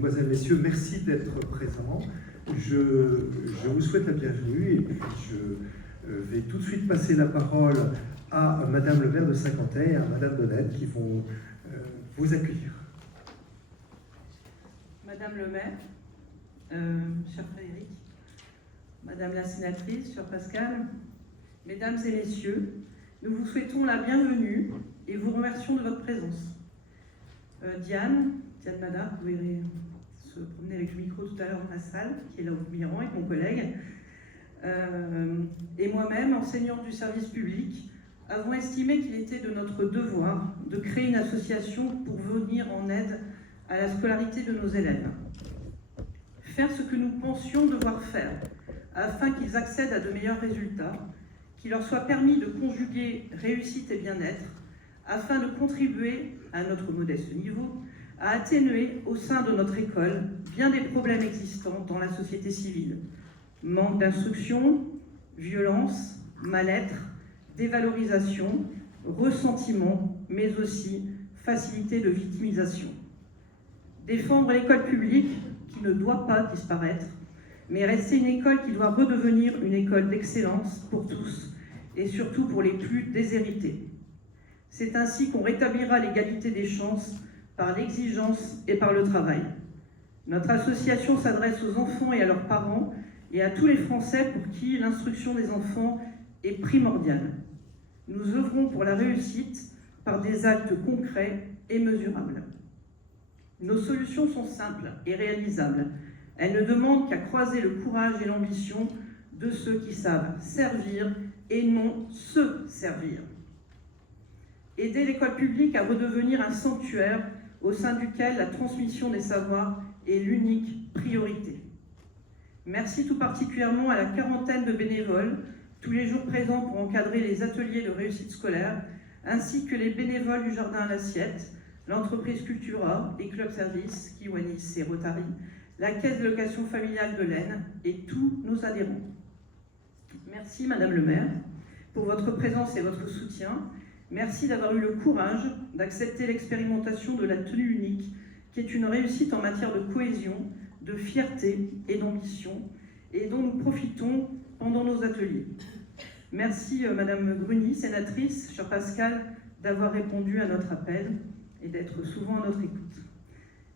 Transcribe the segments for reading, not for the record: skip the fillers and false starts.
Mesdemoiselles, Messieurs, merci d'être présents. Je vous souhaite la bienvenue et puis je vais tout de suite passer la parole à Madame le maire de Saint-Quentin et à Madame Donnette qui vont vous accueillir. Madame le maire, cher Frédéric, Madame la sénatrice, cher Pascal, Mesdames et Messieurs, nous vous souhaitons la bienvenue et vous remercions de votre présence. Diane Madard, vous verrez se promener avec le micro tout à l'heure dans la salle, qui est là au Miran avec mon collègue, et moi-même, enseignante du service public, avons estimé qu'il était de notre devoir de créer une association pour venir en aide à la scolarité de nos élèves. Faire ce que nous pensions devoir faire afin qu'ils accèdent à de meilleurs résultats, qu'il leur soit permis de conjuguer réussite et bien-être, afin de contribuer, à notre modeste niveau, à atténuer au sein de notre école bien des problèmes existants dans la société civile. Manque d'instruction, violence, mal-être, dévalorisation, ressentiment, mais aussi facilité de victimisation. Défendre l'école publique qui ne doit pas disparaître, mais rester une école qui doit redevenir une école d'excellence pour tous et surtout pour les plus déshérités. C'est ainsi qu'on rétablira l'égalité des chances par l'exigence et par le travail. Notre association s'adresse aux enfants et à leurs parents et à tous les Français pour qui l'instruction des enfants est primordiale. Nous œuvrons pour la réussite par des actes concrets et mesurables. Nos solutions sont simples et réalisables. Elles ne demandent qu'à croiser le courage et l'ambition de ceux qui savent servir et non se servir. Aider l'école publique à redevenir un sanctuaire au sein duquel la transmission des savoirs est l'unique priorité. Merci tout particulièrement à la quarantaine de bénévoles, tous les jours présents pour encadrer les ateliers de réussite scolaire, ainsi que les bénévoles du Jardin à l'Assiette, l'entreprise Cultura et Club Service, Kiwanis et Rotary, la Caisse de location familiale de l'Aisne et tous nos adhérents. Merci Madame le maire pour votre présence et votre soutien. Merci d'avoir eu le courage d'accepter l'expérimentation de la tenue unique, qui est une réussite en matière de cohésion, de fierté et d'ambition, et dont nous profitons pendant nos ateliers. Merci Madame Gruny, sénatrice, cher Pascal, d'avoir répondu à notre appel et d'être souvent à notre écoute.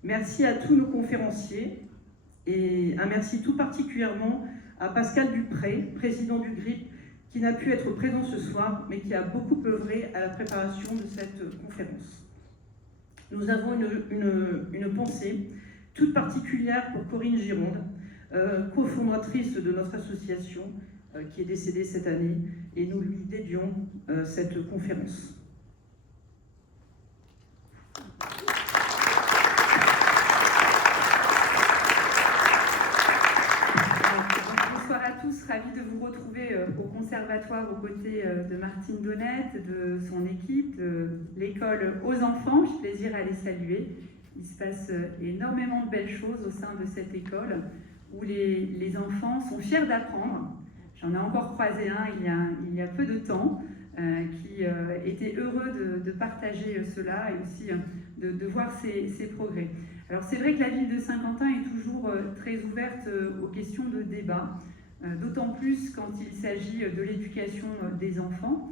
Merci à tous nos conférenciers, et un merci tout particulièrement à Pascal Dupré, président du GRIP, qui n'a pu être présent ce soir, mais qui a beaucoup œuvré à la préparation de cette conférence. Nous avons une pensée toute particulière pour Corinne Gironde, cofondatrice de notre association, qui est décédée cette année, et nous lui dédions cette conférence. Tous ravis de vous retrouver au conservatoire aux côtés de Martine Donnette, de son équipe, de l'école aux enfants. J'ai plaisir à les saluer. Il se passe énormément de belles choses au sein de cette école où les enfants sont fiers d'apprendre. J'en ai encore croisé un il y a peu de temps qui était heureux de partager cela et aussi de voir ses progrès. Alors c'est vrai que la ville de Saint-Quentin est toujours très ouverte aux questions de débat. D'autant plus quand il s'agit de l'éducation des enfants,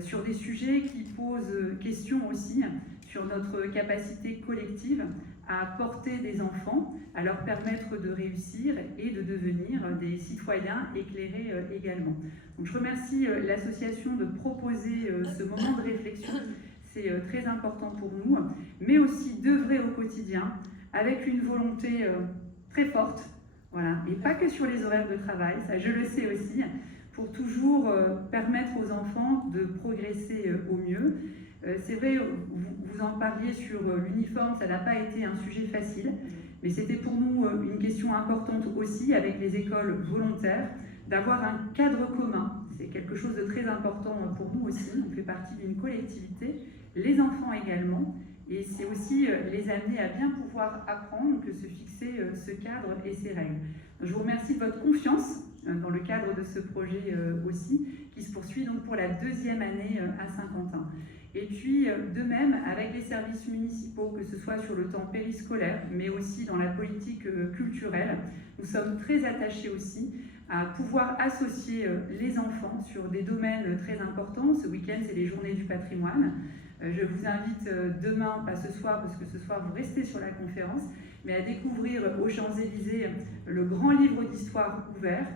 sur des sujets qui posent question aussi sur notre capacité collective à porter des enfants, à leur permettre de réussir et de devenir des citoyens éclairés également. Donc je remercie l'association de proposer ce moment de réflexion, c'est très important pour nous, mais aussi d'œuvrer au quotidien avec une volonté très forte. Voilà, et pas que sur les horaires de travail, ça je le sais aussi, pour toujours permettre aux enfants de progresser au mieux. C'est vrai, vous en parliez sur l'uniforme, ça n'a pas été un sujet facile, mais c'était pour nous une question importante aussi avec les écoles volontaires, d'avoir un cadre commun. C'est quelque chose de très important pour nous aussi, on fait partie d'une collectivité, les enfants également, Et c'est aussi les amener à bien pouvoir apprendre que se fixer ce cadre et ces règles. Je vous remercie de votre confiance dans le cadre de ce projet aussi, qui se poursuit donc pour la 2e année à Saint-Quentin. Et puis, de même, avec les services municipaux, que ce soit sur le temps périscolaire, mais aussi dans la politique culturelle, nous sommes très attachés aussi à pouvoir associer les enfants sur des domaines très importants. Ce week-end, c'est les Journées du patrimoine. Je vous invite demain, pas ce soir, parce que ce soir, vous restez sur la conférence, mais à découvrir aux Champs-Élysées le grand livre d'histoire ouvert.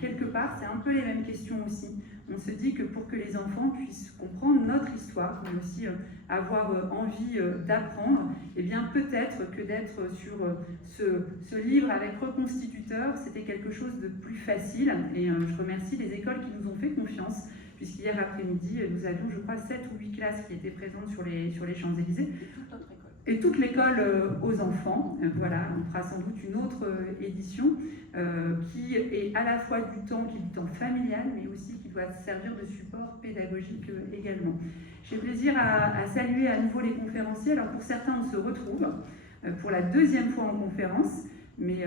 Quelque part, c'est un peu les mêmes questions aussi. On se dit que pour que les enfants puissent comprendre notre histoire, mais aussi avoir envie d'apprendre, eh bien peut-être que d'être sur ce livre avec reconstituteur, c'était quelque chose de plus facile. Et je remercie les écoles qui nous ont fait confiance, puisqu'hier après-midi, nous avions, je crois, 7 ou 8 classes qui étaient présentes sur les Champs-Élysées. Et toute l'école aux enfants. Voilà, on fera sans doute une autre édition qui est à la fois du temps familial, mais aussi qui doit servir de support pédagogique également. J'ai plaisir à saluer à nouveau les conférenciers. Alors pour certains, on se retrouve pour la 2e fois en conférence, mais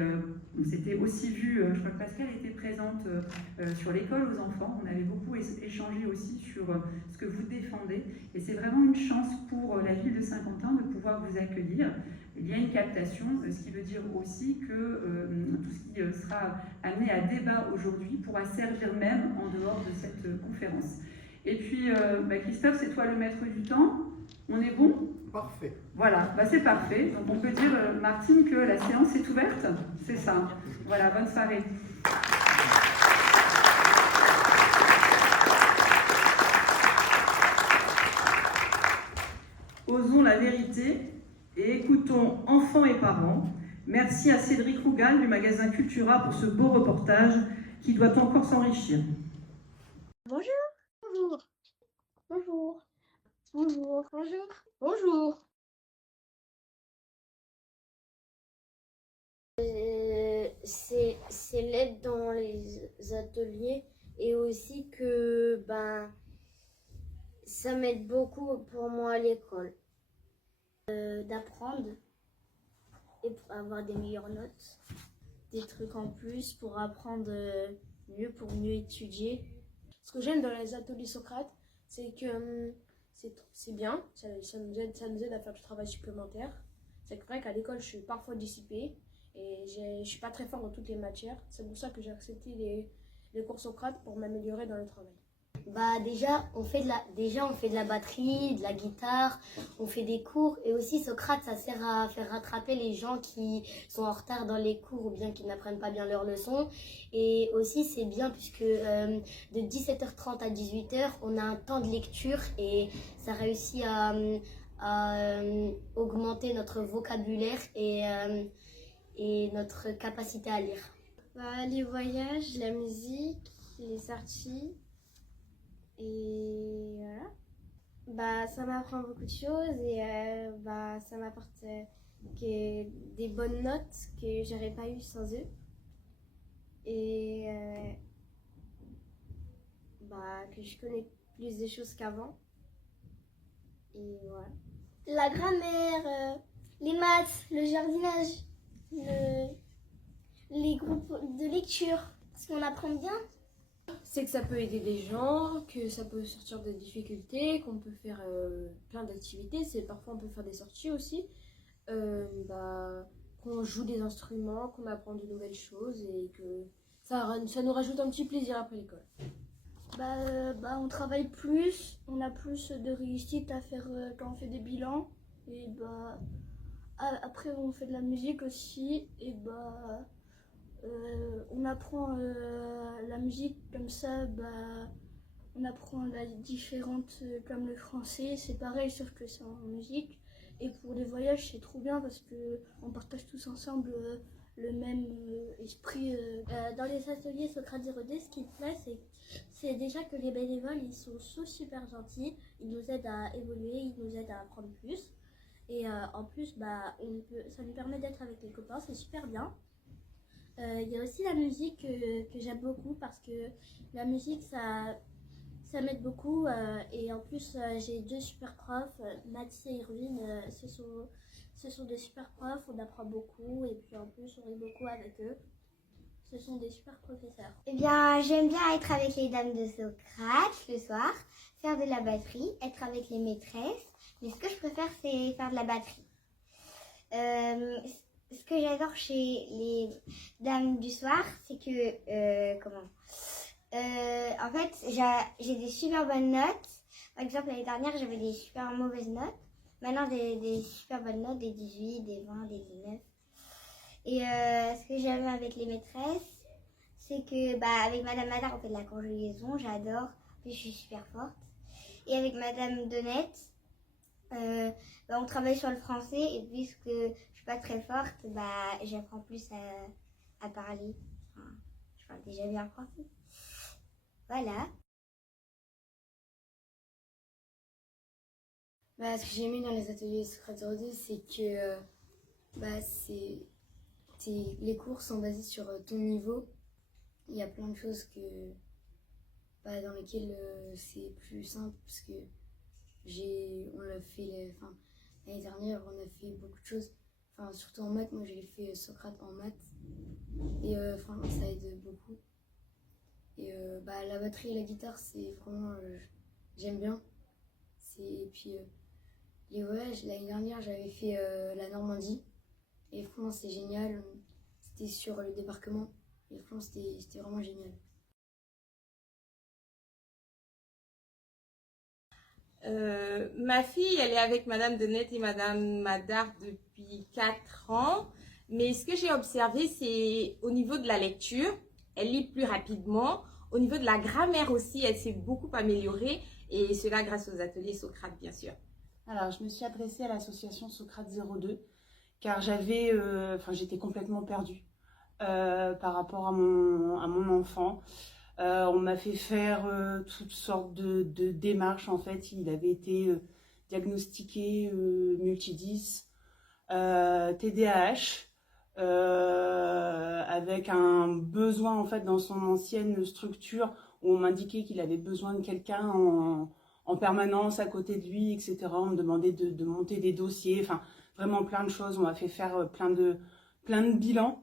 on s'était aussi vu, je crois que Pascal était présente sur l'école aux enfants. On avait beaucoup échangé aussi sur ce que vous défendez. Et c'est vraiment une chance pour la ville de Saint-Quentin de pouvoir vous accueillir. Il y a une captation, ce qui veut dire aussi que tout ce qui sera amené à débat aujourd'hui pourra servir même en dehors de cette conférence. Et puis, Christophe, c'est toi le maître du temps. On est bon ? Parfait. Voilà, c'est parfait. Donc on peut dire, Martine, que la séance est ouverte. C'est ça. Voilà, bonne soirée. Osons la vérité et écoutons enfants et parents. Merci à Cédric Rougal du magasin Cultura pour ce beau reportage qui doit encore s'enrichir. Bonjour. Bonjour. Bonjour. Bonjour. Bonjour. Bonjour. C'est l'aide dans les ateliers et aussi que ça m'aide beaucoup pour moi à l'école. D'apprendre et pour avoir des meilleures notes, des trucs en plus pour apprendre mieux, pour mieux étudier. Ce que j'aime dans les ateliers Socrate, c'est que c'est bien, ça nous aide à faire du travail supplémentaire. C'est vrai qu'à l'école, je suis parfois dissipée et je suis pas très fort dans toutes les matières. C'est pour ça que j'ai accepté les cours Socrate pour m'améliorer dans le travail. Déjà on fait de la batterie, de la guitare, on fait des cours et aussi Socrate ça sert à faire rattraper les gens qui sont en retard dans les cours ou bien qui n'apprennent pas bien leurs leçons. Et aussi c'est bien puisque de 17h30 à 18h on a un temps de lecture et ça réussit à augmenter notre vocabulaire et notre capacité à lire. Les voyages, la musique, les sorties. Et voilà. Ça m'apprend beaucoup de choses et ça m'apporte des bonnes notes que j'aurais pas eues sans eux. Et que je connais plus de choses qu'avant. Et voilà. La grammaire, les maths, le jardinage, les groupes de lecture, parce qu'on apprend bien. C'est que ça peut aider les gens, que ça peut sortir de difficultés, qu'on peut faire plein d'activités. Parfois on peut faire des sorties aussi, qu'on joue des instruments, qu'on apprend de nouvelles choses et que ça nous rajoute un petit plaisir après l'école. On travaille plus, on a plus de réussite à faire quand on fait des bilans et après on fait de la musique aussi et on apprend la musique comme ça, on apprend la différente comme le français, c'est pareil sauf que c'est en musique. Et pour les voyages c'est trop bien parce que on partage tous ensemble le même esprit. Dans les ateliers Socrate 0D, ce qui me plaît c'est déjà que les bénévoles ils sont super gentils, ils nous aident à évoluer, ils nous aident à apprendre plus. Et en plus ça nous permet d'être avec les copains, c'est super bien. Il y a aussi la musique que j'aime beaucoup parce que la musique ça Ça m'aide beaucoup et en plus j'ai 2 super profs, Mathis et Irvine, ce sont des super profs, on apprend beaucoup et puis en plus on rit beaucoup avec eux. Ce sont des super professeurs. Eh bien, j'aime bien être avec les dames de Socrate le soir, faire de la batterie, être avec les maîtresses, mais ce que je préfère c'est faire de la batterie. Ce que j'adore chez les dames du soir, c'est que, en fait, j'ai des super bonnes notes. Par exemple, l'année dernière, j'avais des super mauvaises notes. Maintenant, des super bonnes notes, des 18, des 20, des 19. Et ce que j'aime avec les maîtresses, c'est que, avec Madame Madar, on fait de la conjugaison, j'adore. Puis je suis super forte. Et avec Madame Donette, on travaille sur le français et puisque je suis pas très forte, j'apprends plus à parler. Enfin, je parle déjà bien français. Voilà. Ce que j'ai aimé dans les ateliers Socrate 02, c'est que les cours sont basés sur ton niveau. Il y a plein de choses dans lesquelles c'est plus simple parce que on l'a fait l'année dernière, on a fait beaucoup de choses. Surtout en maths, moi j'ai fait Socrate en maths et ça aide beaucoup. Et la batterie et la guitare, c'est vraiment j'aime bien. Et puis les voyages, l'année dernière j'avais fait la Normandie et franchement c'est génial. C'était sur le débarquement et franchement c'était vraiment génial. Ma fille, elle est avec Madame Donette et Madame Madar depuis 4 ans. Mais ce que j'ai observé, c'est au niveau de la lecture, elle lit plus rapidement. Au niveau de la grammaire aussi, elle s'est beaucoup améliorée. Et cela grâce aux ateliers Socrate, bien sûr. Alors, je me suis adressée à l'association Socrate 02 car j'étais complètement perdue par rapport à mon enfant. On m'a fait faire toutes sortes de démarches. En fait, il avait été diagnostiqué multidis, TDAH, avec un besoin en fait dans son ancienne structure où on m'indiquait qu'il avait besoin de quelqu'un en permanence à côté de lui, etc. On me demandait de monter des dossiers, enfin vraiment plein de choses. On m'a fait faire plein de bilans.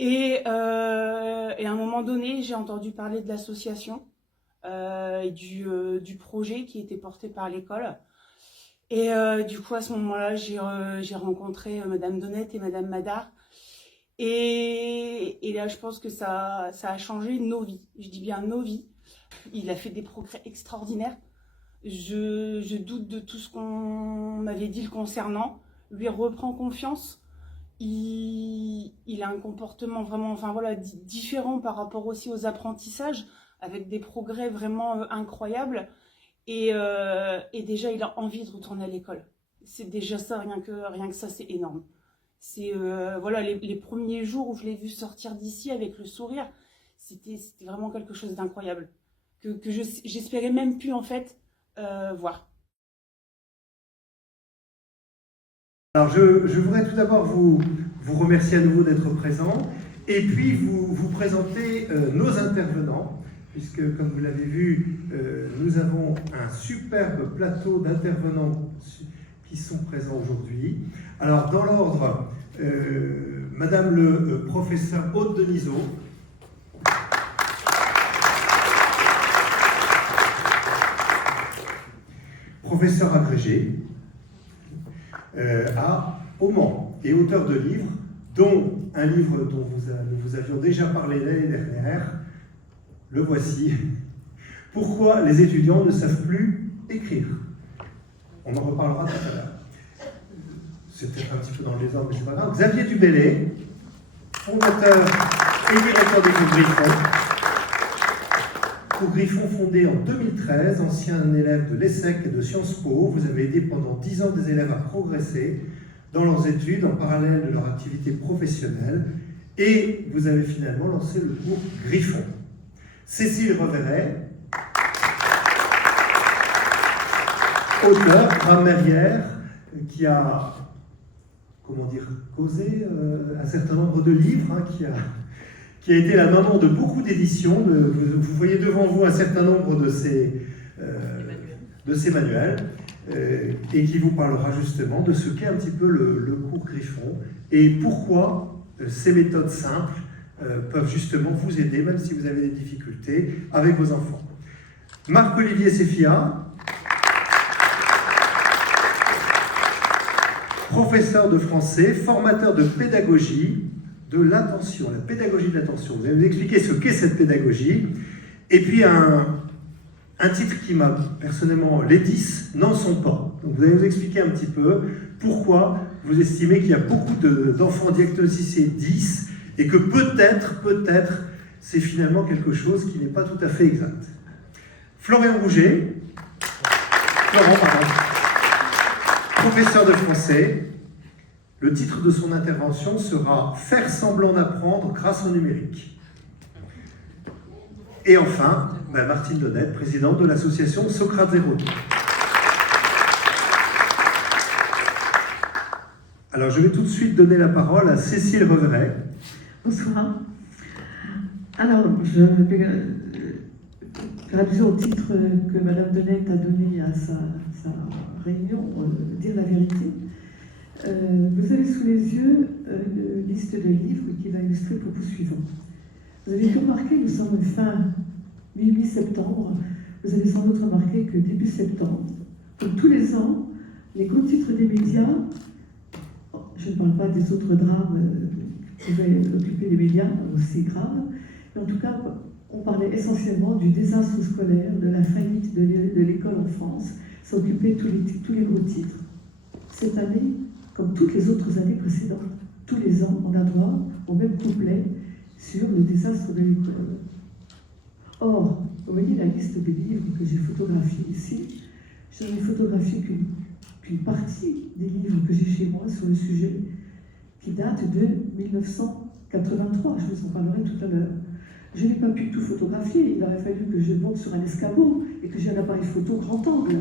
Et à un moment donné, j'ai entendu parler de l'association et du projet qui était porté par l'école. Et du coup, à ce moment-là, j'ai rencontré Madame Donette et Madame Madar. Et là, je pense que ça a changé nos vies. Je dis bien nos vies. Il a fait des progrès extraordinaires. Je doute de tout ce qu'on m'avait dit le concernant. Lui reprend confiance. Il a un comportement vraiment, différent par rapport aussi aux apprentissages, avec des progrès vraiment incroyables. Et déjà, il a envie de retourner à l'école. C'est déjà ça, rien que ça, c'est énorme. C'est les premiers jours où je l'ai vu sortir d'ici avec le sourire, c'était vraiment quelque chose d'incroyable que j'espérais même plus en fait voir. Alors je voudrais tout d'abord vous remercier à nouveau d'être présent et puis vous présenter nos intervenants, puisque comme vous l'avez vu, nous avons un superbe plateau d'intervenants qui sont présents aujourd'hui. Alors dans l'ordre, Madame le professeur Aude Denisot. Professeur agrégé au Mans et auteur de livres, dont un livre dont nous vous avions déjà parlé l'année dernière, le voici. Pourquoi les étudiants ne savent plus écrire? On en reparlera tout à l'heure. C'est peut-être un petit peu dans le désordre, mais c'est pas grave. Xavier Dubélé, fondateur et directeur des cours Griffon. Cours Griffon fondé en 2013, ancien élève de l'ESSEC et de Sciences Po. Vous avez aidé pendant 10 ans des élèves à progresser dans leurs études en parallèle de leur activité professionnelle et vous avez finalement lancé le cours Griffon. Cécile Reveret, auteure, grammairière, qui a, causé un certain nombre de livres, qui a été la maman de beaucoup d'éditions. Vous voyez devant vous un certain nombre de ces de ces manuels, et qui vous parlera justement de ce qu'est un petit peu le cours Griffon et pourquoi ces méthodes simples peuvent justement vous aider, même si vous avez des difficultés avec vos enfants. Marc-Olivier Sefia, professeur de français, formateur de pédagogie de l'attention, la pédagogie de l'attention. Vous allez nous expliquer ce qu'est cette pédagogie. Et puis un titre qui m'a personnellement, les 10 n'en sont pas. Donc vous allez nous expliquer un petit peu pourquoi vous estimez qu'il y a beaucoup d'enfants diagnostiqués 10 et que peut-être, c'est finalement quelque chose qui n'est pas tout à fait exact. Florian Rouget, professeur de français. Le titre de son intervention sera « Faire semblant d'apprendre grâce au numérique ». Et enfin, Martine Donnette, présidente de l'association Socrate Zéro. Alors, je vais tout de suite donner la parole à Cécile Reveret. Bonsoir. Alors, je vais faire allusion au titre que Madame Donnette a donné à sa réunion, dire la vérité. Vous avez sous les yeux une liste de livres qui va illustrer le propos suivant. Vous avez remarqué, nous sommes fin mi-septembre, vous avez sans doute remarqué que début septembre, comme tous les ans, les gros titres des médias, je ne parle pas des autres drames qui pouvaient occuper les médias, aussi graves, mais en tout cas, on parlait essentiellement du désastre scolaire, de la faillite de l'école en France, ça occupait tous les gros titres. Cette année, comme toutes les autres années précédentes, tous les ans, on a droit au même couplet sur le désastre de l'école. Or, vous voyez la liste des livres que j'ai photographiés ici, je n'ai photographié qu'une partie des livres que j'ai chez moi sur le sujet, qui date de 1983, je vous en parlerai tout à l'heure. Je n'ai pas pu tout photographier, il aurait fallu que je monte sur un escabeau et que j'ai un appareil photo grand angle,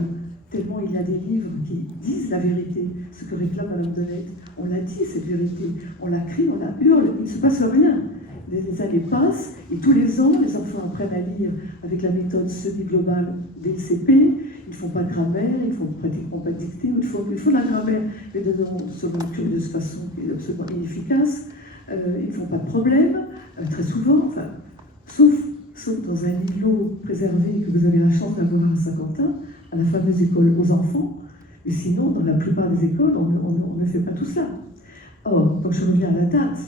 tellement il y a des livres qui disent la vérité, ce que réclame Madame Donnette. On l'a dit, cette vérité, on la crie, on la hurle, il ne se passe rien. Les années passent et tous les ans, les enfants apprennent à lire avec la méthode semi-globale des CP. Ils ne font pas de grammaire, ils ne font pratiquement pas de dictée, ils font de la grammaire, mais de curieuse façon qui est absolument inefficace. Ils ne font pas de problème, très souvent, enfin, sauf dans un îlot préservé que vous avez la chance d'avoir à Saint-Quentin, à la fameuse école aux enfants. Et sinon, dans la plupart des écoles, on ne fait pas tout cela. Or, quand je reviens à la date,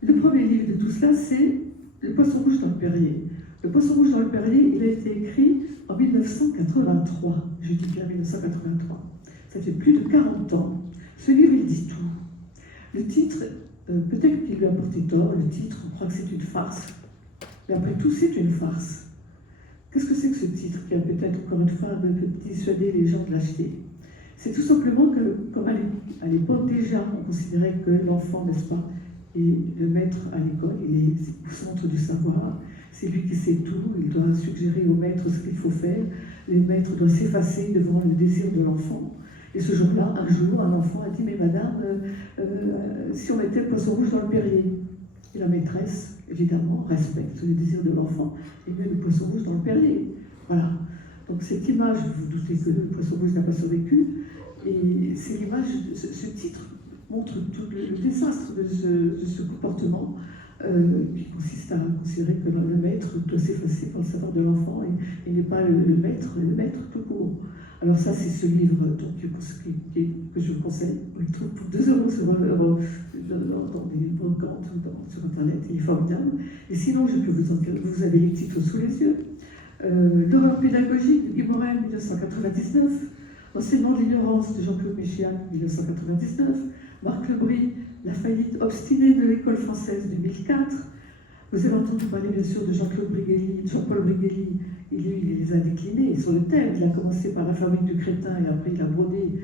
le premier livre de tout cela, c'est Le Poisson rouge dans le Perrier. Le Poisson rouge dans le Perrier, il a été écrit en 1983. Je dis bien 1983. Ça fait plus de 40 ans. Ce livre, il dit tout. Le titre, peut-être qu'il lui a porté tort, le titre, on croit que c'est une farce. Mais après tout, c'est une farce. Qu'est-ce que c'est que ce titre qui a peut-être, encore une fois, dissuadé les gens de l'acheter? C'est tout simplement que, comme à l'époque déjà, on considérait que l'enfant, n'est-ce pas, et le maître à l'école, il est au centre du savoir, c'est lui qui sait tout, il doit suggérer au maître ce qu'il faut faire, le maître doit s'effacer devant le désir de l'enfant. Et ce jour-là, un enfant a dit « Mais madame, si on mettait le poisson rouge dans le Perrier ?» Et la maîtresse, évidemment, respecte le désir de l'enfant et met le poisson rouge dans le Perrier. Voilà. Donc cette image, vous vous doutez que le poisson rouge n'a pas survécu, et c'est l'image, ce titre montre tout le désastre de ce comportement qui consiste à considérer que le maître doit s'effacer pour le savoir de l'enfant et n'est pas le maître tout court. Alors ça, c'est ce livre donc, que je vous conseille. On le trouve pour 2 € dans des brocantes ou sur Internet. Il est formidable. Et sinon, je peux vous avez les titres sous les yeux. L'horreur pédagogique de Guy Morel, 1999. Enseignement de l'ignorance de Jean-Claude Méchiac, 1999. Marc Lebris, La faillite obstinée de l'école française, 2004. Vous avez entendu parler bien sûr de Jean-Paul Brigelli. Il les a déclinés sur le thème. Il a commencé par La fabrique du crétin et après il a brodé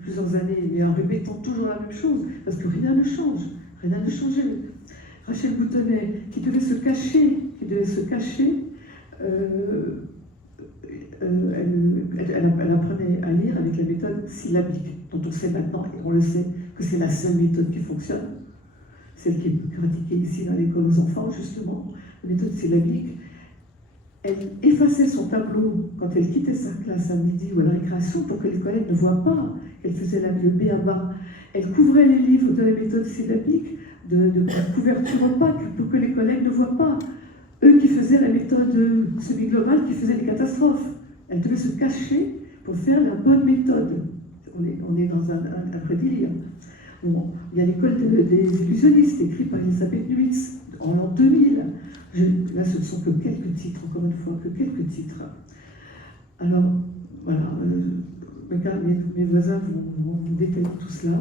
plusieurs années, mais en répétant toujours la même chose, parce que rien ne change, rien n'a changé. Rachel Boutonnet, qui devait se cacher, elle apprenait à lire avec la méthode syllabique, dont on sait maintenant, et on le sait, que c'est la seule méthode qui fonctionne. Celle qui est pratiquée ici dans l'école aux enfants, justement, la méthode syllabique. Elle effaçait son tableau quand elle quittait sa classe à midi ou à la récréation pour que les collègues ne voient pas qu'elle faisait le b.a.-ba. Elle couvrait les livres de la méthode syllabique de couverture opaque pour que les collègues ne voient pas. Eux qui faisaient la méthode semi-globale, qui faisaient les catastrophes. Elle devait se cacher pour faire la bonne méthode. On est dans un prédélire. Bon, il y a l'école des illusionnistes, écrite par Elisabeth Nuitz en l'an 2000. Là, ce ne sont que quelques titres, encore une fois, que quelques titres. Alors, voilà, mes voisins vont détailler tout cela,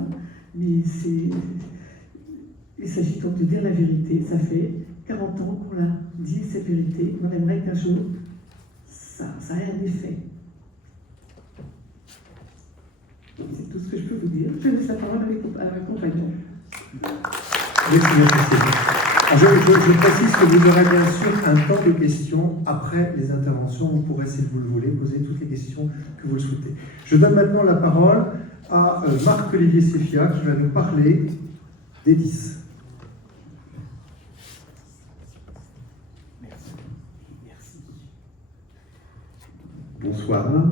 mais il s'agit donc de dire la vérité. Ça fait 40 ans qu'on l'a dit, cette vérité. On aimerait qu'un jour, ça ait un effet. C'est tout ce que je peux vous dire. Je laisse la parole à ma compagnon. Merci. Je précise que vous aurez bien sûr un temps de questions après les interventions. Vous pourrez, si vous le voulez, poser toutes les questions que vous le souhaitez. Je donne maintenant la parole à Marc-Olivier Seffia qui va nous parler des 10. Merci. Bonsoir.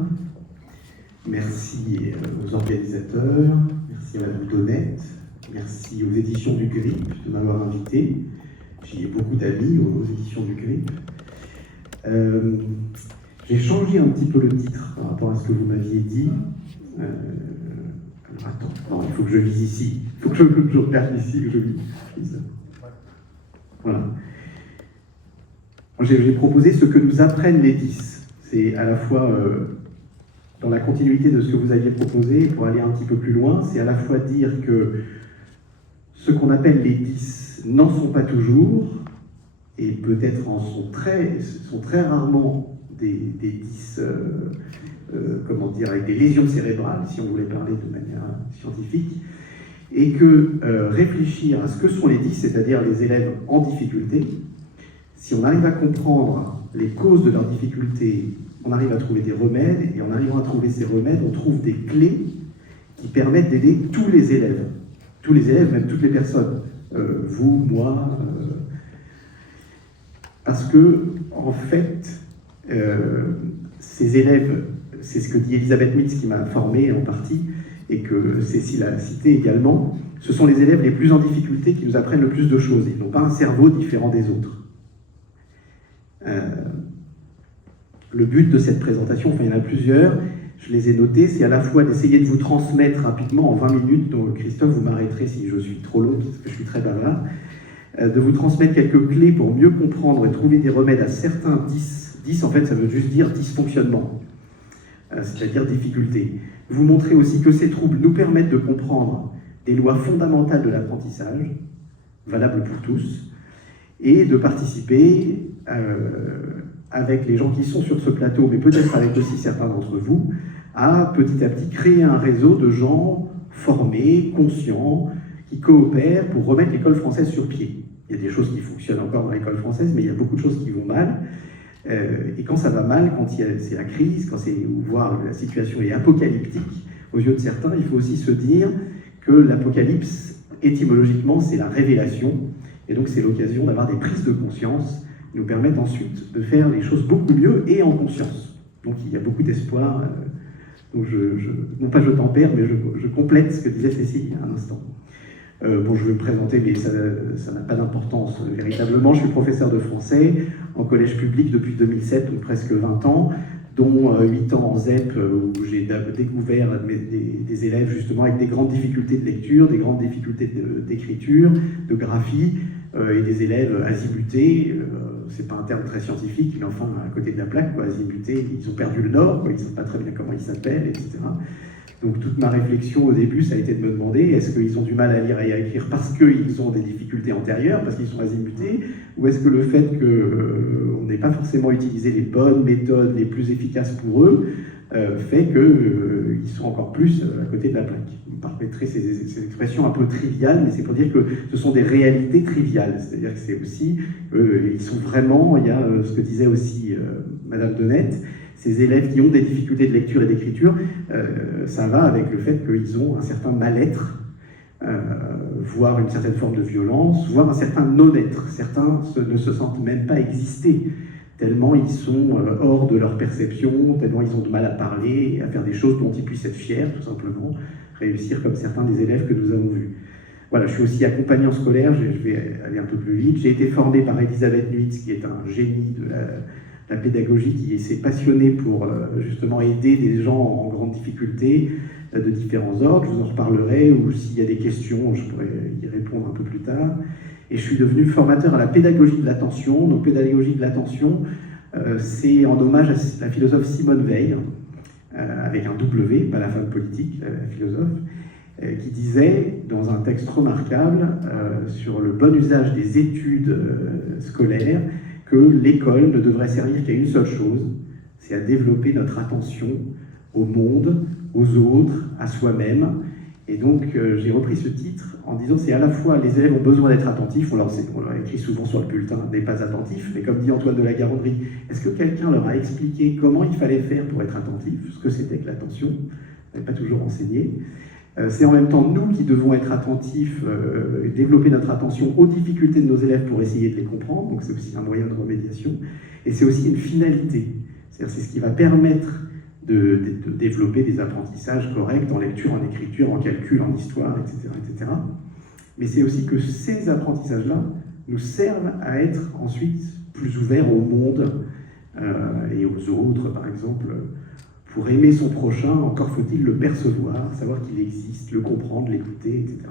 Merci aux organisateurs, merci à Madame Donnette, merci aux éditions du GRIP de m'avoir invité. J'y ai beaucoup d'amis aux éditions du GRIP. J'ai changé un petit peu le titre par rapport à ce que vous m'aviez dit. Attends, non, il faut que je vise ici. Il faut que je regarde ici, que je vise. Voilà. J'ai proposé ce que nous apprennent les 10. C'est à la fois... dans la continuité de ce que vous aviez proposé, pour aller un petit peu plus loin, c'est à la fois dire que ce qu'on appelle les 10 n'en sont pas toujours, et peut-être en sont très rarement des 10, comment dire, avec des lésions cérébrales, si on voulait parler de manière scientifique, et que réfléchir à ce que sont les 10, c'est-à-dire les élèves en difficulté, si on arrive à comprendre les causes de leurs difficultés, on arrive à trouver des remèdes, et en arrivant à trouver ces remèdes, on trouve des clés qui permettent d'aider tous les élèves, même toutes les personnes, vous, moi, parce que, en fait, ces élèves, c'est ce que dit Elisabeth Nuitz qui m'a formé en partie, et que Cécile a cité également, ce sont les élèves les plus en difficulté qui nous apprennent le plus de choses, ils n'ont pas un cerveau différent des autres. Le but de cette présentation, enfin il y en a plusieurs, je les ai notés, c'est à la fois d'essayer de vous transmettre rapidement en 20 minutes, donc Christophe, vous m'arrêterez si je suis trop long, parce que je suis très bavard, de vous transmettre quelques clés pour mieux comprendre et trouver des remèdes à certains 10. 10, en fait, ça veut juste dire dysfonctionnement, c'est-à-dire difficulté. Vous montrer aussi que ces troubles nous permettent de comprendre des lois fondamentales de l'apprentissage, valables pour tous, et de participer avec les gens qui sont sur ce plateau, mais peut-être avec aussi certains d'entre vous, à petit créer un réseau de gens formés, conscients, qui coopèrent pour remettre l'école française sur pied. Il y a des choses qui fonctionnent encore dans l'école française, mais il y a beaucoup de choses qui vont mal. Et quand ça va mal, quand c'est la crise, voire la situation est apocalyptique, aux yeux de certains, il faut aussi se dire que l'apocalypse, étymologiquement, c'est la révélation. Et donc c'est l'occasion d'avoir des prises de conscience qui nous permettent ensuite de faire les choses beaucoup mieux et en conscience. Donc il y a beaucoup d'espoir. Donc non pas je tempère, mais je complète ce que disait Cécile il y a un instant. Bon, je vais me présenter, mais ça n'a pas d'importance véritablement. Je suis professeur de français en collège public depuis 2007, donc presque 20 ans, dont 8 ans en ZEP, où j'ai découvert des élèves justement avec des grandes difficultés de lecture, des grandes difficultés d'écriture, de graphie, et des élèves azimutés. C'est pas un terme très scientifique, mais enfin, à côté de la plaque, quoi, azimutés, ils ont perdu le nord, quoi, ils ne savent pas très bien comment ils s'appellent, etc. Donc toute ma réflexion au début, ça a été de me demander, est-ce qu'ils ont du mal à lire et à écrire parce qu'ils ont des difficultés antérieures, parce qu'ils sont azimutés, ou est-ce que le fait qu'on n'ait pas forcément utilisé les bonnes méthodes les plus efficaces pour eux, fait qu'ils sont encore plus à côté de la plaque. Vous me permettrez ces expressions un peu triviales, mais c'est pour dire que ce sont des réalités triviales, c'est-à-dire que c'est aussi, ils sont vraiment, il y a ce que disait aussi Madame Donnette, ces élèves qui ont des difficultés de lecture et d'écriture, ça va avec le fait qu'ils ont un certain mal-être, voire une certaine forme de violence, voire un certain non-être. Certains ne se sentent même pas exister tellement ils sont hors de leur perception, tellement ils ont de mal à parler, à faire des choses dont ils puissent être fiers, tout simplement, réussir comme certains des élèves que nous avons vus. Voilà, je suis aussi accompagnant scolaire, je vais aller un peu plus vite. J'ai été formé par Elisabeth Nuitz, qui est un génie de la pédagogie, qui s'est passionné pour justement aider des gens en grande difficulté de différents ordres. Je vous en reparlerai, ou s'il y a des questions, je pourrais y répondre un peu plus tard. Et je suis devenu formateur à la pédagogie de l'attention. Donc, pédagogie de l'attention, c'est en hommage à la philosophe Simone Veil, avec un W, pas la femme politique, la philosophe, qui disait, dans un texte remarquable, sur le bon usage des études scolaires, que l'école ne devrait servir qu'à une seule chose, c'est à développer notre attention au monde, aux autres, à soi-même. Et donc, j'ai repris ce titre en disant, c'est à la fois, les élèves ont besoin d'être attentifs, on leur écrit souvent sur le bulletin, n'est pas attentif, mais comme dit Antoine de la Garandrie, est-ce que quelqu'un leur a expliqué comment il fallait faire pour être attentif, ce que c'était que l'attention? On n'avait pas toujours enseigné. C'est en même temps nous qui devons être attentifs, développer notre attention aux difficultés de nos élèves pour essayer de les comprendre, donc c'est aussi un moyen de remédiation, et c'est aussi une finalité, c'est-à-dire c'est ce qui va permettre de développer des apprentissages corrects en lecture, en écriture, en calcul, en histoire, etc. etc. Mais c'est aussi que ces apprentissages-là nous servent à être ensuite plus ouverts au monde et aux autres, par exemple. Pour aimer son prochain, encore faut-il le percevoir, savoir qu'il existe, le comprendre, l'écouter, etc.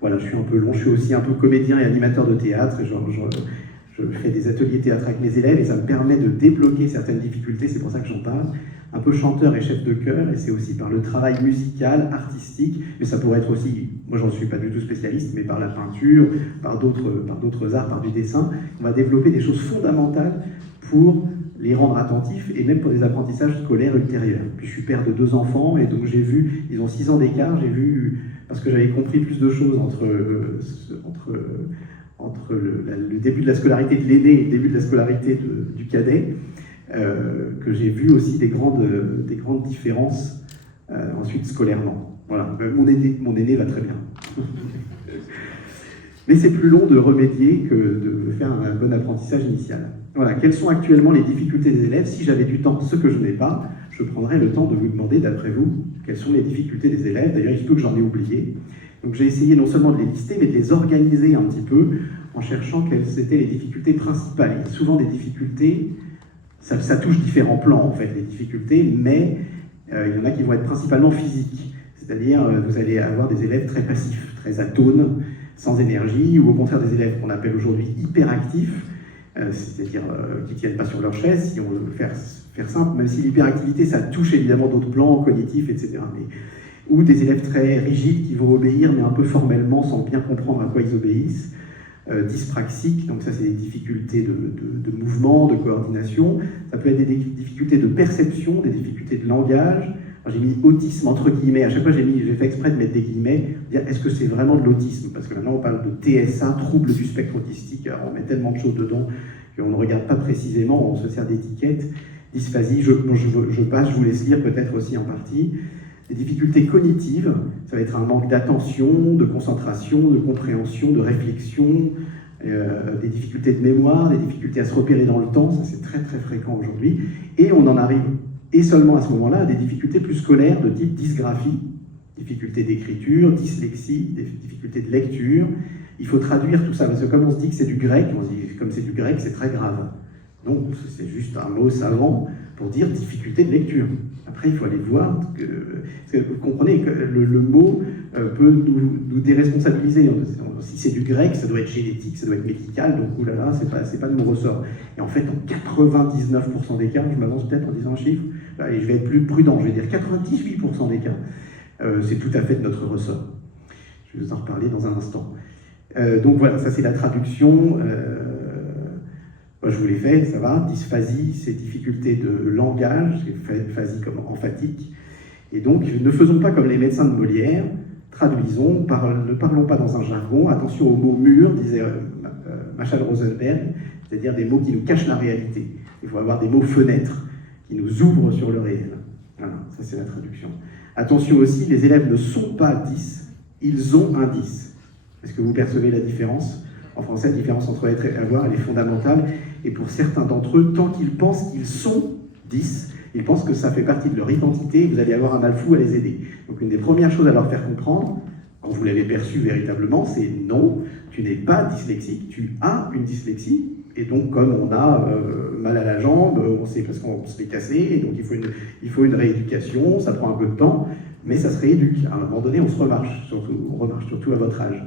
Voilà, je suis un peu long, je suis aussi un peu comédien et animateur de théâtre, et je fais des ateliers théâtre avec mes élèves, et ça me permet de débloquer certaines difficultés, c'est pour ça que j'en parle. Un peu chanteur et chef de chœur, et c'est aussi par le travail musical, artistique, mais ça pourrait être aussi, moi j'en suis pas du tout spécialiste, mais par la peinture, par d'autres arts, par du dessin, on va développer des choses fondamentales pour les rendre attentifs, et même pour des apprentissages scolaires ultérieurs. Puis je suis père de 2 enfants, et donc j'ai vu, ils ont 6 ans d'écart, j'ai vu, parce que j'avais compris plus de choses entre le début de la scolarité de l'aîné et le début de la scolarité du cadet, que j'ai vu aussi des grandes différences ensuite scolairement. Voilà, mon aîné va très bien. Mais c'est plus long de remédier que de faire un bon apprentissage initial. Voilà, quelles sont actuellement les difficultés des élèves? Si j'avais du temps, ce que je n'ai pas, je prendrais le temps de vous demander, d'après vous, quelles sont les difficultés des élèves. D'ailleurs, il se peut que j'en ai oublié. Donc j'ai essayé non seulement de les lister, mais de les organiser un petit peu, en cherchant quelles étaient les difficultés principales. Il y a souvent des difficultés, ça touche différents plans, en fait, les difficultés, mais il y en a qui vont être principalement physiques. C'est-à-dire, vous allez avoir des élèves très passifs, très atones, sans énergie, ou au contraire des élèves qu'on appelle aujourd'hui hyperactifs, c'est-à-dire qui ne tiennent pas sur leur chaise, si on veut faire simple, même si l'hyperactivité, ça touche évidemment d'autres plans cognitifs, etc. Ou des élèves très rigides qui vont obéir, mais un peu formellement, sans bien comprendre à quoi ils obéissent. Dyspraxiques, donc ça c'est des difficultés de mouvement, de coordination. Ça peut être des difficultés de perception, des difficultés de langage. J'ai mis autisme entre guillemets, à chaque fois j'ai fait exprès de mettre des guillemets, dire est-ce que c'est vraiment de l'autisme? Parce que maintenant on parle de TSA, trouble du spectre autistique, alors on met tellement de choses dedans qu'on ne regarde pas précisément, on se sert d'étiquettes. Dysphasie, je passe, je vous laisse lire peut-être aussi en partie. Des difficultés cognitives, ça va être un manque d'attention, de concentration, de compréhension, de réflexion, des difficultés de mémoire, des difficultés à se repérer dans le temps, ça c'est très très fréquent aujourd'hui, et on en arrive, et seulement à ce moment-là, à des difficultés plus scolaires de type dysgraphie, difficultés d'écriture, dyslexie, des difficultés de lecture. Il faut traduire tout ça, parce que comme on se dit que c'est du grec, on se dit comme c'est du grec, c'est très grave. Donc c'est juste un mot savant pour dire difficulté de lecture. Après, il faut aller voir, parce que vous comprenez que le mot peut nous déresponsabiliser. Si c'est du grec, ça doit être génétique, ça doit être médical, donc oulala, c'est pas de mon ressort. Et en fait, en 99% des cas, je m'avance peut-être en disant un chiffre, et je vais être plus prudent, je vais dire 98% des cas, c'est tout à fait de notre ressort. Je vais vous en reparler dans un instant. Donc voilà, ça c'est la traduction. Je vous l'ai fait, ça va. Dysphasie, c'est difficulté de langage, c'est phasie comme emphatique. Et donc, ne faisons pas comme les médecins de Molière, traduisons, ne parlons pas dans un jargon, attention aux mots mûrs, disait Machal Rosenberg, c'est-à-dire des mots qui nous cachent la réalité. Il faut avoir des mots fenêtres, qui nous ouvrent sur le réel. Voilà, ça c'est la traduction. Attention aussi, les élèves ne sont pas 10, ils ont un 10. Est-ce que vous percevez la différence En français, la différence entre être et avoir, elle est fondamentale. Et pour certains d'entre eux, tant qu'ils pensent qu'ils sont 10, ils pensent que ça fait partie de leur identité et vous allez avoir un mal fou à les aider. Donc une des premières choses à leur faire comprendre, quand vous l'avez perçu véritablement, c'est non, tu n'es pas dyslexique, tu as une dyslexie. Et donc, comme on a mal à la jambe, on sait parce qu'on se l'est cassé, et donc il faut une rééducation, ça prend un peu de temps, mais ça se rééduque. À un moment donné, on remarche, surtout à votre âge.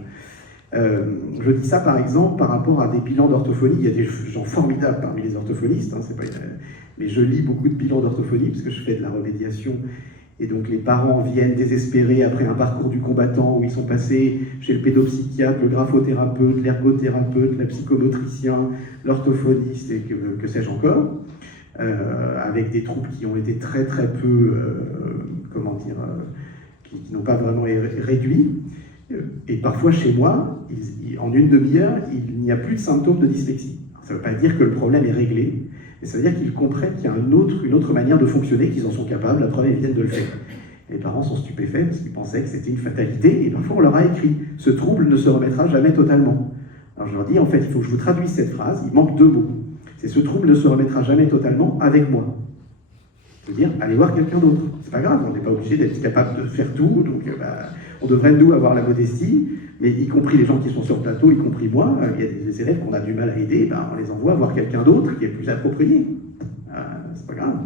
Je dis ça par exemple par rapport à des bilans d'orthophonie. Il y a des gens formidables parmi les orthophonistes, hein, mais je lis beaucoup de bilans d'orthophonie parce que je fais de la remédiation. Et donc les parents viennent désespérés après un parcours du combattant où ils sont passés chez le pédopsychiatre, le graphothérapeute, l'ergothérapeute, le psychomotricien, l'orthophoniste et que sais-je encore, avec des troubles qui ont été très très peu, qui n'ont pas vraiment réduit. Et parfois chez moi, en une demi-heure, il n'y a plus de symptômes de dyslexie. Ça ne veut pas dire que le problème est réglé, mais ça veut dire qu'ils comprennent qu'il y a une autre manière de fonctionner, qu'ils en sont capables, la preuve, ils viennent de le faire. Les parents sont stupéfaits parce qu'ils pensaient que c'était une fatalité, et parfois on leur a écrit « Ce trouble ne se remettra jamais totalement ». Alors je leur dis, en fait, il faut que je vous traduise cette phrase, il manque 2 mots. C'est « Ce trouble ne se remettra jamais totalement avec moi ». C'est-à-dire, allez voir quelqu'un d'autre. C'est pas grave, on n'est pas obligé d'être capable de faire tout, donc on devrait, nous, avoir la modestie, mais y compris les gens qui sont sur le plateau, y compris moi, il y a des élèves qu'on a du mal à aider, on les envoie voir quelqu'un d'autre qui est plus approprié. C'est pas grave.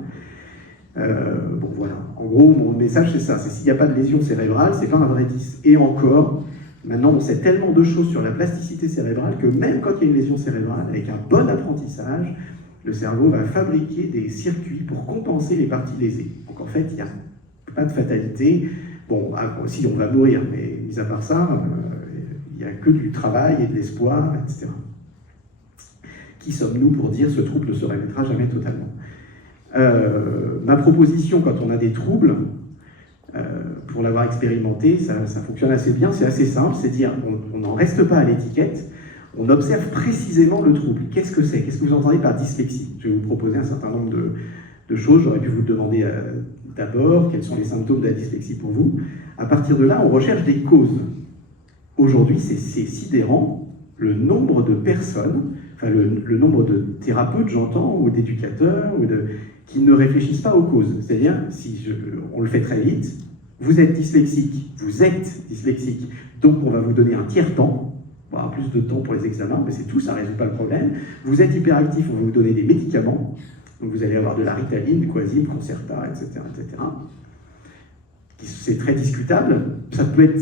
Bon, voilà. En gros, mon message, c'est ça. C'est s'il n'y a pas de lésion cérébrale, c'est pas un vrai 10. Et encore, maintenant, on sait tellement de choses sur la plasticité cérébrale que même quand il y a une lésion cérébrale, avec un bon apprentissage, le cerveau va fabriquer des circuits pour compenser les parties lésées. Donc en fait, il n'y a pas de fatalité. Bon, si on va mourir, mais mis à part ça, il n'y a que du travail et de l'espoir, etc. Qui sommes-nous pour dire ce trouble ne se remettra jamais totalement? Ma proposition, quand on a des troubles, pour l'avoir expérimenté, ça fonctionne assez bien, c'est assez simple, c'est dire on n'en reste pas à l'étiquette, on observe précisément le trouble. Qu'est-ce que c'est? Qu'est-ce que vous entendez par dyslexie? Je vais vous proposer un certain nombre de choses, j'aurais pu vous demander d'abord quels sont les symptômes de la dyslexie pour vous. À partir de là, on recherche des causes. Aujourd'hui, c'est sidérant, le nombre de personnes, enfin le nombre de thérapeutes, j'entends, ou d'éducateurs, qui ne réfléchissent pas aux causes. C'est-à-dire, on le fait très vite, vous êtes dyslexique, donc on va vous donner un tiers-temps, on va avoir plus de temps pour les examens, mais c'est tout, ça ne résout pas le problème. Vous êtes hyperactif, on va vous donner des médicaments, donc vous allez avoir de la Ritaline, du Coasim, Concerta, etc. C'est très discutable, ça peut être,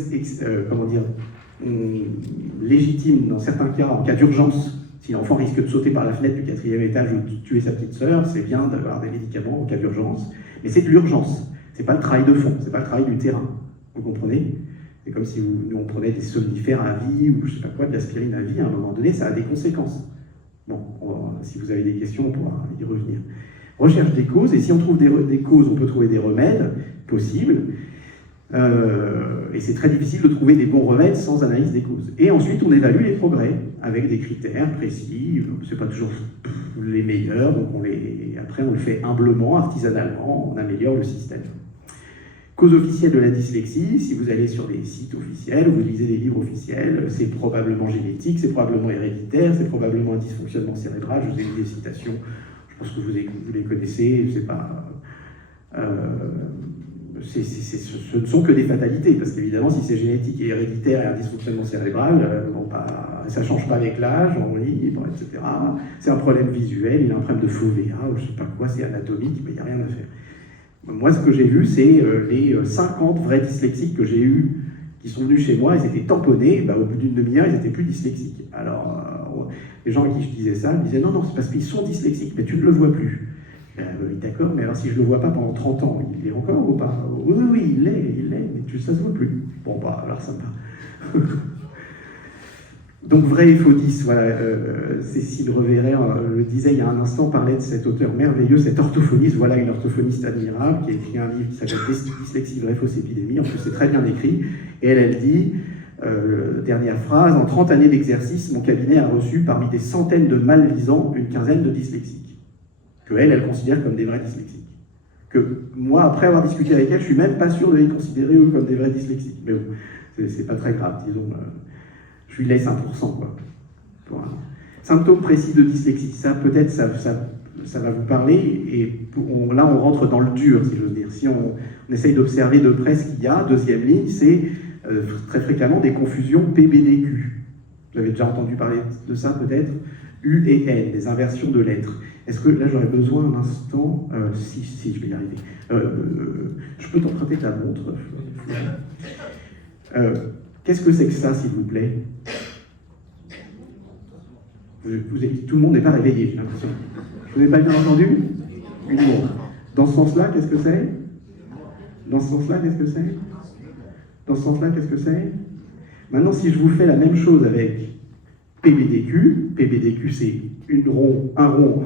légitime dans certains cas, en cas d'urgence. Si l'enfant risque de sauter par la fenêtre du 4e étage ou de tuer sa petite sœur, c'est bien d'avoir des médicaments en cas d'urgence. Mais c'est de l'urgence, c'est pas le travail de fond, c'est pas le travail du terrain. Vous comprenez? C'est comme si nous on prenait des somnifères à vie ou je sais pas quoi, de l'aspirine à vie, à un moment donné, ça a des conséquences. Bon, si vous avez des questions, on pourra y revenir. Recherche des causes, et si on trouve des causes, on peut trouver des remèdes possibles. Et c'est très difficile de trouver des bons remèdes sans analyse des causes. Et ensuite, on évalue les progrès avec des critères précis. C'est pas toujours les meilleurs, donc après on le fait humblement, artisanalement, on améliore le système. Cause officielle de la dyslexie, si vous allez sur des sites officiels, vous lisez des livres officiels, c'est probablement génétique, c'est probablement héréditaire, c'est probablement un dysfonctionnement cérébral. Je vous ai mis des citations, je pense que vous les connaissez, c'est pas... ce ne sont que des fatalités, parce qu'évidemment, si c'est génétique et héréditaire et un dysfonctionnement cérébral, ça ne change pas avec l'âge, on lit, etc. C'est un problème visuel, il a un problème de fovea, ou je ne sais pas quoi, c'est anatomique, mais il n'y a rien à faire. Moi, ce que j'ai vu, c'est les 50 vrais dyslexiques que j'ai eus, qui sont venus chez moi, ils étaient tamponnés, au bout d'une demi-heure, ils n'étaient plus dyslexiques. Alors, les gens à qui je disais ça me disaient « Non, c'est parce qu'ils sont dyslexiques, mais tu ne le vois plus ». D'accord, mais alors si je ne le vois pas pendant 30 ans, il l'est encore ou pas? Oui, il l'est, mais ça ne se voit plus. Bon, alors ça va. Donc, vrai et faux 10, voilà, Cécile Reverret le disait il y a un instant, parlait de cet auteur merveilleux, cet orthophoniste, voilà une orthophoniste admirable, qui a écrit un livre qui s'appelle Dyslexie, vraie fausse épidémie, en plus c'est très bien écrit, et elle dit, dernière phrase, en 30 années d'exercice, mon cabinet a reçu parmi des centaines de mallisants une quinzaine de dyslexiques, que elle considère comme des vrais dyslexiques. Que moi, après avoir discuté avec elle, je suis même pas sûr de les considérer eux comme des vrais dyslexiques, mais bon, c'est pas très grave, disons. Je lui laisse 1%, quoi. Symptômes précis de dyslexie, ça peut-être ça va vous parler, et là on rentre dans le dur, si j'ose dire. Si on essaye d'observer de près ce qu'il y a, deuxième ligne, c'est très fréquemment des confusions PBDQ. Vous avez déjà entendu parler de ça peut-être? U et N, des inversions de lettres. Est-ce que là j'aurais besoin un instant, si je vais y arriver, je peux t'emprunter ta montre? Qu'est-ce que c'est que ça, s'il vous plaît? Tout le monde n'est pas réveillé, j'ai l'impression. Je vous ai pas bien entendu? Une montre. Dans ce sens-là, qu'est-ce que c'est? Dans ce sens-là, qu'est-ce que c'est? Dans ce sens-là, qu'est-ce que c'est? Maintenant, si je vous fais la même chose avec PBDQ, PBDQ c'est un rond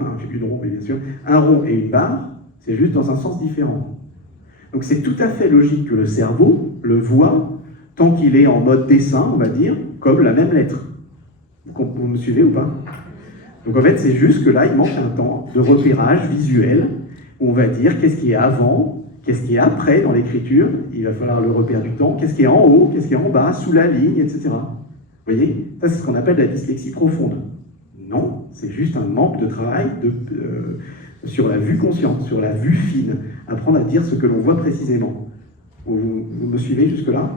et une barre, c'est juste dans un sens différent. Donc c'est tout à fait logique que le cerveau le voit tant qu'il est en mode dessin, on va dire, comme la même lettre. Vous me suivez ou pas? Donc en fait, c'est juste que là, il manque un temps de repérage visuel, où on va dire qu'est-ce qui est avant, qu'est-ce qui est après dans l'écriture, il va falloir le repère du temps, qu'est-ce qui est en haut, qu'est-ce qui est en bas, sous la ligne, etc. Vous voyez? Ça, c'est ce qu'on appelle la dyslexie profonde. Non, c'est juste un manque de travail sur la vue consciente, sur la vue fine, apprendre à dire ce que l'on voit précisément. Vous me suivez jusque-là?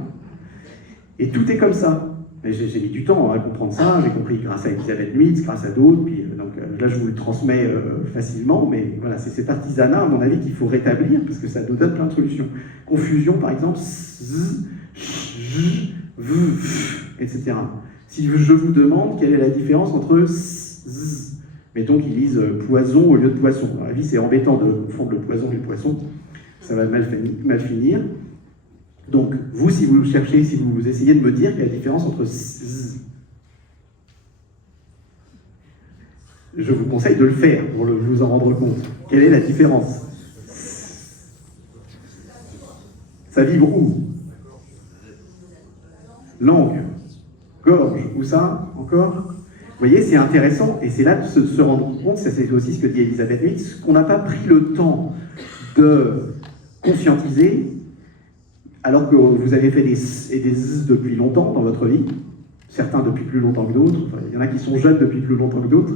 Et tout est comme ça. J'ai mis du temps à comprendre ça, j'ai compris grâce à Elisabeth Mitz, grâce à d'autres, puis donc là je vous le transmets facilement, mais voilà, c'est cet artisanat, à mon avis, qu'il faut rétablir, parce que ça nous donne plein de solutions. Confusion, par exemple, etc. Si je vous demande quelle est la différence entre mettons qu'ils lisent poison au lieu de poisson. À la vie, c'est embêtant de confondre le poison et le poisson, ça va mal finir. Donc, vous, si vous cherchez, si vous essayez de me dire quelle est la différence entre je vous conseille de le faire pour vous en rendre compte. Quelle est la différence? Ça vibre où? Langue, gorge, où ça? Encore? Vous voyez, c'est intéressant, et c'est là de se rendre compte, ça c'est aussi ce que dit Elisabeth Mitz, qu'on n'a pas pris le temps de conscientiser, alors que vous avez fait des z depuis longtemps dans votre vie, certains depuis plus longtemps que d'autres, enfin, il y en a qui sont jeunes depuis plus longtemps que d'autres.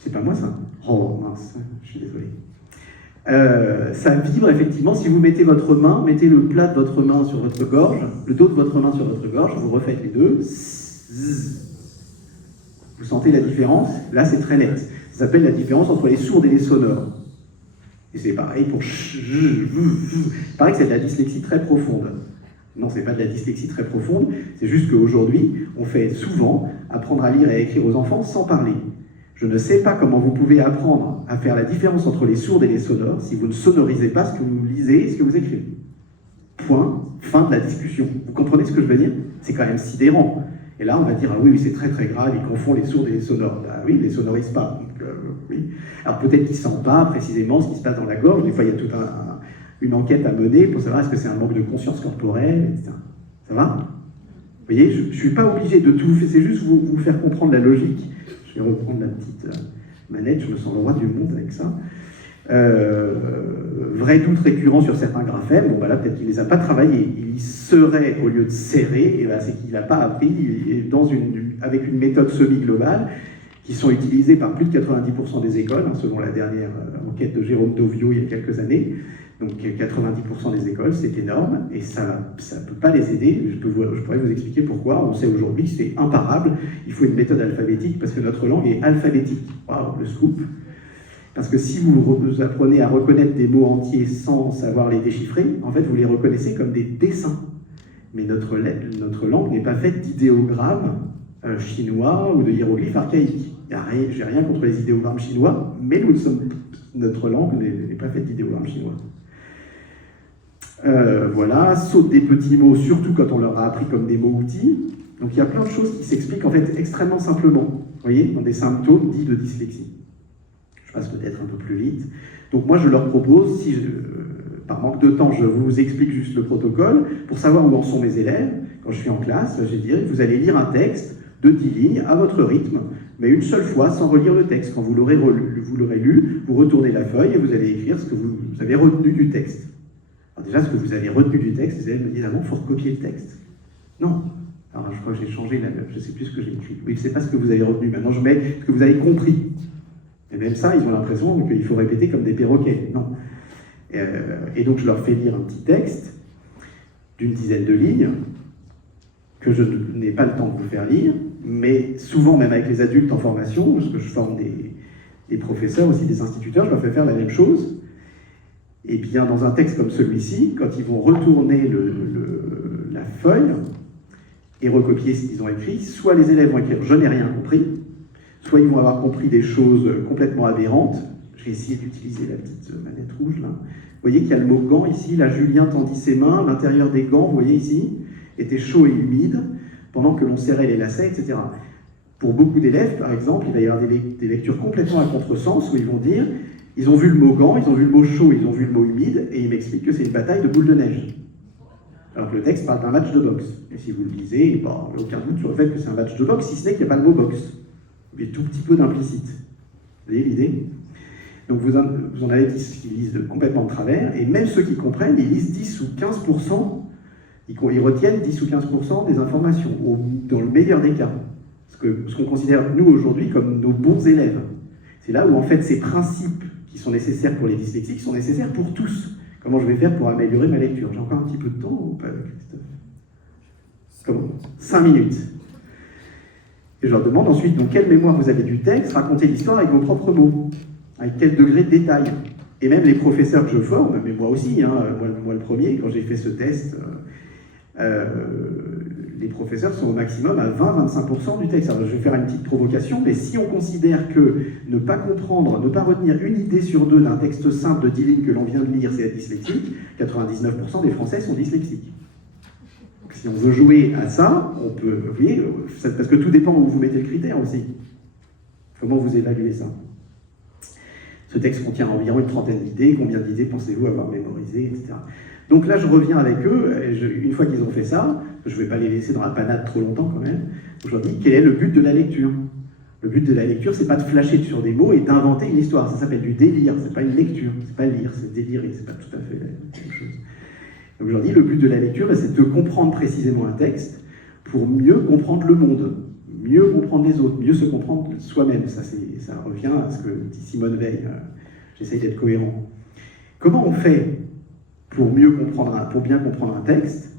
C'est pas moi ça? Oh mince, je suis désolé. Ça vibre effectivement, si vous mettez votre main, mettez le plat de votre main sur votre gorge, le dos de votre main sur votre gorge, vous refaites les deux. Vous sentez la différence? Là c'est très net. Ça s'appelle la différence entre les sourdes et les sonores. Et c'est pareil pour il paraît que c'est de la dyslexie très profonde. Non, c'est pas de la dyslexie très profonde, c'est juste qu'aujourd'hui, on fait souvent apprendre à lire et à écrire aux enfants sans parler. Je ne sais pas comment vous pouvez apprendre à faire la différence entre les sourdes et les sonores si vous ne sonorisez pas ce que vous lisez et ce que vous écrivez. Point, fin de la discussion. Vous comprenez ce que je veux dire? C'est quand même sidérant. Et là, on va dire, ah oui, c'est très très grave, ils confondent les sourds et les sonores. Ah oui, ils ne les sonorisent pas. Donc, oui. Alors peut-être qu'ils ne sentent pas précisément ce qui se passe dans la gorge. Des fois, il y a toute une enquête à mener pour savoir est-ce que c'est un manque de conscience corporelle, etc. Ça va? Vous voyez, je ne suis pas obligé de tout, c'est juste vous faire comprendre la logique. Je vais reprendre la petite manette, je me sens le roi du monde avec ça. Vrai doute récurrent sur certains graphèmes, bon bah là peut-être qu'il ne les a pas travaillés, il serait au lieu de serrer, et bah, c'est qu'il n'a pas appris, avec une méthode semi-globale, qui sont utilisées par plus de 90% des écoles, hein, selon la dernière enquête de Jérôme Dovio il y a quelques années. Donc 90% des écoles, c'est énorme, et ça ne peut pas les aider. Je pourrais vous expliquer pourquoi. On sait aujourd'hui que c'est imparable, il faut une méthode alphabétique, parce que notre langue est alphabétique. Waouh, le scoop. Parce que si vous apprenez à reconnaître des mots entiers sans savoir les déchiffrer, en fait, vous les reconnaissez comme des dessins. Mais notre langue n'est pas faite d'idéogrammes chinois ou de hiéroglyphes archaïques. J'ai rien contre les idéogrammes chinois, mais notre langue n'est pas faite d'idéogrammes chinois. Voilà, saute des petits mots, surtout quand on leur a appris comme des mots-outils. Donc il y a plein de choses qui s'expliquent en fait extrêmement simplement, vous voyez, dans des symptômes dits de dyslexie. Je passe peut-être un peu plus vite. Donc moi je leur propose, par manque de temps, je vous explique juste le protocole, pour savoir où en sont mes élèves. Quand je suis en classe, je dirais, vous allez lire un texte de 10 lignes à votre rythme, mais une seule fois sans relire le texte. Quand vous l'aurez lu, vous retournez la feuille et vous allez écrire ce que vous avez retenu du texte. Alors déjà, ce que vous avez retenu du texte, vous allez me dire, ah bon, il faut recopier le texte. Non. Alors je crois que j'ai changé, je ne sais plus ce que j'ai écrit. Oui, c'est pas ce que vous avez retenu. Maintenant je mets ce que vous avez compris. Et même ça, ils ont l'impression qu'il faut répéter comme des perroquets. Non. Et donc je leur fais lire un petit texte d'une dizaine de lignes que je n'ai pas le temps de vous faire lire, mais souvent même avec les adultes en formation, parce que je forme des professeurs aussi, des instituteurs, je leur fais faire la même chose. Et bien dans un texte comme celui-ci, quand ils vont retourner la feuille et recopier ce qu'ils ont écrit, soit les élèves vont écrire « je n'ai rien compris », soit ils vont avoir compris des choses complètement aberrantes. J'ai essayé d'utiliser la petite manette rouge là. Vous voyez qu'il y a le mot gant ici, là Julien tendit ses mains, l'intérieur des gants, vous voyez ici, était chaud et humide, pendant que l'on serrait les lacets, etc. Pour beaucoup d'élèves, par exemple, il va y avoir des lectures complètement à contresens, où ils vont dire, ils ont vu le mot gant, ils ont vu le mot chaud, ils ont vu le mot humide, et ils m'expliquent que c'est une bataille de boules de neige. Alors que le texte parle d'un match de boxe. Et si vous le lisez, il n'y a aucun doute sur le fait que c'est un match de boxe, si ce n'est qu'il n'y a pas le mot boxe. Mais tout petit peu d'implicite. Vous voyez l'idée? Donc vous en avez 10 qui lisent complètement de travers, et même ceux qui comprennent, ils lisent 10 ou 15%, ils retiennent 10 ou 15% des informations, dans le meilleur des cas. Ce qu'on considère, nous, aujourd'hui, comme nos bons élèves. C'est là où, en fait, ces principes qui sont nécessaires pour les dyslexiques sont nécessaires pour tous. Comment je vais faire pour améliorer ma lecture? J'ai encore un petit peu de temps ou pas, Christophe? Comment? 5 minutes. Et je leur demande ensuite, donc, quelle mémoire vous avez du texte? Racontez l'histoire avec vos propres mots. Avec quel degré de détail? Et même les professeurs que je forme, mais moi aussi, hein, moi le premier, quand j'ai fait ce test, les professeurs sont au maximum à 20-25% du texte. Alors je vais faire une petite provocation, mais si on considère que ne pas comprendre, ne pas retenir une idée sur deux d'un texte simple de 10 lignes que l'on vient de lire, c'est être dyslexique, 99% des Français sont dyslexiques. Donc si on veut jouer à ça, on peut, vous voyez, parce que tout dépend où vous mettez le critère aussi. Comment vous évaluez ça? Ce texte contient environ une trentaine d'idées. Combien d'idées pensez-vous avoir mémorisées, etc. Donc là, je reviens avec eux, une fois qu'ils ont fait ça, je ne vais pas les laisser dans la panade trop longtemps quand même, je leur dis quel est le but de la lecture. Le but de la lecture, c'est pas de flasher sur des mots et d'inventer une histoire. Ça s'appelle du délire, c'est pas une lecture, c'est pas lire, c'est délirer, c'est pas tout à fait la même chose. Donc je leur dis, le but de la lecture, c'est de comprendre précisément un texte pour mieux comprendre le monde, mieux comprendre les autres, mieux se comprendre soi-même. Ça revient à ce que dit Simone Veil. J'essaye d'être cohérent. Comment on fait pour bien comprendre un texte?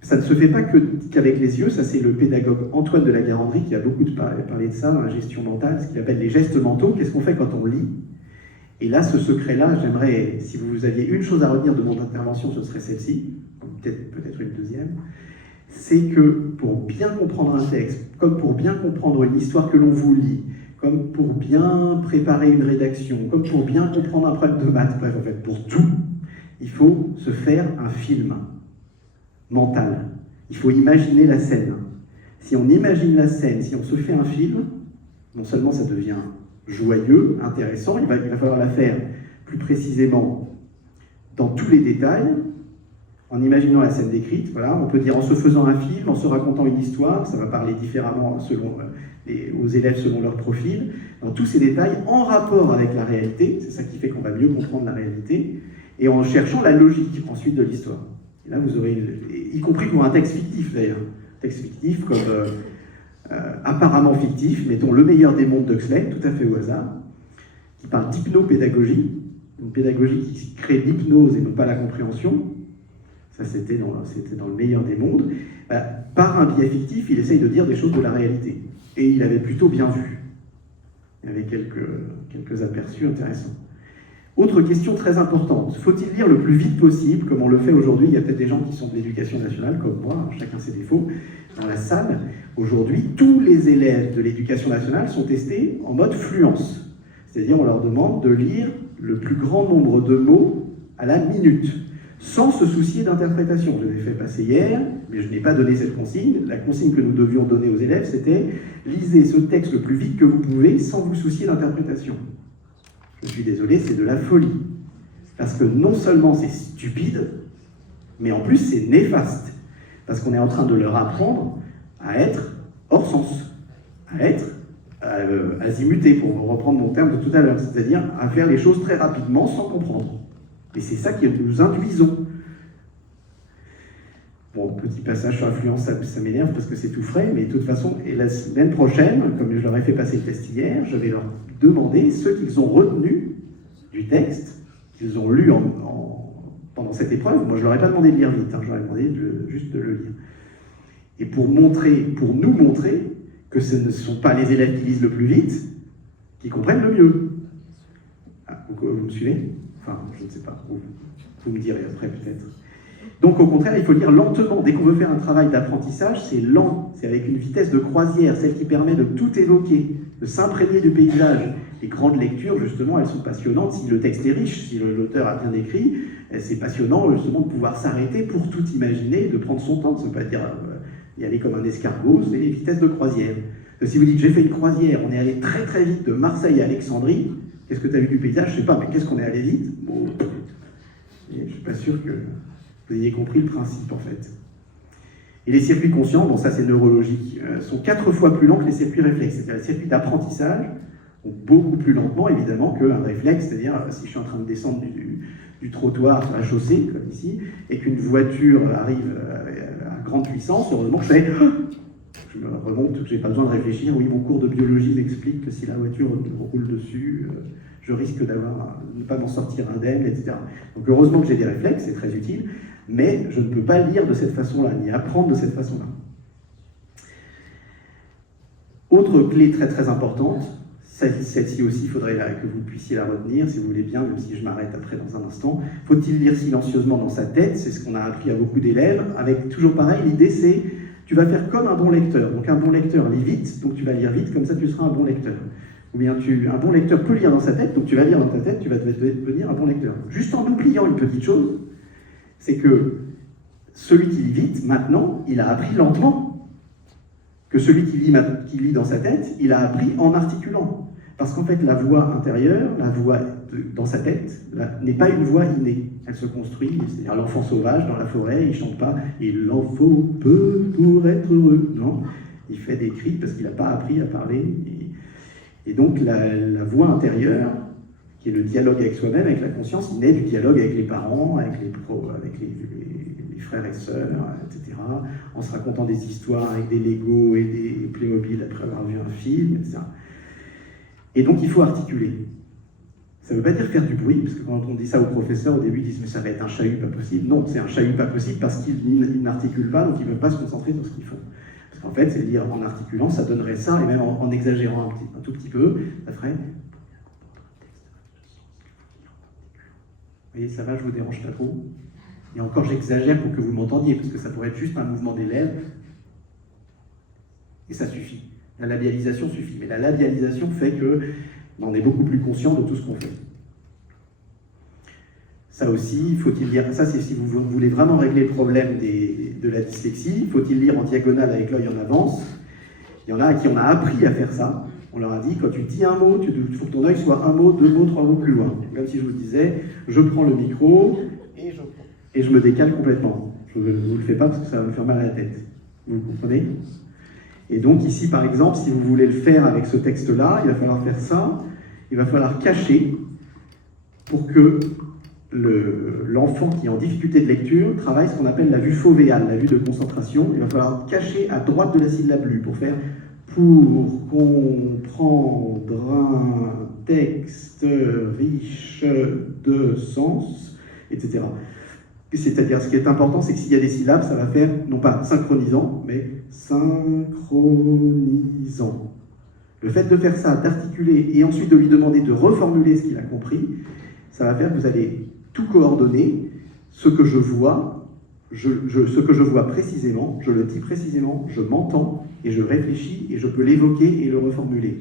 Ça ne se fait pas qu'avec les yeux. Ça, c'est le pédagogue Antoine de la Garandrie qui a beaucoup parlé de ça dans la gestion mentale, ce qu'il appelle les gestes mentaux. Qu'est-ce qu'on fait quand on lit? Et là, ce secret-là, j'aimerais, si vous aviez une chose à retenir de mon intervention, ce serait celle-ci, peut-être une deuxième, c'est que pour bien comprendre un texte, comme pour bien comprendre une histoire que l'on vous lit, comme pour bien préparer une rédaction, comme pour bien comprendre un problème de maths, bref, en fait, pour tout, il faut se faire un film mental. Il faut imaginer la scène. Si on imagine la scène, si on se fait un film, non seulement ça devient joyeux, intéressant, il va falloir la faire plus précisément dans tous les détails, en imaginant la scène décrite. Voilà, on peut dire en se faisant un film, en se racontant une histoire, ça va parler différemment aux élèves selon leur profil, dans tous ces détails, en rapport avec la réalité, c'est ça qui fait qu'on va mieux comprendre la réalité, et en cherchant la logique ensuite de l'histoire. Et là, vous aurez, y compris pour un texte fictif d'ailleurs, texte fictif comme apparemment fictif, mettons Le meilleur des mondes d'Huxley, tout à fait au hasard, qui parle d'hypnopédagogie, une pédagogie qui crée l'hypnose et non pas la compréhension. Ça, c'était dans Le meilleur des mondes. Par un biais fictif, il essaye de dire des choses de la réalité. Et il avait plutôt bien vu. Il y avait quelques aperçus intéressants. Autre question très importante. Faut-il lire le plus vite possible, comme on le fait aujourd'hui? Il y a peut-être des gens qui sont de l'éducation nationale, comme moi, chacun ses défauts, dans la salle. Aujourd'hui, tous les élèves de l'éducation nationale sont testés en mode fluence. C'est-à-dire, on leur demande de lire le plus grand nombre de mots à la minute, sans se soucier d'interprétation. Je l'ai fait passer hier, mais je n'ai pas donné cette consigne. La consigne que nous devions donner aux élèves, c'était « lisez ce texte le plus vite que vous pouvez, sans vous soucier d'interprétation ». Je suis désolé, c'est de la folie. Parce que non seulement c'est stupide, mais en plus c'est néfaste. Parce qu'on est en train de leur apprendre à être hors sens, à être azimuté, pour reprendre mon terme de tout à l'heure, c'est-à-dire à faire les choses très rapidement sans comprendre. Et c'est ça que nous induisons. Bon, petit passage sur l'influence, ça m'énerve parce que c'est tout frais, mais de toute façon, et la semaine prochaine, comme je leur ai fait passer le test hier, je vais leur demander ce qu'ils ont retenu du texte, qu'ils ont lu pendant cette épreuve. Moi, je leur ai pas demandé de lire vite, hein, je leur ai demandé juste de le lire. Et pour nous montrer que ce ne sont pas les élèves qui lisent le plus vite, qui comprennent le mieux. Ah, vous me suivez? Enfin, je ne sais pas, vous me direz après peut-être. Donc au contraire, il faut lire lentement. Dès qu'on veut faire un travail d'apprentissage, c'est lent, c'est avec une vitesse de croisière, celle qui permet de tout évoquer, de s'imprégner du paysage. Les grandes lectures, justement, elles sont passionnantes si le texte est riche, si l'auteur a bien écrit. C'est passionnant, justement, de pouvoir s'arrêter pour tout imaginer, de prendre son temps, ça ne veut pas dire y aller comme un escargot, c'est les vitesses de croisière. Si vous dites, j'ai fait une croisière, on est allé très très vite de Marseille à Alexandrie, qu'est-ce que tu as vu du paysage? Je ne sais pas, mais qu'est-ce qu'on est allé vite? Bon, je ne suis pas sûr que vous ayez compris le principe, en fait. Et les circuits conscients, bon ça c'est neurologique, sont 4 fois plus lents que les circuits réflexes. C'est-à-dire les circuits d'apprentissage vont beaucoup plus lentement, évidemment, qu'un réflexe. C'est-à-dire, si je suis en train de descendre du trottoir sur la chaussée, comme ici, et qu'une voiture arrive à grande puissance, heureusement que je me remonte, que je n'ai pas besoin de réfléchir. Oui, mon cours de biologie m'explique que si la voiture roule dessus, je risque de ne pas m'en sortir indemne, etc. Donc heureusement que j'ai des réflexes, c'est très utile, mais je ne peux pas lire de cette façon-là, ni apprendre de cette façon-là. Autre clé très très importante, celle-ci aussi, il faudrait que vous puissiez la retenir, si vous voulez bien, même si je m'arrête après dans un instant. Faut-il lire silencieusement dans sa tête? C'est ce qu'on a appris à beaucoup d'élèves. Avec toujours pareil, l'idée c'est, tu vas faire comme un bon lecteur. Donc un bon lecteur lit vite, donc tu vas lire vite, comme ça tu seras un bon lecteur. Ou bien un bon lecteur peut lire dans sa tête, donc tu vas lire dans ta tête, tu vas devenir un bon lecteur. Juste en oubliant une petite chose, c'est que celui qui lit vite, maintenant, il a appris lentement. Que celui qui lit dans sa tête, il a appris en articulant. Parce qu'en fait, la voix intérieure, la voix dans sa tête, n'est pas une voix innée. Elle se construit, c'est-à-dire l'enfant sauvage dans la forêt, il ne chante pas « Il en faut peu pour être heureux ». Non, il fait des cris parce qu'il n'a pas appris à parler. Et donc, la voix intérieure, qui est le dialogue avec soi-même, avec la conscience, il naît du dialogue avec les parents, avec les frères et sœurs, etc., en se racontant des histoires avec des Lego et des Playmobil après avoir vu un film, etc. Et donc il faut articuler. Ça ne veut pas dire faire du bruit, parce que quand on dit ça aux professeurs, au début ils disent « mais ça va être un chahut pas possible ». Non, c'est un chahut pas possible parce qu'ils n'articulent pas, donc ils ne veulent pas se concentrer sur ce qu'ils font. Parce qu'en fait, c'est dire en articulant, ça donnerait ça, et même en exagérant un tout petit peu, ça ferait... Vous voyez, ça va, je vous dérange pas trop. Et encore, j'exagère pour que vous m'entendiez, parce que ça pourrait être juste un mouvement des lèvres, et ça suffit. La labialisation suffit, mais la labialisation fait qu'on est beaucoup plus conscient de tout ce qu'on fait. Ça aussi, faut-il lire, ça c'est si vous voulez vraiment régler le problème de la dyslexie, faut-il lire en diagonale avec l'œil en avance. Il y en a qui on a appris à faire ça. On leur a dit, quand tu dis un mot, il faut que ton œil soit un mot, 2 mots, 3 mots plus loin. Comme si je vous disais, je prends le micro et je me décale complètement. Je ne vous le fais pas parce que ça va me faire mal à la tête. Vous comprenez? Et donc ici, par exemple, si vous voulez le faire avec ce texte-là, il va falloir faire ça. Il va falloir cacher pour que l'enfant qui est en difficulté de lecture travaille ce qu'on appelle la vue fovéale, la vue de concentration. Il va falloir cacher à droite de la syllabe lue pour faire pour comprendre un texte riche de sens, etc. C'est-à-dire, ce qui est important, c'est que s'il y a des syllabes, ça va faire, non pas synchronisant, mais synchronisant. Le fait de faire ça, d'articuler, et ensuite de lui demander de reformuler ce qu'il a compris, ça va faire que vous allez tout coordonner, ce que je vois, ce que je vois précisément, je le dis précisément, je m'entends, et je réfléchis, et je peux l'évoquer et le reformuler.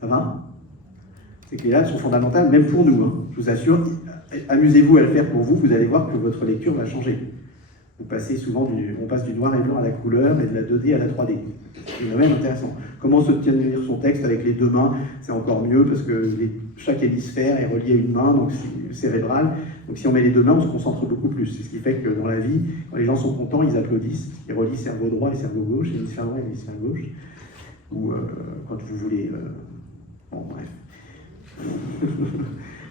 Ça va? Ces clés-là sont fondamentales, même pour nous. Hein. Je vous assure, amusez-vous à le faire pour vous, vous allez voir que votre lecture va changer. Vous passez souvent on passe du noir et blanc à la couleur et de la 2D à la 3D. C'est quand même intéressant. Comment se tenir son texte avec les 2 mains, c'est encore mieux parce que chaque hémisphère est relié à une main, donc c'est cérébral. Donc si on met les 2 mains, on se concentre beaucoup plus. C'est ce qui fait que dans la vie, quand les gens sont contents, ils applaudissent. Ils relient cerveau droit et cerveau gauche, hémisphère droit et hémisphère gauche. Ou quand vous voulez... bon, bref.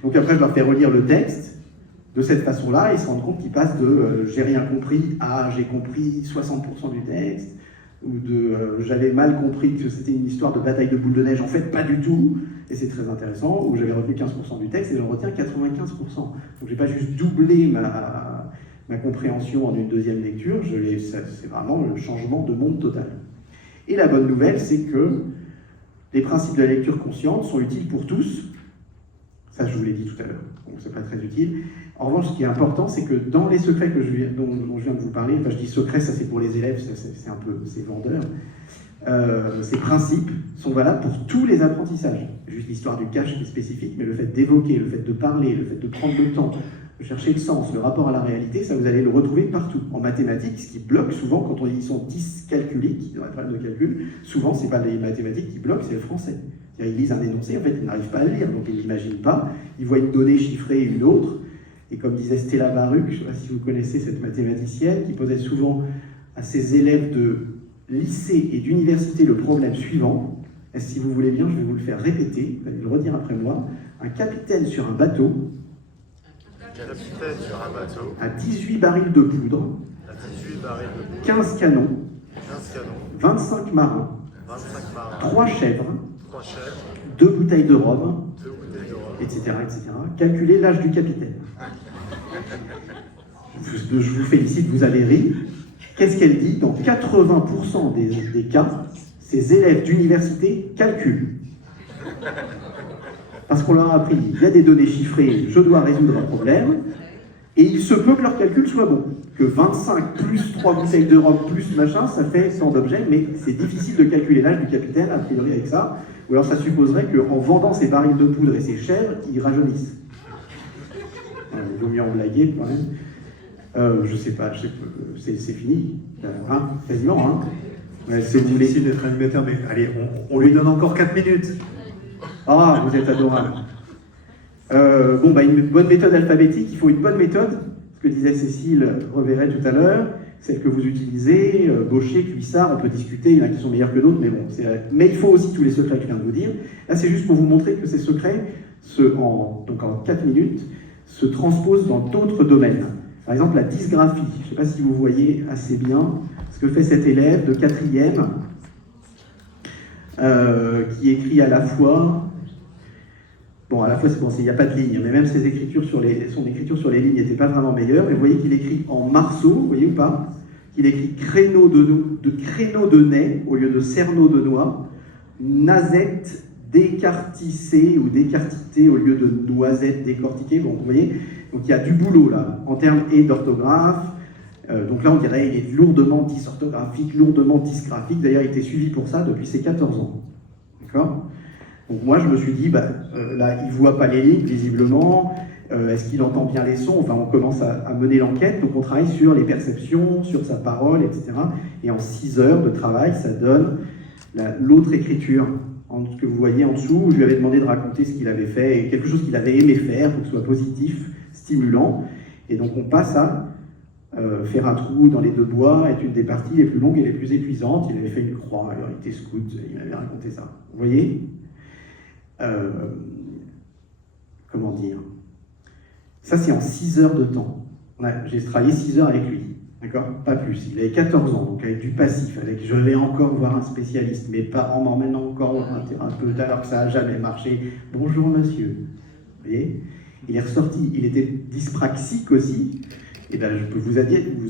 Donc après, je leur fais relire le texte. de cette façon-là, ils se rendent compte qu'ils passent de j'ai rien compris à j'ai compris 60% du texte, ou de j'avais mal compris que c'était une histoire de bataille de boules de neige, en fait pas du tout, et c'est très intéressant, ou j'avais retenu 15% du texte et j'en retiens 95%. Donc j'ai pas juste doublé ma compréhension en une deuxième lecture, c'est vraiment le changement de monde total. Et la bonne nouvelle, c'est que les principes de la lecture consciente sont utiles pour tous. Ça, je vous l'ai dit tout à l'heure, donc c'est pas très utile. En revanche, ce qui est important, c'est que dans les secrets dont je viens de vous parler, enfin je dis secrets, ça c'est pour les élèves, c'est vendeur, ces principes sont valables pour tous les apprentissages. Juste l'histoire du cache qui est spécifique, mais le fait d'évoquer, le fait de parler, le fait de prendre le temps, de chercher le sens, le rapport à la réalité, ça vous allez le retrouver partout. En mathématiques, ce qui bloque souvent, quand on dit ils sont dyscalculiques, dans les problèmes de calcul, souvent c'est pas les mathématiques qui bloquent, c'est le français. Ils lisent un énoncé, en fait ils n'arrivent pas à le lire, donc ils ne l'imaginent pas, ils voient une donnée chiffrée et une autre, et comme disait Stella Baruch, je ne sais pas si vous connaissez cette mathématicienne, qui posait souvent à ses élèves de lycée et d'université le problème suivant, et si vous voulez bien, je vais vous le faire répéter, vous allez le redire après moi, un capitaine sur un bateau à 18 barils de poudre, 15 canons, 25 marins, 3 chèvres, 2 bouteilles de rhum, etc., etc. Calculez l'âge du capitaine. Je vous félicite, vous avez ri. Qu'est-ce qu'elle dit? Dans 80% des cas, ces élèves d'université calculent. Parce qu'on leur a appris, il y a des données chiffrées, je dois résoudre un problème, et il se peut que leur calcul soit bon. Que 25 plus 3 bouteilles de rhum plus machin, ça fait 100 objets, mais c'est difficile de calculer l'âge du capitaine, a priori avec ça, ou alors ça supposerait qu'en vendant ses barils de poudre et ses chèvres, ils rajeunissent. Il vaut mieux en blaguer quand même. Je sais pas, c'est fini, hein, quasiment. Hein. C'est difficile d'être animateur, mais allez, on lui donne encore 4 minutes. Ah, vous êtes adorable. Une bonne méthode alphabétique, il faut une bonne méthode, ce que disait Cécile Reverret tout à l'heure, celle que vous utilisez, Baucher, Cuissard, on peut discuter, il y en a qui sont meilleurs que d'autres, mais bon, mais il faut aussi tous les secrets que je viens de vous dire. Là, c'est juste pour vous montrer que ces secrets, en 4 minutes, se transposent dans d'autres domaines. Par exemple, la dysgraphie. Je ne sais pas si vous voyez assez bien ce que fait cet élève de 4e, qui écrit à la fois... Bon, à la fois, c'est bon, il n'y a pas de ligne, mais même son écriture sur les lignes n'était pas vraiment meilleure. Et vous voyez qu'il écrit en marceau, vous voyez ou pas? Il écrit créneau de nez au lieu de cerneau de noix, nasette décartissée ou décartité au lieu de noisette décortiquée. Bon, vous voyez, donc il y a du boulot là, en termes d'orthographe. Donc là, on dirait qu'il est lourdement dysorthographique, lourdement dysgraphique. D'ailleurs, il était suivi pour ça depuis ses 14 ans. D'accord? Donc moi, je me suis dit, là, il ne voit pas les lignes, visiblement. Est-ce qu'il entend bien les sons? Enfin, on commence à mener l'enquête. Donc on travaille sur les perceptions, sur sa parole, etc. Et en 6 heures de travail, ça donne l'autre écriture. Ce que vous voyez en dessous, où je lui avais demandé de raconter ce qu'il avait fait, et quelque chose qu'il avait aimé faire, pour que ce soit positif, stimulant. Et donc on passe à faire un trou dans les 2 bois, est une des parties les plus longues et les plus épuisantes. Il avait fait une croix, alors il était scout, il m'avait raconté ça. Vous voyez? Comment dire? Ça, c'est en 6 heures de temps. J'ai travaillé 6 heures avec lui, d'accord? Pas plus. Il avait 14 ans, donc avec du passif, avec je vais encore voir un spécialiste, mes parents m'emmènent encore voir un thérapeute alors que ça n'a jamais marché. Bonjour monsieur. Vous voyez? Il est ressorti, il était dyspraxique aussi. Et bien, je peux vous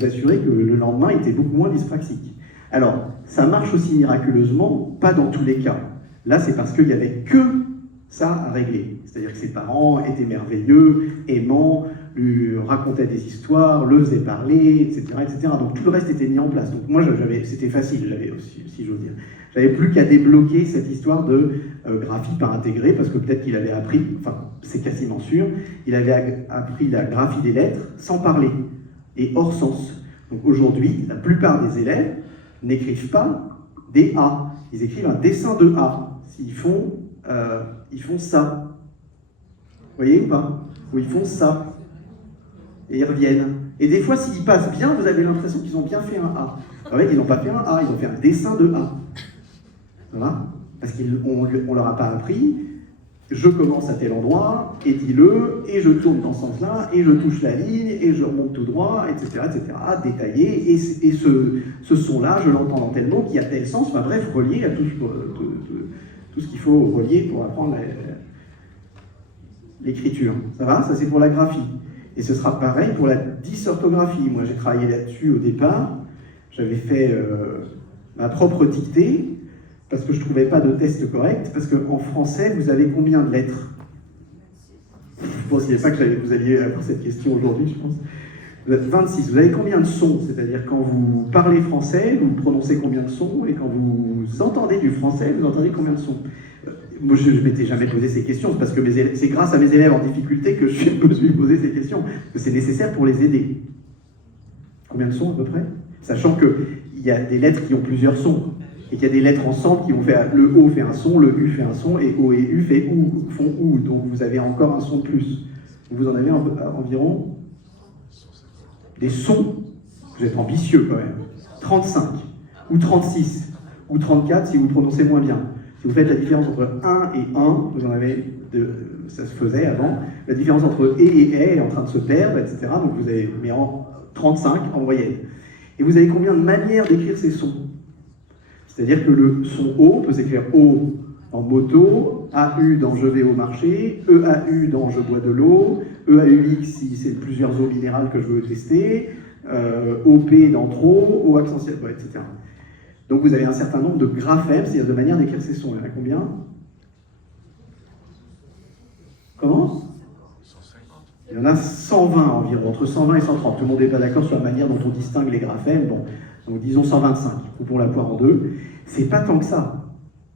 assurer que le lendemain, il était beaucoup moins dyspraxique. Alors, ça marche aussi miraculeusement, pas dans tous les cas. Là, c'est parce qu'il n'y avait que ça à régler. C'est-à-dire que ses parents étaient merveilleux, aimants, lui racontaient des histoires, le faisaient parler, etc., etc. Donc tout le reste était mis en place. Donc moi, c'était facile, si j'ose dire. J'avais plus qu'à débloquer cette histoire de graphie par intégré, parce que peut-être qu'il avait appris, enfin c'est quasiment sûr, il avait appris la graphie des lettres sans parler, et hors sens. Donc aujourd'hui, la plupart des élèves n'écrivent pas des A, ils écrivent un dessin de A. Ils font ça. Vous voyez ou pas? Ou ils font ça. Et ils reviennent. Et des fois, s'ils passent bien, vous avez l'impression qu'ils ont bien fait un A. En fait, ils n'ont pas fait un A, ils ont fait un dessin de A. Voilà. Parce qu'on ne leur a pas appris je commence à tel endroit, et dis-le, et je tourne dans ce sens-là, et je touche la ligne, et je remonte tout droit, etc., détaillé, et ce son-là, je l'entends dans tel mot qui a tel sens, enfin bref, relié à tout ce qu'il faut relier pour apprendre l'écriture. Ça va? Ça c'est pour la graphie. Et ce sera pareil pour la dysorthographie. Moi j'ai travaillé là-dessus au départ, j'avais fait ma propre dictée, parce que je ne trouvais pas de test correct, parce qu'en français, vous avez combien de lettres? Je ne pensiez pas que vous alliez avoir cette question aujourd'hui, je pense. Vous êtes 26. Vous avez combien de sons? C'est-à-dire quand vous parlez français, vous prononcez combien de sons? Et quand vous entendez du français, vous entendez combien de sons? Moi, je ne m'étais jamais posé ces questions, c'est parce que c'est grâce à mes élèves en difficulté que je me suis posé ces questions, que c'est nécessaire pour les aider. Combien de sons à peu près? Sachant qu'il y a des lettres qui ont plusieurs sons. Et qu'il y a des lettres ensemble qui vont faire, le O fait un son, le U fait un son, et O et U font OU, donc vous avez encore un son de plus. Vous en avez environ des sons, vous êtes ambitieux quand même, 35, ou 36, ou 34 si vous prononcez moins bien. Si vous faites la différence entre 1 et 1, vous en avez, ça se faisait avant, la différence entre et est en train de se perdre, etc. Donc vous avez, mais en 35 en moyenne. Et vous avez combien de manières d'écrire ces sons? C'est-à-dire que le son O peut s'écrire O en moto, AU dans je vais au marché, EAU dans je bois de l'eau, EAUX si c'est plusieurs eaux minérales que je veux tester, OP dans trop, O accent ciel, etc. Donc vous avez un certain nombre de graphèmes, c'est-à-dire de manières d'écrire ces sons. Il y en a combien? Comment? Il y en a 120 environ, entre 120 et 130. Tout le monde n'est pas d'accord sur la manière dont on distingue les graphèmes. Bon. Donc disons 125, coupons la poire en deux. C'est pas tant que ça.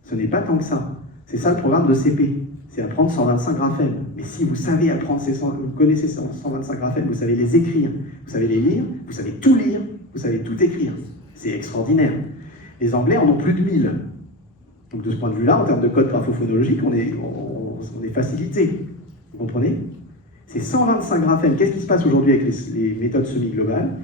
Ce n'est pas tant que ça. C'est ça le programme de CP. C'est apprendre 125 graphèmes. Mais si vous savez apprendre vous connaissez 125 graphèmes, vous savez les écrire, vous savez les lire, vous savez tout lire, vous savez tout écrire. C'est extraordinaire. Les Anglais en ont plus de 1000. Donc de ce point de vue-là, en termes de code graphophonologique, on est facilité. Vous comprenez? C'est 125 graphèmes. Qu'est-ce qui se passe aujourd'hui avec les méthodes semi-globales?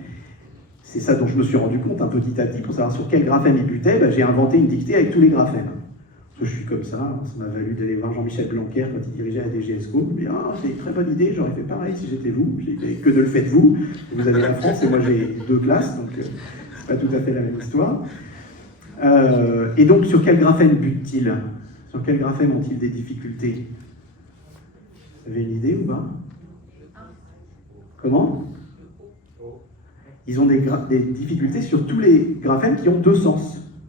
C'est ça dont je me suis rendu compte un petit à petit pour savoir sur quel graphème il butait. J'ai inventé une dictée avec tous les graphèmes. Parce que je suis comme ça m'a valu d'aller voir Jean-Michel Blanquer quand il dirigeait la DGESCO. Je me dis, c'est une très bonne idée, j'aurais fait pareil si j'étais vous. J'ai dit, que de le faites-vous. Vous avez la France et moi j'ai 2 classes, donc c'est pas tout à fait la même histoire. Et donc sur quel graphème butent-ils? Sur quel graphème ont-ils des difficultés? Vous avez une idée ou pas? Comment? Ils ont des difficultés sur tous les graphèmes qui ont 2 sons,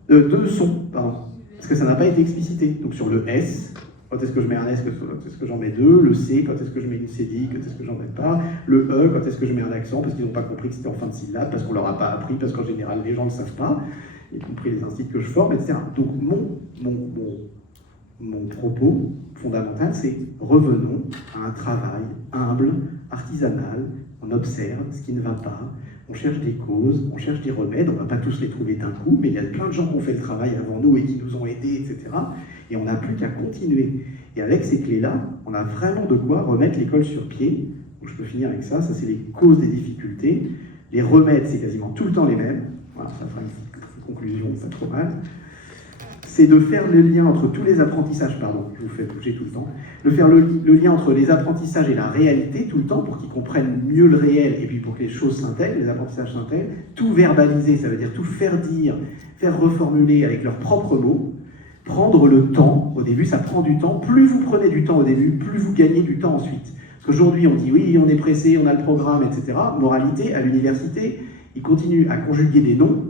parce que ça n'a pas été explicité. Donc sur le S, quand est-ce que je mets un S, quand est-ce que j'en mets 2, le C, quand est-ce que je mets une cédille, quand est-ce que j'en mets pas, le E, quand est-ce que je mets un accent, parce qu'ils n'ont pas compris que c'était en fin de syllabe, parce qu'on leur a pas appris, parce qu'en général les gens ne le savent pas, y compris les instituts que je forme, etc. Donc mon propos fondamental, c'est revenons à un travail humble, artisanal, on observe ce qui ne va pas, on cherche des causes, on cherche des remèdes, on ne va pas tous les trouver d'un coup, mais il y a plein de gens qui ont fait le travail avant nous et qui nous ont aidés, etc. Et on n'a plus qu'à continuer. Et avec ces clés-là, on a vraiment de quoi remettre l'école sur pied. Donc je peux finir avec ça, c'est les causes des difficultés. Les remèdes, c'est quasiment tout le temps les mêmes. Voilà, ça fera une conclusion, pas trop mal. C'est de faire le lien entre tous les apprentissages, je vous fais bouger tout le temps, de faire le lien entre les apprentissages et la réalité tout le temps pour qu'ils comprennent mieux le réel et puis pour que les choses s'intègrent, les apprentissages s'intègrent, tout verbaliser, ça veut dire tout faire dire, faire reformuler avec leurs propres mots, prendre le temps, au début ça prend du temps, plus vous prenez du temps au début, plus vous gagnez du temps ensuite. Parce qu'aujourd'hui on dit oui, on est pressé, on a le programme, etc. Moralité, à l'université, ils continuent à conjuguer des noms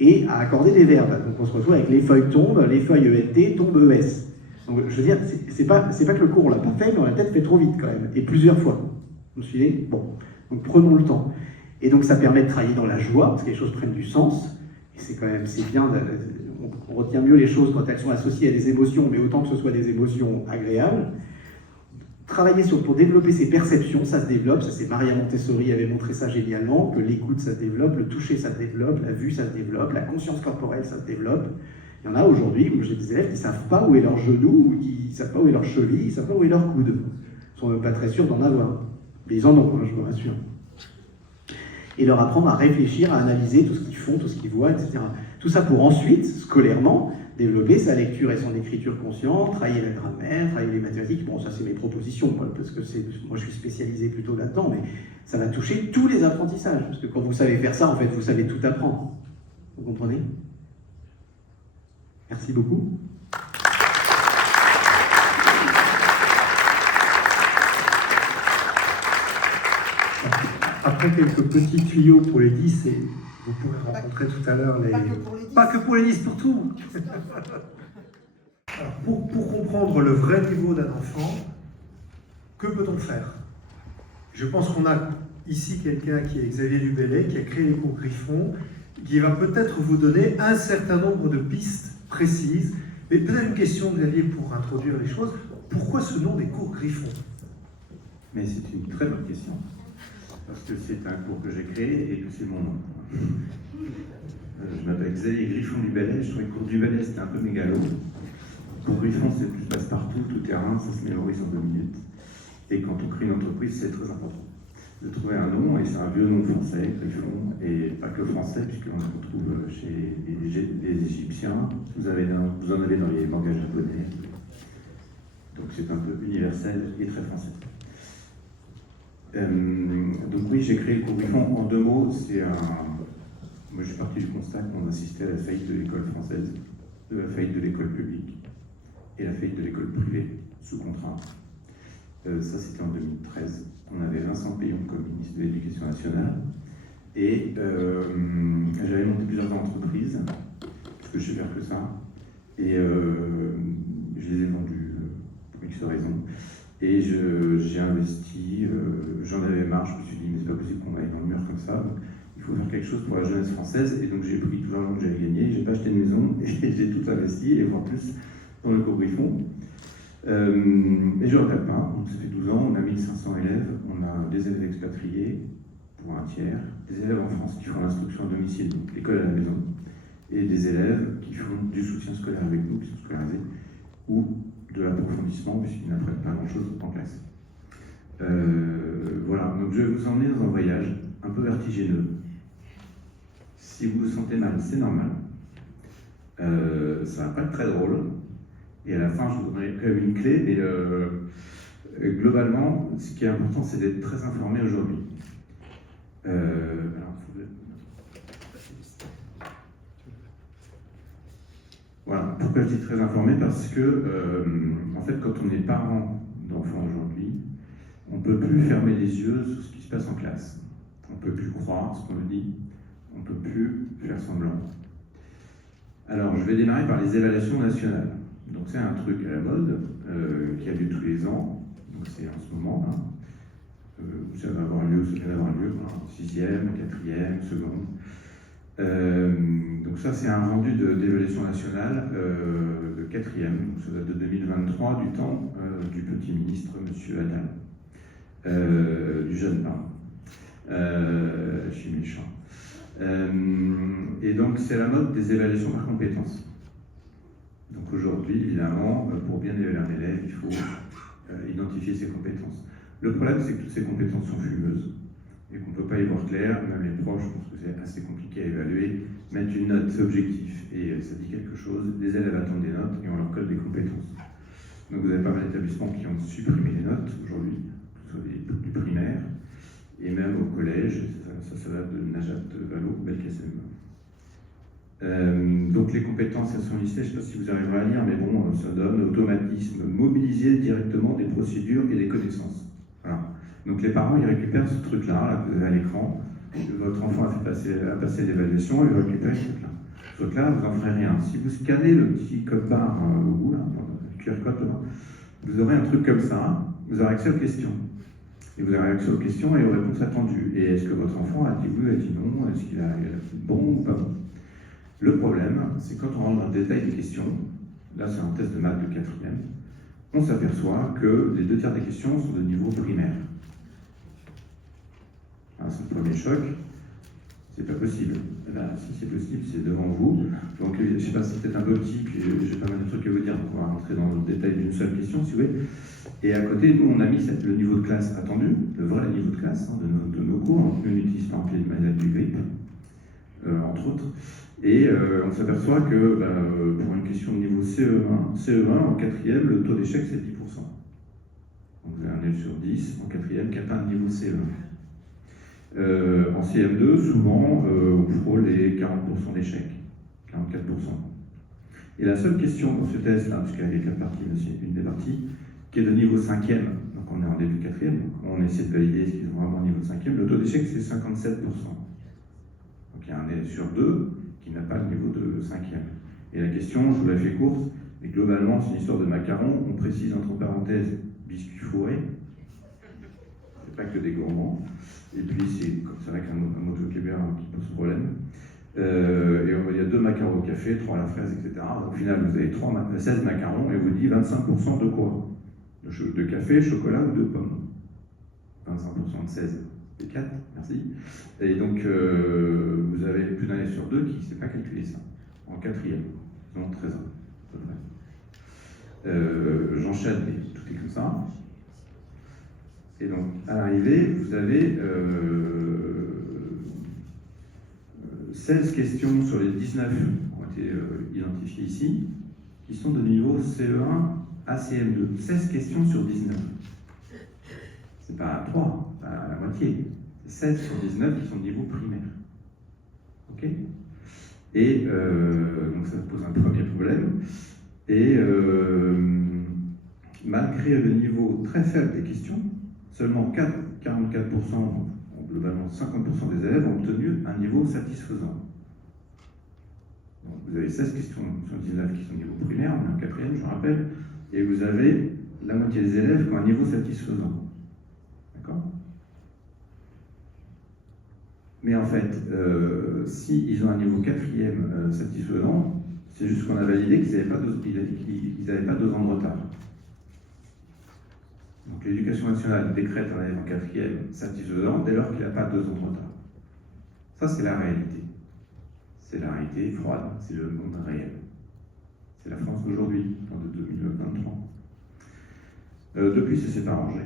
et à accorder des verbes. Donc on se retrouve avec les feuilles tombent, les feuilles ENT tombent ES. Donc je veux dire, c'est pas que le cours on l'a pas fait, mais on l'a peut-être fait trop vite quand même, et plusieurs fois. Vous me suivez? Bon, donc prenons le temps. Et donc ça permet de travailler dans la joie, parce que les choses prennent du sens, et c'est bien, on retient mieux les choses quand elles sont associées à des émotions, mais autant que ce soit des émotions agréables. Travailler pour développer ses perceptions, ça se développe, ça c'est Maria Montessori avait montré ça génialement, que l'écoute ça se développe, le toucher ça se développe, la vue ça se développe, la conscience corporelle ça se développe. Il y en a aujourd'hui où j'ai des élèves qui ne savent pas où est leur genou, ou qui ne savent pas où est leur cheville, ils ne savent pas où est leur coude. Ils ne sont même pas très sûrs d'en avoir. Mais ils en ont, je me rassure. Et leur apprendre à réfléchir, à analyser tout ce qu'ils font, tout ce qu'ils voient, etc. Tout ça pour ensuite, scolairement, développer sa lecture et son écriture consciente, travailler la grammaire, travailler les mathématiques. Bon, ça c'est mes propositions, parce que moi je suis spécialisé plutôt là-dedans, mais ça va toucher tous les apprentissages, parce que quand vous savez faire ça, en fait, vous savez tout apprendre. Vous comprenez? Merci beaucoup. Après quelques petits tuyaux pour les 10, et vous pourrez rencontrer tout à l'heure les... Pas que pour les 10, pour tout. Alors, pour comprendre le vrai niveau d'un enfant, que peut-on faire? Je pense qu'on a ici quelqu'un qui est Xavier Dubélé, qui a créé les cours Griffon, qui va peut-être vous donner un certain nombre de pistes précises. Mais peut-être une question, Xavier, pour introduire les choses. Pourquoi ce nom des cours Griffon? Mais c'est une très bonne question. Parce que c'est un cours que j'ai créé et que c'est mon nom. Je m'appelle Xavier Griffon Dubélé. Je trouvais que le cours Dubélé c'était un peu mégalo. Cours Griffon c'est plus passe-partout, tout terrain, ça se mémorise en 2 minutes. Et quand on crée une entreprise, c'est très important de trouver un nom, et c'est un vieux nom français, Griffon, et pas que français, puisqu'on le retrouve chez les Égyptiens, vous en avez dans les mangas japonais. Donc c'est un peu universel et très français. Donc oui, j'ai créé le cours Griffon. En 2 mots, moi je suis parti du constat qu'on assistait à la faillite de l'école française, de la faillite de l'école publique et la faillite de l'école privée sous contrat. Ça c'était en 2013. On avait Vincent Payon comme ministre de l'Éducation nationale et j'avais monté plusieurs entreprises, parce que je sais faire que ça, et je les ai vendues pour X raisons. Et j'ai investi, j'en avais marre, je me suis dit, mais c'est pas possible qu'on aille dans le mur comme ça, donc il faut faire quelque chose pour la jeunesse française, et donc j'ai pris tout l'argent que j'avais gagné, j'ai pas acheté de maison, et j'ai tout investi, et voire plus dans le cours Griffon. Et je ne regrette pas, ça fait 12 ans, on a 1500 élèves, on a des élèves expatriés pour un tiers, des élèves en France qui font l'instruction à domicile, donc l'école à la maison, et des élèves qui font du soutien scolaire avec nous, qui sont scolarisés, ou de l'approfondissement, puisqu'ils n'apprennent pas grand-chose en classe. Voilà, donc je vais vous emmener dans un voyage un peu vertigineux. Si vous vous sentez mal, c'est normal. Ça va pas être très drôle. Et à la fin, je vous donnerai quand même une clé, mais globalement, ce qui est important, c'est d'être très informé aujourd'hui. Voilà, pourquoi je dis très informé? Parce que, en fait, quand on est parent d'enfants aujourd'hui, on ne peut plus fermer les yeux sur ce qui se passe en classe. On ne peut plus croire ce qu'on nous dit, on ne peut plus faire semblant. Alors, je vais démarrer par les évaluations nationales. Donc c'est un truc à la mode, qui a lieu tous les ans, donc c'est en ce moment, hein. Ça va avoir lieu, ça vient d'avoir lieu, 6e, 4e, seconde. Donc ça c'est un rendu d'évaluation nationale de 4e, donc ça date de 2023, du temps du petit ministre, M. Attal, du jeune pardon. Je suis méchant. Et donc c'est la mode des évaluations par compétences. Donc aujourd'hui, évidemment, pour bien évaluer un élève, il faut identifier ses compétences. Le problème, c'est que toutes ces compétences sont fumeuses et qu'on ne peut pas y voir clair. Même les profs, je pense que c'est assez compliqué à évaluer, mettre une note, c'est objectif et ça dit quelque chose. Les élèves attendent des notes et on leur colle des compétences. Donc vous avez pas mal d'établissements qui ont supprimé les notes aujourd'hui, que ce soit du primaire et même au collège. Ça date de Najat Vallaud-Belkacem. Donc les compétences, elles sont listées, je ne sais pas si vous arriverez à lire, mais bon, ça donne automatisme, mobiliser directement des procédures et des connaissances. Voilà. Donc les parents, ils récupèrent ce truc-là, là, que vous avez à l'écran, votre enfant a passé l'évaluation, ils récupèrent ce truc-là. Ce truc-là, vous n'en ferez rien. Si vous scannez le petit code barre au bout, là, le QR code, là, vous aurez un truc comme ça, vous aurez accès aux questions. Et vous aurez accès aux questions et aux réponses attendues. Et est-ce que votre enfant a dit oui, a dit non, est-ce qu'il a fait bon ou pas bon? Le problème, c'est quand on rentre dans le détail des questions, là c'est un test de maths de 4e, on s'aperçoit que les 2/3 des questions sont de niveau primaire. C'est le premier choc, c'est pas possible. Eh ben, si c'est possible, c'est devant vous. Donc je sais pas, c'est peut-être un peu petit, puis j'ai pas mal de trucs à vous dire, donc on va rentrer dans le détail d'une seule question si vous voulez. Et à côté, nous on a mis le niveau de classe attendu, le vrai niveau de classe de nos cours, on n'utilise pas un pied de manuel du grip, entre autres. Et on s'aperçoit que pour une question de niveau CE1 en quatrième, le taux d'échec c'est 10%. Donc vous avez un élève sur 10 en quatrième qui atteint le niveau CE1. En CM2, souvent, on frôle les 40% d'échec, 44%. Et la seule question dans ce test, là, parce qu'il y a les 4 parties, mais c'est une des parties, qui est de niveau 5e, donc on est en début 4e, donc on essaie de valider ce qu'ils ont vraiment niveau 5e, le taux d'échec c'est 57%. Donc il y a un élève sur 2 qui n'a pas le niveau de 5e. Et la question, je vous la fais courte, mais globalement c'est une histoire de macarons, on précise entre parenthèses biscuits fourrés, c'est pas que des gourmands, et puis c'est vrai qu'un mot de vocabulaire qui pose problème. Et il y a 2 macarons au café, 3 à la fraise, etc. Donc, au final, vous avez 16 macarons et vous dit 25% de quoi? De café, chocolat ou de pommes? 25% de 16, c'est 4, merci. Et donc, vous avez plus d'un élève sur 2 qui ne sait pas calculer ça, en quatrième, donc 13 ans, à peu près. J'enchaîne, mais tout est comme ça. Et donc, à l'arrivée, vous avez 16 questions sur les 19 qui ont été identifiées ici, qui sont de niveau CE1 à CM2. 16 questions sur 19. C'est pas 3, pas la moitié. C'est 16 sur 19 qui sont de niveau primaire. Ok? Et donc ça pose un premier problème. Et malgré le niveau très faible des questions, seulement 44%, globalement 50% des élèves ont obtenu un niveau satisfaisant. Donc vous avez 16 questions sur 19 qui sont au niveau primaire, on est en quatrième, je rappelle, et vous avez la moitié des élèves qui ont un niveau satisfaisant. D'accord? Mais en fait, s'ils ont un niveau quatrième satisfaisant, c'est juste qu'on a validé qu'ils n'avaient pas 2 ans de retard. Donc l'éducation nationale décrète un élève en quatrième satisfaisant dès lors qu'il n'a pas 2 ans de retard. Ça, c'est la réalité. C'est la réalité froide, c'est le monde réel. C'est la France d'aujourd'hui, en 2023. Depuis, ça s'est arrangé.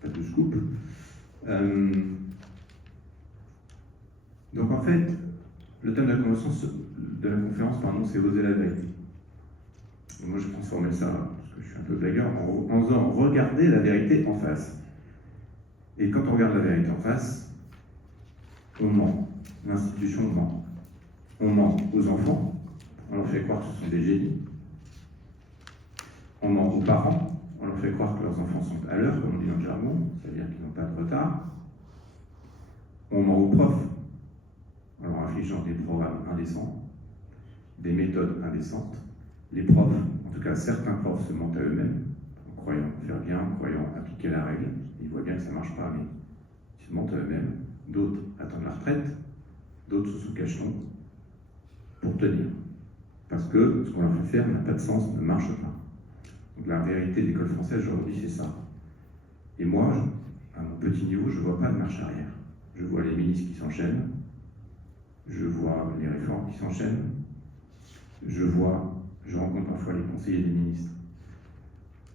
Pas de scoop. Donc en fait, le thème de la conférence, c'est oser la vérité. Et moi, je transformais ça, parce que je suis un peu blagueur, en disant regardez la vérité en face. Et quand on regarde la vérité en face, on ment. L'institution ment. On ment aux enfants, on leur fait croire que ce sont des génies. On ment aux parents, on leur fait croire que leurs enfants sont à l'heure, comme on dit dans le jargon, c'est-à-dire qu'ils n'ont pas de retard. On ment aux profs, en leur infligeant des programmes indécents, des méthodes indécentes. Les profs, en tout cas certains profs, se mentent à eux-mêmes, en croyant faire bien, en croyant appliquer la règle. Ils voient bien que ça ne marche pas, mais ils se mentent à eux-mêmes. D'autres attendent la retraite, d'autres se sous-cachent pour tenir. Parce que ce qu'on leur fait faire n'a pas de sens, ne marche pas. Donc la réalité de l'école française aujourd'hui, c'est ça. Et moi, à mon petit niveau, je ne vois pas de marche arrière. Je vois les ministres qui s'enchaînent, je vois les réformes qui s'enchaînent, je rencontre parfois les conseillers des ministres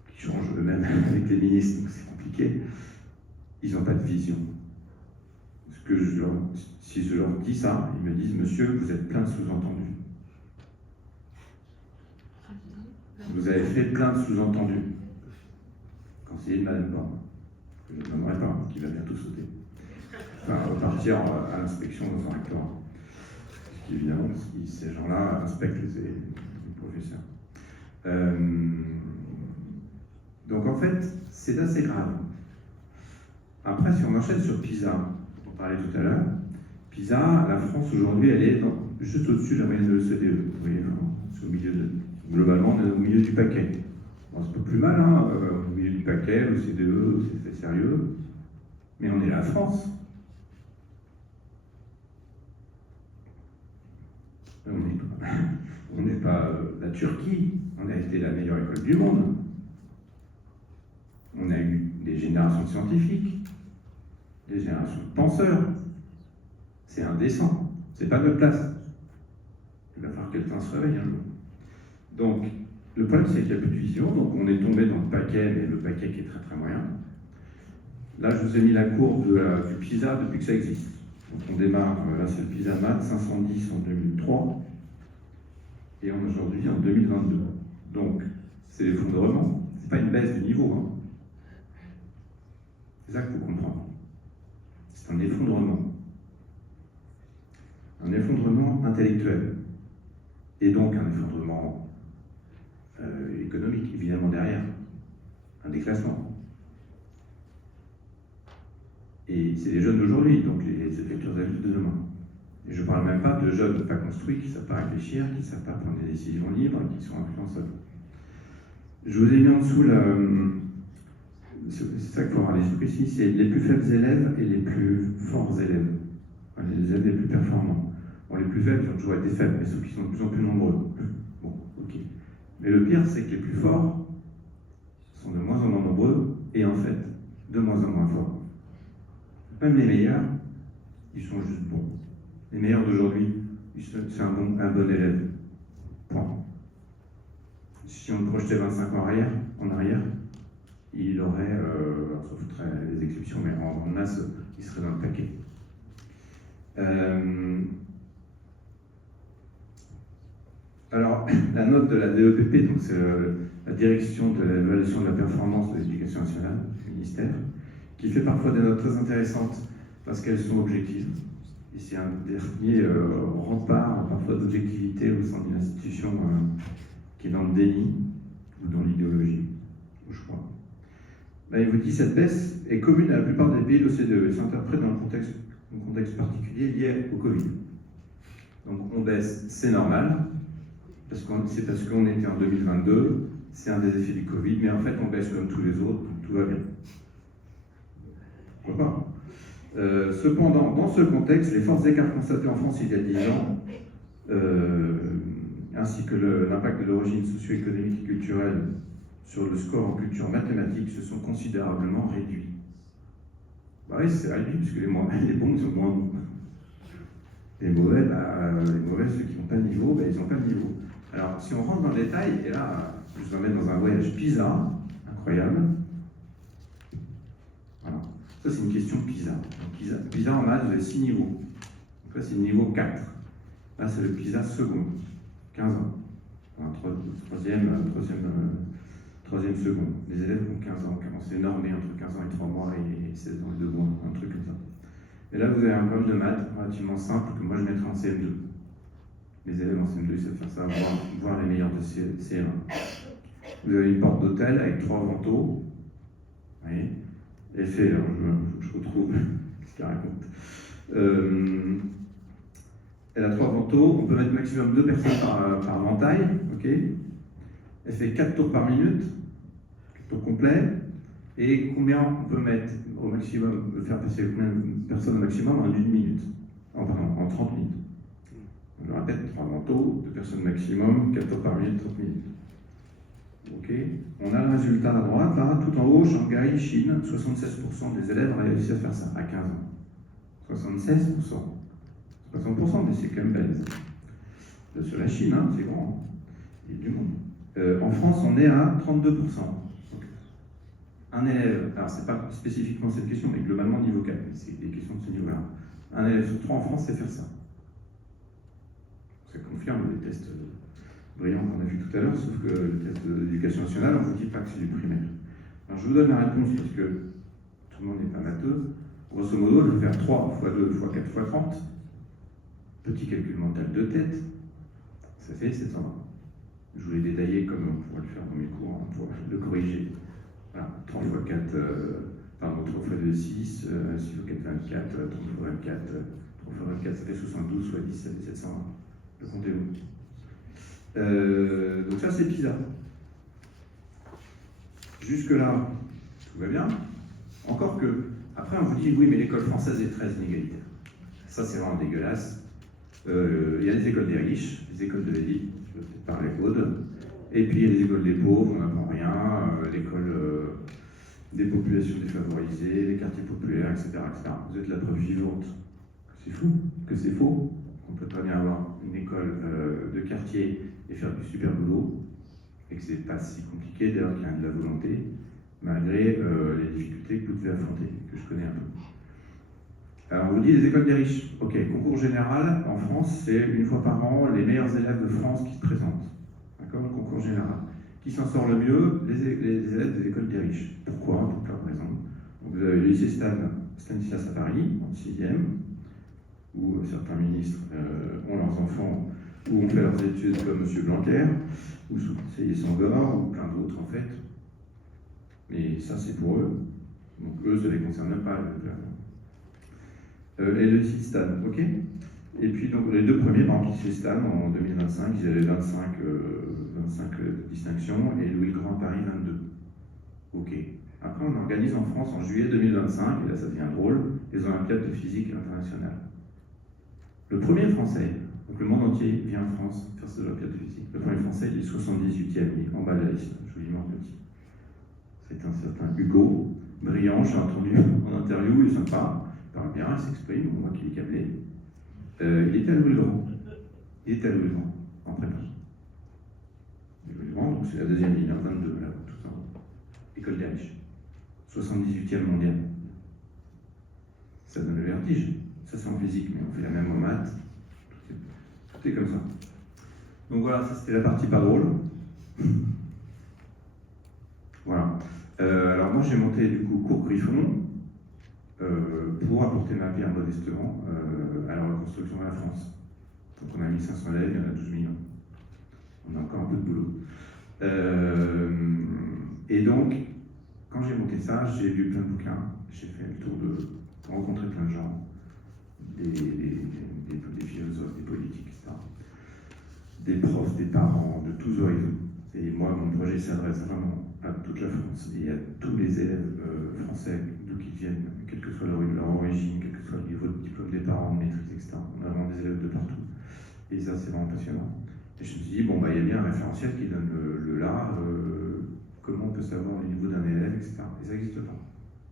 qui changent eux-mêmes avec les ministres, donc c'est compliqué. Ils n'ont pas de vision. Si je leur dis ça, ils me disent « Monsieur, vous êtes plein de sous-entendus. Vous avez fait plein de sous-entendus. » Conseiller de Madame Borne, que je ne nommerai pas, qui va bientôt sauter. Enfin, repartir à l'inspection dans un rectorat. Parce qu'évidemment, ces gens-là inspectent les professeurs. Donc en fait, c'est assez grave. Après, si on enchaîne sur PISA, on parlait tout à l'heure, PISA, la France aujourd'hui, elle est juste au-dessus de la moyenne de l'OCDE. Vous voyez, c'est au milieu globalement, on est au milieu du paquet. Bon, c'est pas plus mal, hein, au milieu du paquet, l'OCDE, c'est sérieux, mais on est la France. On n'est pas la Turquie, on a été la meilleure école du monde. On a eu des générations de scientifiques, des générations de penseurs. C'est indécent, c'est pas notre place. Il va falloir que quelqu'un se réveille un jour. Donc, le problème, c'est qu'il n'y a plus de vision, donc on est tombé dans le paquet, mais le paquet qui est très très moyen. Là, je vous ai mis la courbe du PISA depuis que ça existe. Donc on démarre, là c'est le PISA Maths, 510 en 2003, et on est aujourd'hui en 2022. Donc, c'est l'effondrement, c'est pas une baisse du niveau. Hein. C'est ça qu'il faut comprendre. C'est un effondrement. Un effondrement intellectuel. Et donc un effondrement économique, évidemment, derrière. Un déclassement. Et c'est les jeunes d'aujourd'hui, donc les futurs adultes de demain. Et je ne parle même pas de jeunes pas construits qui ne savent pas réfléchir, qui ne savent pas prendre des décisions libres, qui sont influençables. Je vous ai mis en dessous c'est ça qu'il faut avoir à l'esprit ici, c'est les plus faibles élèves et les plus forts élèves. Enfin, les élèves les plus performants. Bon, les plus faibles, ils ont toujours été faibles, mais ceux qui sont de plus en plus nombreux. Bon, ok. Mais le pire, c'est que les plus forts sont de moins en moins nombreux et en fait, de moins en moins forts. Même les meilleurs, ils sont juste bons. Les meilleurs d'aujourd'hui, c'est un bon élève. Point. Si on le projetait 25 ans en arrière, il aurait, sauf les exceptions, mais en masse, il serait dans le paquet. Alors, la note de la DEPP, donc c'est la direction de l'évaluation de la performance de l'éducation nationale, du ministère, qui fait parfois des notes très intéressantes parce qu'elles sont objectives. Et c'est un dernier rempart, parfois d'objectivité au sein d'une institution qui est dans le déni ou dans l'idéologie, je crois. Là, il vous dit cette baisse est commune à la plupart des pays de l'OCDE et s'interprète dans un contexte particulier lié au Covid. Donc on baisse, c'est normal, c'est parce qu'on était en 2022, c'est un des effets du Covid, mais en fait on baisse comme tous les autres, donc tout va bien. Pourquoi pas? Cependant, dans ce contexte, les forts écarts constatés en France il y a 10 ans, ainsi que l'impact de l'origine socio-économique et culturelle sur le score en culture mathématique se sont considérablement réduits. Bah oui, c'est réduit, parce que les bons, ils sont moins bons. Les mauvais, ceux qui n'ont pas de niveau, ils n'ont pas de niveau. Alors, si on rentre dans le détail, et là, je vous emmène dans un voyage PISA, incroyable. Voilà. Ça, c'est une question PISA. Donc, PISA en maths, vous avez 6 niveaux. Donc là, c'est le niveau 4. Là, c'est le PISA second, 15 ans. Enfin, troisième seconde. Les élèves ont 15 ans, c'est normé entre 15 ans et 3 mois et 16 ans et 2 mois, un truc comme ça. Et là, vous avez un problème de maths relativement simple que moi je mettrais en CM2. Les élèves en CM2, ils savent faire ça, voir les meilleurs de CM1. Vous avez une porte d'hôtel avec 3 vantaux. Vous voyez? Et fait, alors je retrouve ce qu'elle raconte. Elle a 3 vantaux, on peut mettre maximum 2 personnes par ventail, ok? Elle fait 4 tours par minute, 4 tours complets. Et combien on peut mettre au maximum, faire passer combien de personnes au maximum en 1 minute? En 30 minutes. Je répète, 3 vantaux, 2 personnes maximum, 4 tours par minute, 30 minutes. Ok, on a le résultat à droite, là, tout en haut, Shanghai, Chine, 76% des élèves réussissent à faire ça à 15 ans. 76%. 60%, mais c'est quand même balèze. Sur la Chine, hein, c'est grand. Il y a du monde. En France, on est à 32%. Donc, un élève, alors c'est pas spécifiquement cette question, mais globalement niveau 4, c'est des questions de ce niveau-là. Un élève sur 3 en France sait faire ça. Ça confirme les tests brillants qu'on a vus tout à l'heure, sauf que le test de l'éducation nationale, on ne vous dit pas que c'est du primaire. Alors je vous donne la réponse parce que tout le monde n'est pas matheux. Grosso modo, je vais faire 3 x 2 x 4 x 30. Petit calcul mental de tête, ça fait 720. Je vous l'ai détaillé comme on pourrait le faire dans mes cours, on pourrait le corriger. Voilà, 3 x 4, 3 x 2, 6, 6 x 4, 24, 3 x 24, 3 x 24, ça fait 72, soit 10, ça fait 720. Le comptez-vous. Donc ça, c'est PISA. Jusque-là, tout va bien. Encore que, après, on vous dit, oui, mais l'école française est très inégalitaire. Ça, c'est vraiment dégueulasse. Il y a les écoles des riches, les écoles de l'élite, je vais peut-être parler Aude, et puis il y a les écoles des pauvres, on n'apprend rien, l'école des populations défavorisées, les quartiers populaires, etc., etc. Vous êtes la preuve vivante que c'est fou, que c'est faux, qu'on peut très bien avoir une école de quartier et faire du super boulot, et que c'est pas si compliqué dès lors qu'il y a de la volonté, malgré les difficultés que vous devez affronter, que je connais un peu. Alors on vous dit les écoles des riches. Ok, concours général, en France, c'est une fois par an les meilleurs élèves de France qui se présentent. D'accord, le concours général. Qui s'en sort le mieux? Les élèves des écoles des riches. Pourquoi? Pour plein de raisons. Donc vous avez le lycée Stanislas à Paris, en 6e, où certains ministres ont leurs enfants, où ont fait leurs études comme M. Blanquer, ou sous-conseiller Sangor, ou plein d'autres en fait. Mais ça c'est pour eux. Donc eux, ça ne les concerne pas. Et le lycée Stan, ok. Et puis donc les deux premiers, par exemple, lycée Stan en 2025, ils avaient 25 distinctions, et Louis le Grand à Paris 22. Ok. Après, on organise en France en juillet 2025, et là ça devient drôle, les Olympiades de physique internationale. Le premier français, donc le monde entier vient en France faire ces Olympiades de physique. Le premier français, il est 78e, il est en bas de la liste, joliment petit. C'est un certain Hugo, brillant, j'ai entendu en interview, il est sympa, il parle bien, il s'exprime, on voit qu'il est câblé. Il était à Louis le Grand. Il était à Louis le Grand, en prépa. Louis le Grand, donc c'est la deuxième ligne, 22, là, tout en haut. École des riches. 78e mondial. Ça donne le vertige. Ça c'est en physique, mais on fait la même en maths. Tout est comme ça. Donc voilà, ça c'était la partie pas drôle. Voilà. Alors moi j'ai monté du coup Cours Griffon pour apporter ma pierre modestement à la reconstruction de la France. Donc on a 1500 élèves, il y en a 12 millions. On a encore un peu de boulot. Et donc, quand j'ai monté ça, j'ai lu plein de bouquins, j'ai fait le tour de rencontrer plein de gens, des philosophes, des politiques, etc. Des profs, des parents, de tous horizons. Et moi, mon projet s'adresse vraiment à toute la France et à tous les élèves français, d'où qu'ils viennent, quelle que soit leur origine, quel que soit le niveau de diplôme des parents, de maîtrise, etc. On a vraiment des élèves de partout. Et ça, c'est vraiment passionnant. Et je me suis dit, bon, il y a bien un référentiel qui donne le là, comment on peut savoir le niveau d'un élève, etc. Et ça n'existe pas.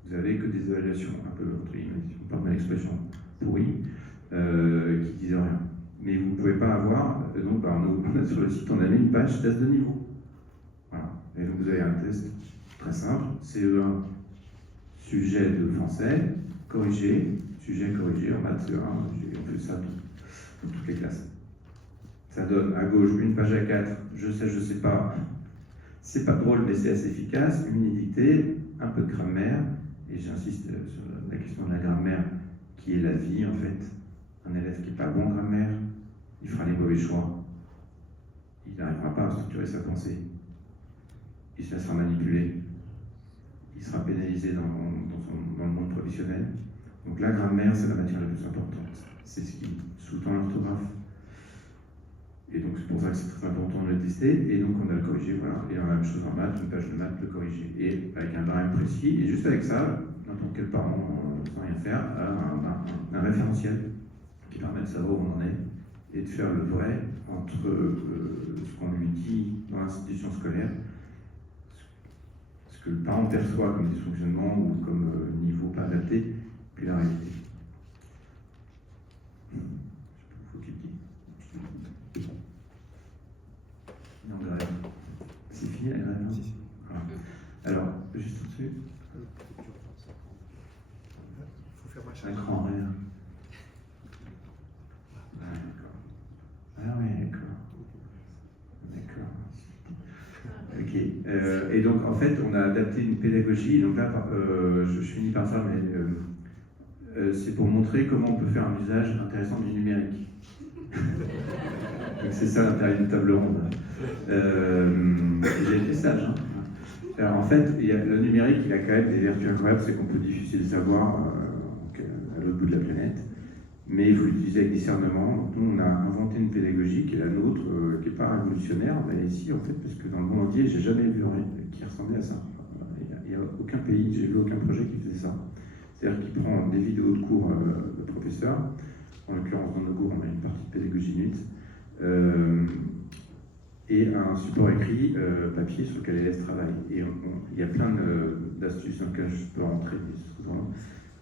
Vous avez que des évaluations, un peu, entre guillemets, si on parle de l'expression pourrie, qui disent rien. Mais vous ne pouvez pas avoir, donc on a sur le site, on a mis une page test de niveau. Voilà. Et donc vous avez un test très simple, CE1, sujet de français, corrigé, sujet corrigé en maths CE1, on fait ça dans toutes les classes. Ça donne à gauche une page A4, je sais pas, c'est pas drôle mais c'est assez efficace, une mini-dictée, un peu de grammaire, et j'insiste sur la question de la grammaire qui est la vie en fait. Un élève qui n'est pas bon en grammaire, il fera les mauvais choix, il n'arrivera pas à structurer sa pensée, il se laissera manipuler, il sera pénalisé dans le monde professionnel. Donc la grammaire, c'est la matière la plus importante, c'est ce qui sous-tend l'orthographe. Et donc c'est pour ça que c'est très important de le tester, et donc on a le corrigé, voilà, et la même chose en maths, une page de maths, le corriger, et avec un barème précis, et juste avec ça, n'importe quel parent, sans rien faire, a un référentiel qui permet de savoir où on en est, et de faire le vrai entre ce qu'on lui dit dans l'institution scolaire, ce que le parent perçoit comme dysfonctionnement ou comme niveau pas adapté, puis la réalité. Non, grève. C'est fini la grève, non? Voilà. Alors, juste au-dessus. Il faut faire machin. Un grand rire. Ah, d'accord. Ah oui, d'accord. D'accord. Ok. Et donc, en fait, on a adapté une pédagogie. Donc là, je finis par ça, mais c'est pour montrer comment on peut faire un usage intéressant du numérique. Donc c'est ça l'intérêt d'une table ronde. J'ai été sage. Hein. Alors en fait, le numérique, il a quand même des vertus incroyables, c'est qu'on peut diffuser le savoir à l'autre bout de la planète, mais il faut l'utiliser avec discernement. Donc, nous, on a inventé une pédagogie qui est la nôtre, qui n'est pas révolutionnaire, mais ici, en fait, parce que dans le monde entier, j'ai jamais vu rien qui ressemblait à ça. Il n'y a aucun pays, j'ai vu aucun projet qui faisait ça. C'est-à-dire qu'il prend des vidéos de cours de professeurs, en l'occurrence dans nos cours, on a une partie de pédagogie NUT, et un support écrit papier sur lequel élèves travaillent. Et il y a plein d'astuces dans lesquelles je peux rentrer souvent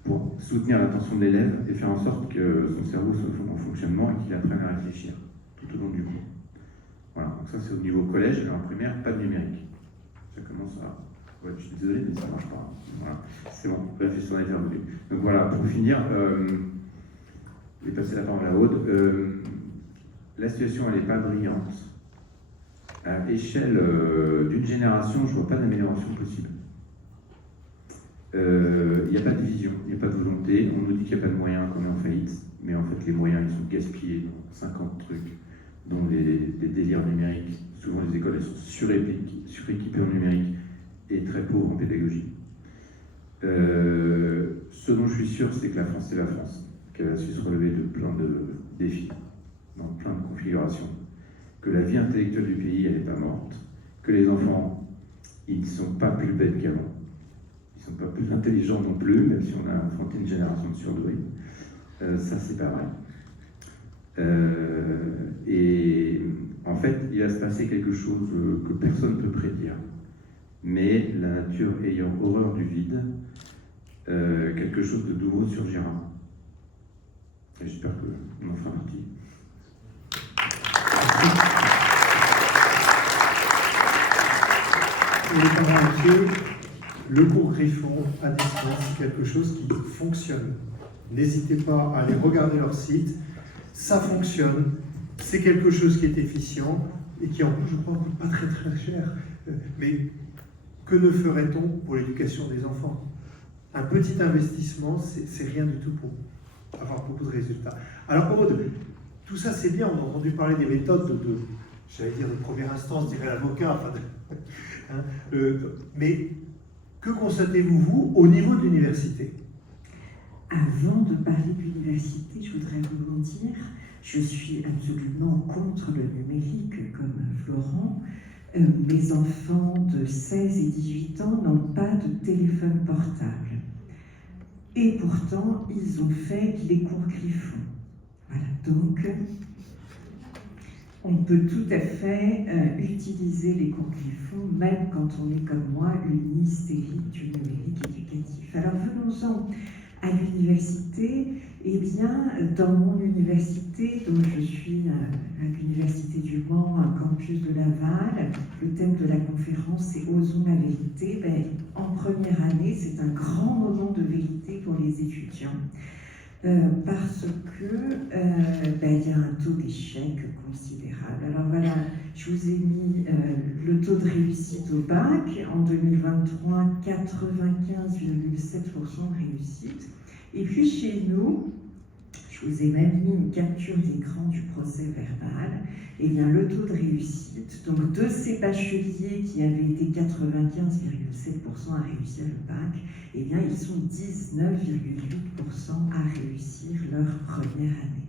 pour soutenir l'attention de l'élève et faire en sorte que son cerveau soit en fonctionnement et qu'il apprenne à réfléchir tout au long du cours. Voilà, donc ça c'est au niveau collège, et en primaire, pas de numérique. Ça commence à Ouais, je suis désolé, mais ça ne marche pas. Voilà. C'est bon, bref, je suis intervenu. Donc voilà, pour finir, je vais passer la parole à Aude. La situation, elle n'est pas brillante. À l'échelle d'une génération, je ne vois pas d'amélioration possible. Il n'y a pas de vision, il n'y a pas de volonté. On nous dit qu'il n'y a pas de moyens, qu'on est en faillite. Mais en fait, les moyens, ils sont gaspillés dans 50 trucs, dont les délires numériques. Souvent, les écoles, elles sont suréquipées en numérique et très pauvres en pédagogie. Ce dont je suis sûr, c'est que la France, c'est la France, qu'elle a su se relever de plein de défis, dans plein de configurations, que la vie intellectuelle du pays, elle n'est pas morte, que les enfants, ils ne sont pas plus bêtes qu'avant, ils ne sont pas plus intelligents non plus, même si on a affronté une génération de surdoués. Ça, c'est pas vrai. Et en fait, il va se passer quelque chose que personne ne peut prédire. Mais la nature ayant horreur du vide, quelque chose de nouveau surgira. Et j'espère qu'on en fera partie. Pour les parents entiers, le cours Griffon à distance, c'est quelque chose qui fonctionne. N'hésitez pas à aller regarder leur site. Ça fonctionne. C'est quelque chose qui est efficient et qui en plus, je crois, ne coûte pas très très cher. Mais que ne ferait-on pour l'éducation des enfants? Un petit investissement, c'est rien du tout pour avoir beaucoup de résultats. Alors, Aude, tout ça c'est bien, on a entendu parler des méthodes j'allais dire de première instance, dirait l'avocat, enfin, mais que constatez-vous, vous, au niveau de l'université? Avant de parler d'université, je voudrais vous dire, je suis absolument contre le numérique, comme Florent. Mes enfants de 16 et 18 ans n'ont pas de téléphone portable. Et pourtant, ils ont fait les cours Griffon. Voilà, donc, on peut tout à fait utiliser les cours Griffon, même quand on est comme moi, une hystérique du numérique éducatif. Alors, venons-en à l'université. Eh bien, dans mon université, dont je suis à l'université du Mans, un campus de Laval, le thème de la conférence c'est Osons la vérité. En première année, c'est un grand moment de vérité pour les étudiants. Parce que il y a un taux d'échec considérable. Alors voilà, je vous ai mis le taux de réussite au bac. En 2023, 95,7% de réussite. Et puis chez nous, je vous ai même mis une capture d'écran du procès verbal, et bien le taux de réussite, donc de ces bacheliers qui avaient été 95,7% à réussir le bac, et bien ils sont 19,8% à réussir leur première année.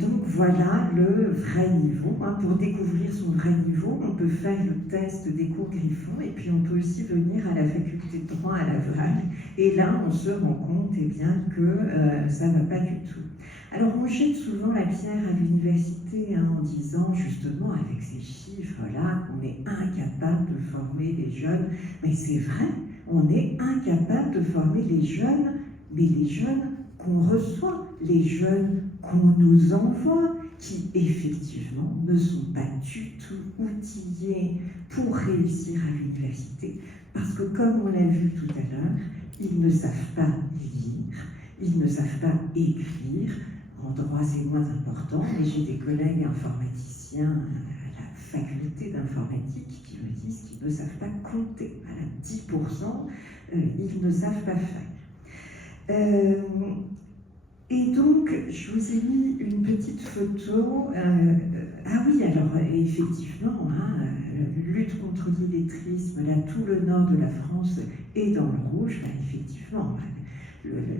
Donc voilà le vrai niveau. Pour découvrir son vrai niveau, on peut faire le test des cours Griffon et puis on peut aussi venir à la faculté de droit à Laval. Et là, on se rend compte que ça ne va pas du tout. Alors on jette souvent la pierre à l'université en disant justement avec ces chiffres-là qu'on est incapable de former les jeunes. Mais c'est vrai, on est incapable de former les jeunes, mais les jeunes qu'on reçoit, les jeunes qu'on nous envoie, qui effectivement ne sont pas du tout outillés pour réussir à l'université. Parce que comme on l'a vu tout à l'heure, ils ne savent pas lire, ils ne savent pas écrire. En droit, c'est moins important, mais j'ai des collègues informaticiens à la faculté d'informatique qui me disent qu'ils ne savent pas compter. Voilà, 10%, ils ne savent pas faire. Et donc, je vous ai mis une petite photo. Ah oui, alors effectivement, lutte contre l'illettrisme, là, tout le nord de la France est dans le rouge. Là, effectivement,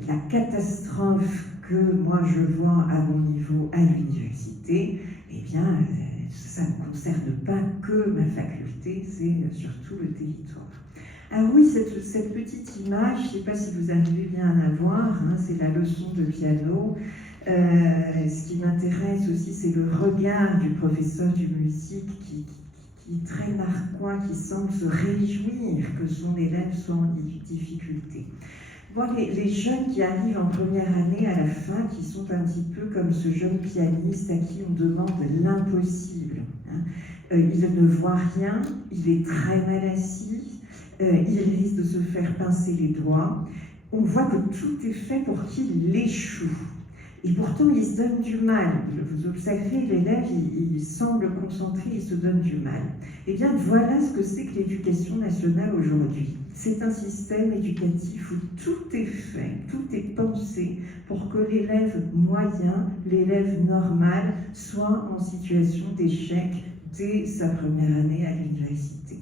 la catastrophe que moi je vois à mon niveau à l'université, eh bien, ça ne concerne pas que ma faculté, c'est surtout le territoire. Alors oui, cette petite image, je ne sais pas si vous arrivez bien à la voir, c'est la leçon de piano. Ce qui m'intéresse aussi, c'est le regard du professeur de musique qui est très narquois, qui semble se réjouir que son élève soit en difficulté. Bon, les jeunes qui arrivent en première année à la fin, qui sont un petit peu comme ce jeune pianiste à qui on demande l'impossible. Il ne voit rien, il est très mal assis, il risque de se faire pincer les doigts. On voit que tout est fait pour qu'il échoue. Et pourtant, il se donne du mal. Vous observez, l'élève, il semble concentré, il se donne du mal. Eh bien, voilà ce que c'est que l'éducation nationale aujourd'hui. C'est un système éducatif où tout est fait, tout est pensé pour que l'élève moyen, l'élève normal, soit en situation d'échec dès sa première année à l'université.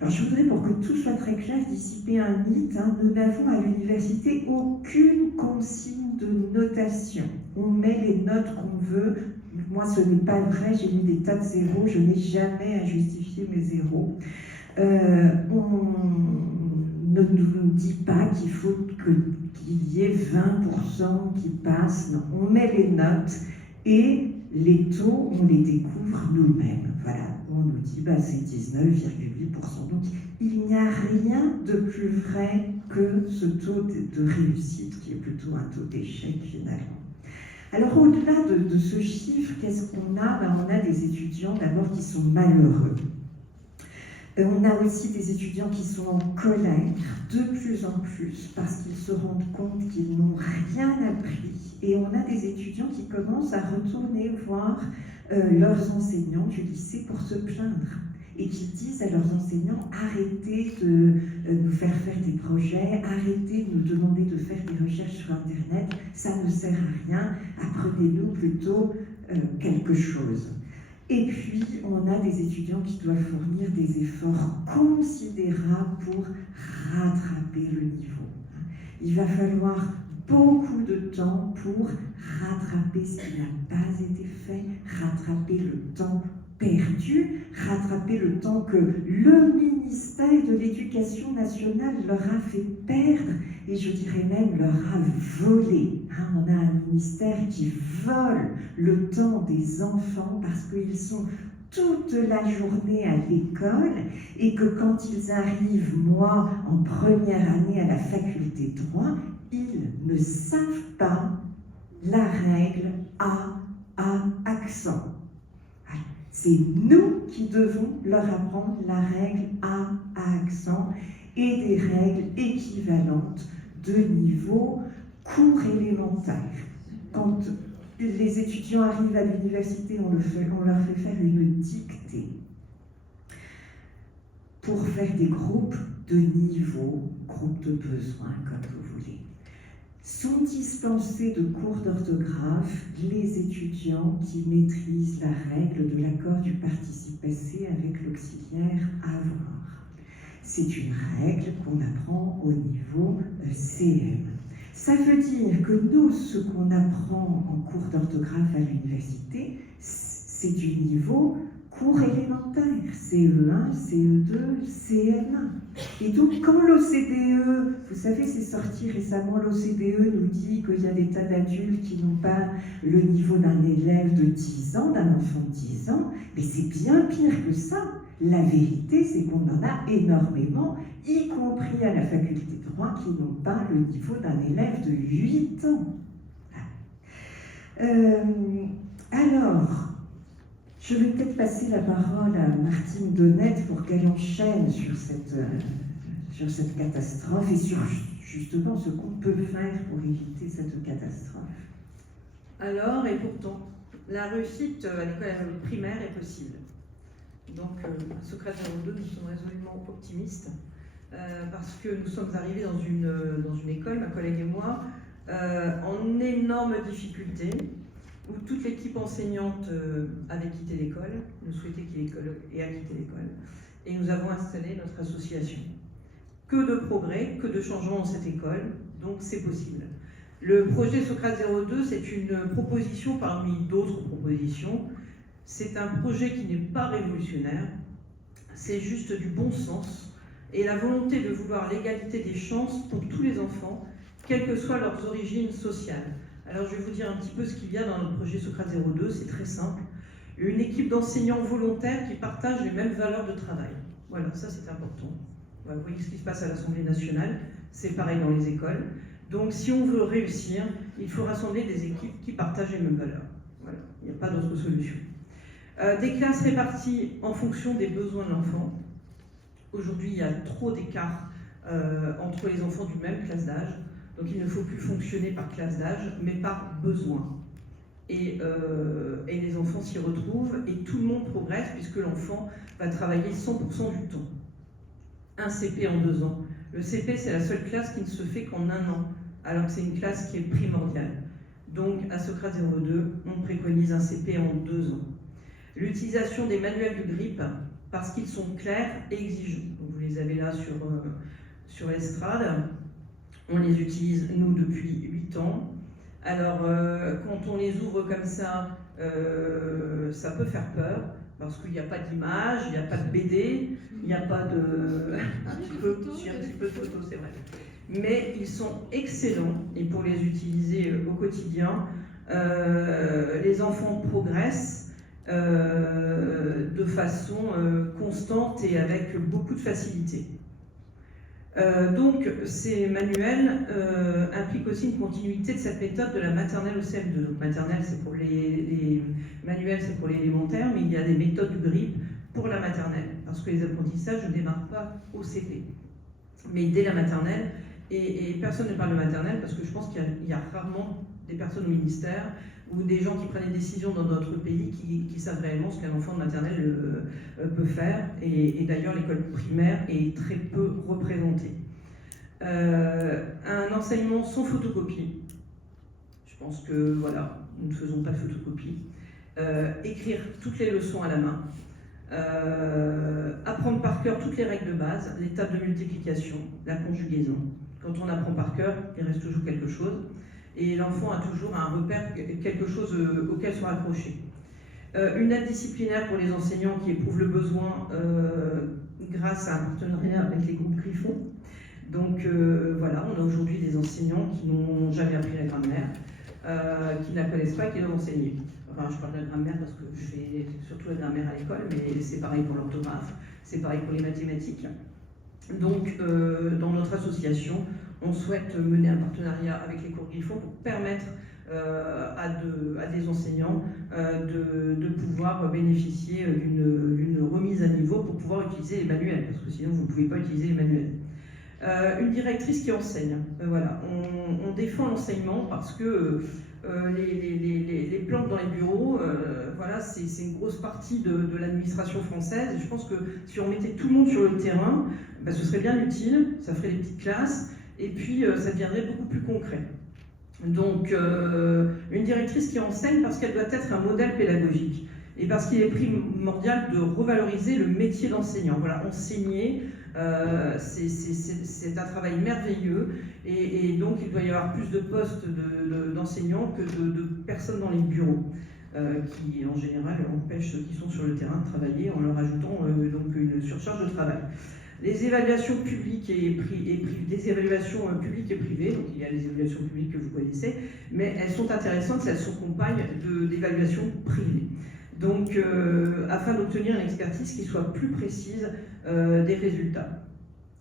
Alors je voudrais, pour que tout soit très clair, dissiper un mythe. Nous n'avons à l'université aucune consigne de notation. On met les notes qu'on veut. Moi, ce n'est pas vrai, j'ai mis des tas de zéros, je n'ai jamais à justifier mes zéros. On ne nous dit pas qu'il faut qu'il y ait 20% qui passent. Non, on met les notes et les taux, on les découvre nous-mêmes. Voilà, on nous dit c'est 19,8%. Donc il n'y a rien de plus vrai que ce taux de réussite, qui est plutôt un taux d'échec finalement. Alors au-delà de ce chiffre, qu'est-ce qu'on a? On a des étudiants d'abord qui sont malheureux. On a aussi des étudiants qui sont en colère de plus en plus parce qu'ils se rendent compte qu'ils n'ont rien appris. Et on a des étudiants qui commencent à retourner voir leurs enseignants du lycée pour se plaindre et qui disent à leurs enseignants: arrêtez de nous faire des projets, arrêtez de nous demander de faire des recherches sur Internet, ça ne sert à rien, apprenez-nous plutôt quelque chose. Et puis, on a des étudiants qui doivent fournir des efforts considérables pour rattraper le niveau. Il va falloir beaucoup de temps pour rattraper ce qui n'a pas été fait, rattraper le temps perdu, rattraper le temps que le ministère de l'Éducation nationale leur a fait perdre, et je dirais même leur a volé. On a un ministère qui vole le temps des enfants parce qu'ils sont toute la journée à l'école et que quand ils arrivent, moi, en première année à la faculté de droit, ils ne savent pas la règle A accent. C'est nous qui devons leur apprendre la règle A accent et des règles équivalentes de niveau cours élémentaire. Quand les étudiants arrivent à l'université, on leur fait faire une dictée pour faire des groupes de niveau, groupes de besoins, comme vous voulez. Sont dispensés de cours d'orthographe les étudiants qui maîtrisent la règle de l'accord du participe passé avec l'auxiliaire avoir. C'est une règle qu'on apprend au niveau CM. Ça veut dire que nous, ce qu'on apprend en cours d'orthographe à l'université, c'est du niveau cours élémentaire, CE1, CE2, CM1. Et donc, quand l'OCDE, vous savez, c'est sorti récemment, l'OCDE nous dit qu'il y a des tas d'adultes qui n'ont pas le niveau d'un élève de 10 ans, d'un enfant de 10 ans, mais c'est bien pire que ça. La vérité, c'est qu'on en a énormément, y compris à la faculté de droit, qui n'ont pas le niveau d'un élève de 8 ans. Alors, je vais peut-être passer la parole à Martine Donnette pour qu'elle enchaîne sur cette catastrophe et sur justement ce qu'on peut faire pour éviter cette catastrophe. Alors, et pourtant, la réussite à l'école primaire est possible. Donc, à Socrate 02, nous sommes résolument optimistes parce que nous sommes arrivés dans une école, ma collègue et moi, en énorme difficulté, où toute l'équipe enseignante avait quitté l'école, nous souhaitait quitter l'école et a quitté l'école, et nous avons installé notre association. Que de progrès, que de changements dans cette école, donc c'est possible. Le projet Socrate 02, c'est une proposition parmi d'autres propositions. C'est un projet qui n'est pas révolutionnaire, c'est juste du bon sens et la volonté de vouloir l'égalité des chances pour tous les enfants, quelles que soient leurs origines sociales. Alors je vais vous dire un petit peu ce qu'il y a dans notre projet Socrate 02, c'est très simple. Une équipe d'enseignants volontaires qui partagent les mêmes valeurs de travail. Voilà, ça c'est important. Voilà, vous voyez ce qui se passe à l'Assemblée nationale, c'est pareil dans les écoles. Donc si on veut réussir, il faut rassembler des équipes qui partagent les mêmes valeurs. Voilà, il n'y a pas d'autre solution. Des classes réparties en fonction des besoins de l'enfant. Aujourd'hui, il y a trop d'écart entre les enfants d'une même classe d'âge. Donc il ne faut plus fonctionner par classe d'âge, mais par besoin. Et les enfants s'y retrouvent et tout le monde progresse puisque l'enfant va travailler 100% du temps. Un CP en 2 ans. Le CP, c'est la seule classe qui ne se fait qu'en 1 an, alors que c'est une classe qui est primordiale. Donc à Socrate 02, on préconise un CP en 2 ans. L'utilisation des manuels de GRIP, parce qu'ils sont clairs et exigeants. Donc, vous les avez là sur l'estrade. On les utilise, nous, depuis 8 ans. Alors, quand on les ouvre comme ça peut faire peur, parce qu'il n'y a pas d'image, il n'y a pas de BD, il n'y a pas de... un petit peu de photos, c'est vrai. Mais ils sont excellents, et pour les utiliser au quotidien, les enfants progressent de façon constante et avec beaucoup de facilité. Donc, ces manuels impliquent aussi une continuité de cette méthode de la maternelle au CM2. Donc, maternelle, c'est pour les manuels, c'est pour l'élémentaire, mais il y a des méthodes du GRIP pour la maternelle, parce que les apprentissages ne démarrent pas au CP, mais dès la maternelle. Et personne ne parle de maternelle, parce que je pense qu'il y a rarement des personnes au ministère ou des gens qui prennent des décisions dans notre pays qui savent réellement ce qu'un enfant de maternelle peut faire. Et d'ailleurs, l'école primaire est très peu représentée. Un enseignement sans photocopie. Je pense que, voilà, nous ne faisons pas de photocopie. Écrire toutes les leçons à la main. Apprendre par cœur toutes les règles de base, les tables de multiplication, la conjugaison. Quand on apprend par cœur, il reste toujours quelque chose. Et l'enfant a toujours un repère, quelque chose auquel se raccrocher. Une aide disciplinaire pour les enseignants qui éprouvent le besoin grâce à un partenariat avec les groupes Griffon. Donc voilà, on a aujourd'hui des enseignants qui n'ont jamais appris la grammaire, qui ne la connaissent pas et qui doivent enseigner. Enfin, je parle de la grammaire parce que je fais surtout la grammaire à l'école, mais c'est pareil pour l'orthographe, c'est pareil pour les mathématiques. Donc, dans notre association, on souhaite mener un partenariat avec les cours Griffon pour permettre à des enseignants de pouvoir bénéficier d'une remise à niveau pour pouvoir utiliser les manuels, parce que sinon vous ne pouvez pas utiliser les manuels. Une directrice qui enseigne. Voilà, on défend l'enseignement parce que les plantes dans les bureaux, voilà, c'est une grosse partie de l'administration française. Et je pense que si on mettait tout le monde sur le terrain, ben, ce serait bien utile, ça ferait des petites classes, et puis ça deviendrait beaucoup plus concret. Donc, une directrice qui enseigne parce qu'elle doit être un modèle pédagogique, et parce qu'il est primordial de revaloriser le métier d'enseignant. Voilà, enseigner, c'est un travail merveilleux, et donc il doit y avoir plus de postes d'enseignants que de personnes dans les bureaux, qui en général empêchent ceux qui sont sur le terrain de travailler en leur ajoutant donc une surcharge de travail. Les évaluations publiques et privées, des évaluations publiques et privées, donc il y a les évaluations publiques que vous connaissez, mais elles sont intéressantes si elles s'accompagnent d'évaluations privées. Donc, afin d'obtenir une expertise qui soit plus précise des résultats.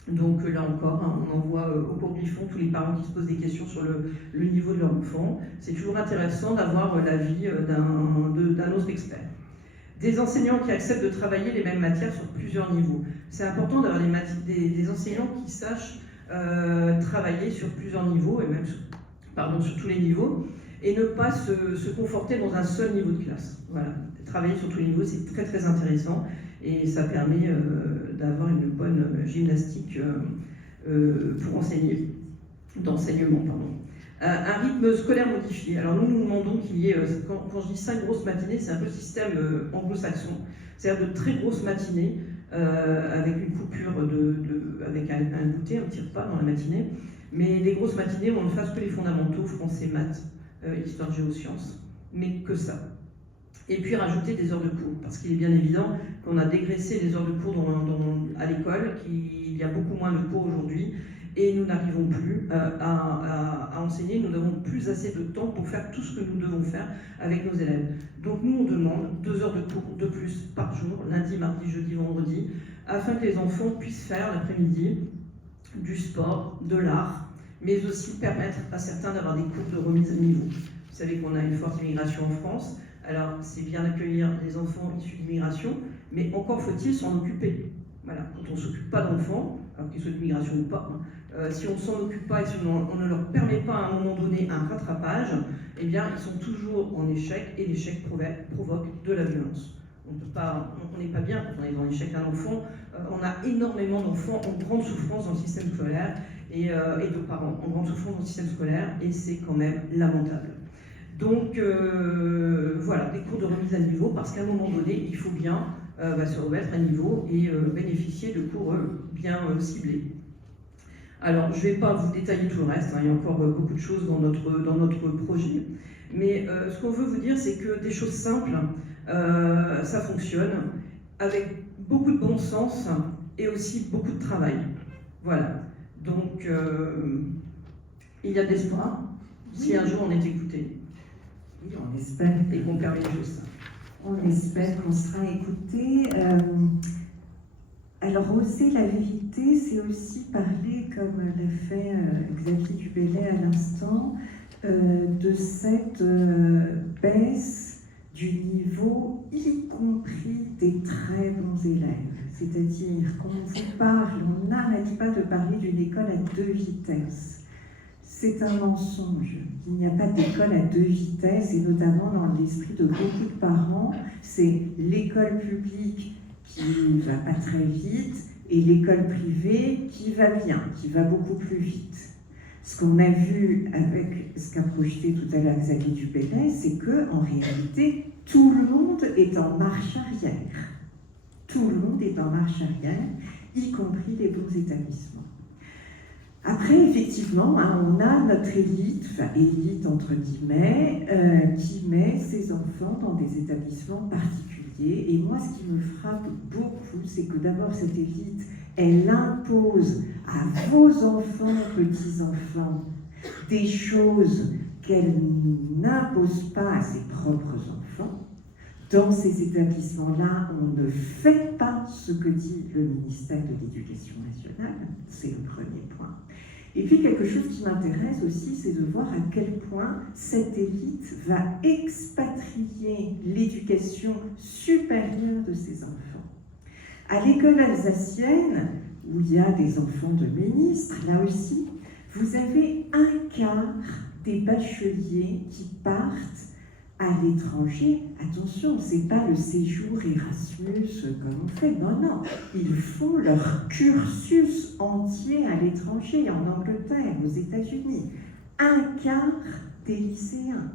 Donc là encore, hein, on envoie au cours Griffon tous les parents qui se posent des questions sur le niveau de leur enfant. C'est toujours intéressant d'avoir l'avis d'un autre expert. Des enseignants qui acceptent de travailler les mêmes matières sur plusieurs niveaux. C'est important d'avoir des enseignants qui sachent travailler sur plusieurs niveaux, et même sur tous les niveaux, et ne pas se conforter dans un seul niveau de classe. Voilà. Travailler sur tous les niveaux, c'est très très intéressant, et ça permet d'avoir une bonne gymnastique pour enseigner, d'enseignement, pardon. Un rythme scolaire modifié. Alors nous demandons qu'il y ait, quand je dis 5 grosses matinées, c'est un peu le système anglo-saxon, c'est-à-dire de très grosses matinées avec une coupure avec un goûter, un petit repas dans la matinée, mais les grosses matinées où on ne fasse que les fondamentaux, français, maths, histoire, géosciences, mais que ça. Et puis rajouter des heures de cours, parce qu'il est bien évident qu'on a dégraissé les heures de cours à l'école, qu'il y a beaucoup moins de cours aujourd'hui, et nous n'arrivons plus à enseigner, nous n'avons plus assez de temps pour faire tout ce que nous devons faire avec nos élèves. Donc nous, on demande 2 heures de cours de plus par jour, lundi, mardi, jeudi, vendredi, afin que les enfants puissent faire l'après-midi du sport, de l'art, mais aussi permettre à certains d'avoir des cours de remise à niveau. Vous savez qu'on a une forte immigration en France, alors c'est bien d'accueillir des enfants issus d'immigration, mais encore faut-il s'en occuper. Voilà, quand on ne s'occupe pas d'enfants, alors qu'ils soient d'immigration ou pas, si on ne s'en occupe pas et si on ne leur permet pas à un moment donné un rattrapage, eh bien ils sont toujours en échec et l'échec provoque de la violence. On n'est pas bien quand on est dans l'échec d'un enfant. On a énormément d'enfants en grande souffrance dans le système scolaire et de parents en grande souffrance dans le système scolaire et c'est quand même lamentable. Donc voilà, des cours de remise à niveau parce qu'à un moment donné, il faut bien se remettre à niveau et bénéficier de cours bien ciblés. Alors, je ne vais pas vous détailler tout le reste, il y a encore beaucoup de choses dans notre projet, mais ce qu'on veut vous dire, c'est que des choses simples, ça fonctionne, avec beaucoup de bon sens et aussi beaucoup de travail. Voilà, donc il y a de l'espoir, si un jour on est écouté. Oui, on espère. Et qu'on permet les choses simples. On espère qu'on sera écouté. Alors, oser la vérité, c'est aussi parler, comme l'a fait Xavier Dubélé à l'instant, de cette baisse du niveau, y compris des très bons élèves. C'est-à-dire qu'on vous parle, on n'arrête pas de parler d'une école à 2 vitesses. C'est un mensonge. Il n'y a pas d'école à 2 vitesses, et notamment dans l'esprit de beaucoup de parents, c'est l'école publique qui va pas très vite et l'école privée qui va bien, qui va beaucoup plus vite. Ce qu'on a vu avec ce qu'a projeté tout à l'heure Xavier Dubélé, c'est qu'en réalité, tout le monde est en marche arrière. Tout le monde est en marche arrière, y compris les bons établissements. Après, effectivement, on a notre élite, enfin élite entre guillemets, qui met ses enfants dans des établissements particuliers. Et moi, ce qui me frappe beaucoup, c'est que d'abord, cette élite, elle impose à vos enfants, petits-enfants, des choses qu'elle n'impose pas à ses propres enfants. Dans ces établissements-là, on ne fait pas ce que dit le ministère de l'Éducation nationale, c'est le premier point. Et puis quelque chose qui m'intéresse aussi, c'est de voir à quel point cette élite va expatrier l'éducation supérieure de ses enfants. À l'école alsacienne, où il y a des enfants de ministres, là aussi, vous avez 1/4 des bacheliers qui partent à l'étranger. Attention, c'est pas le séjour Erasmus comme on fait, non, ils font leur cursus entier à l'étranger, en Angleterre, aux États-Unis. 1/4 des lycéens.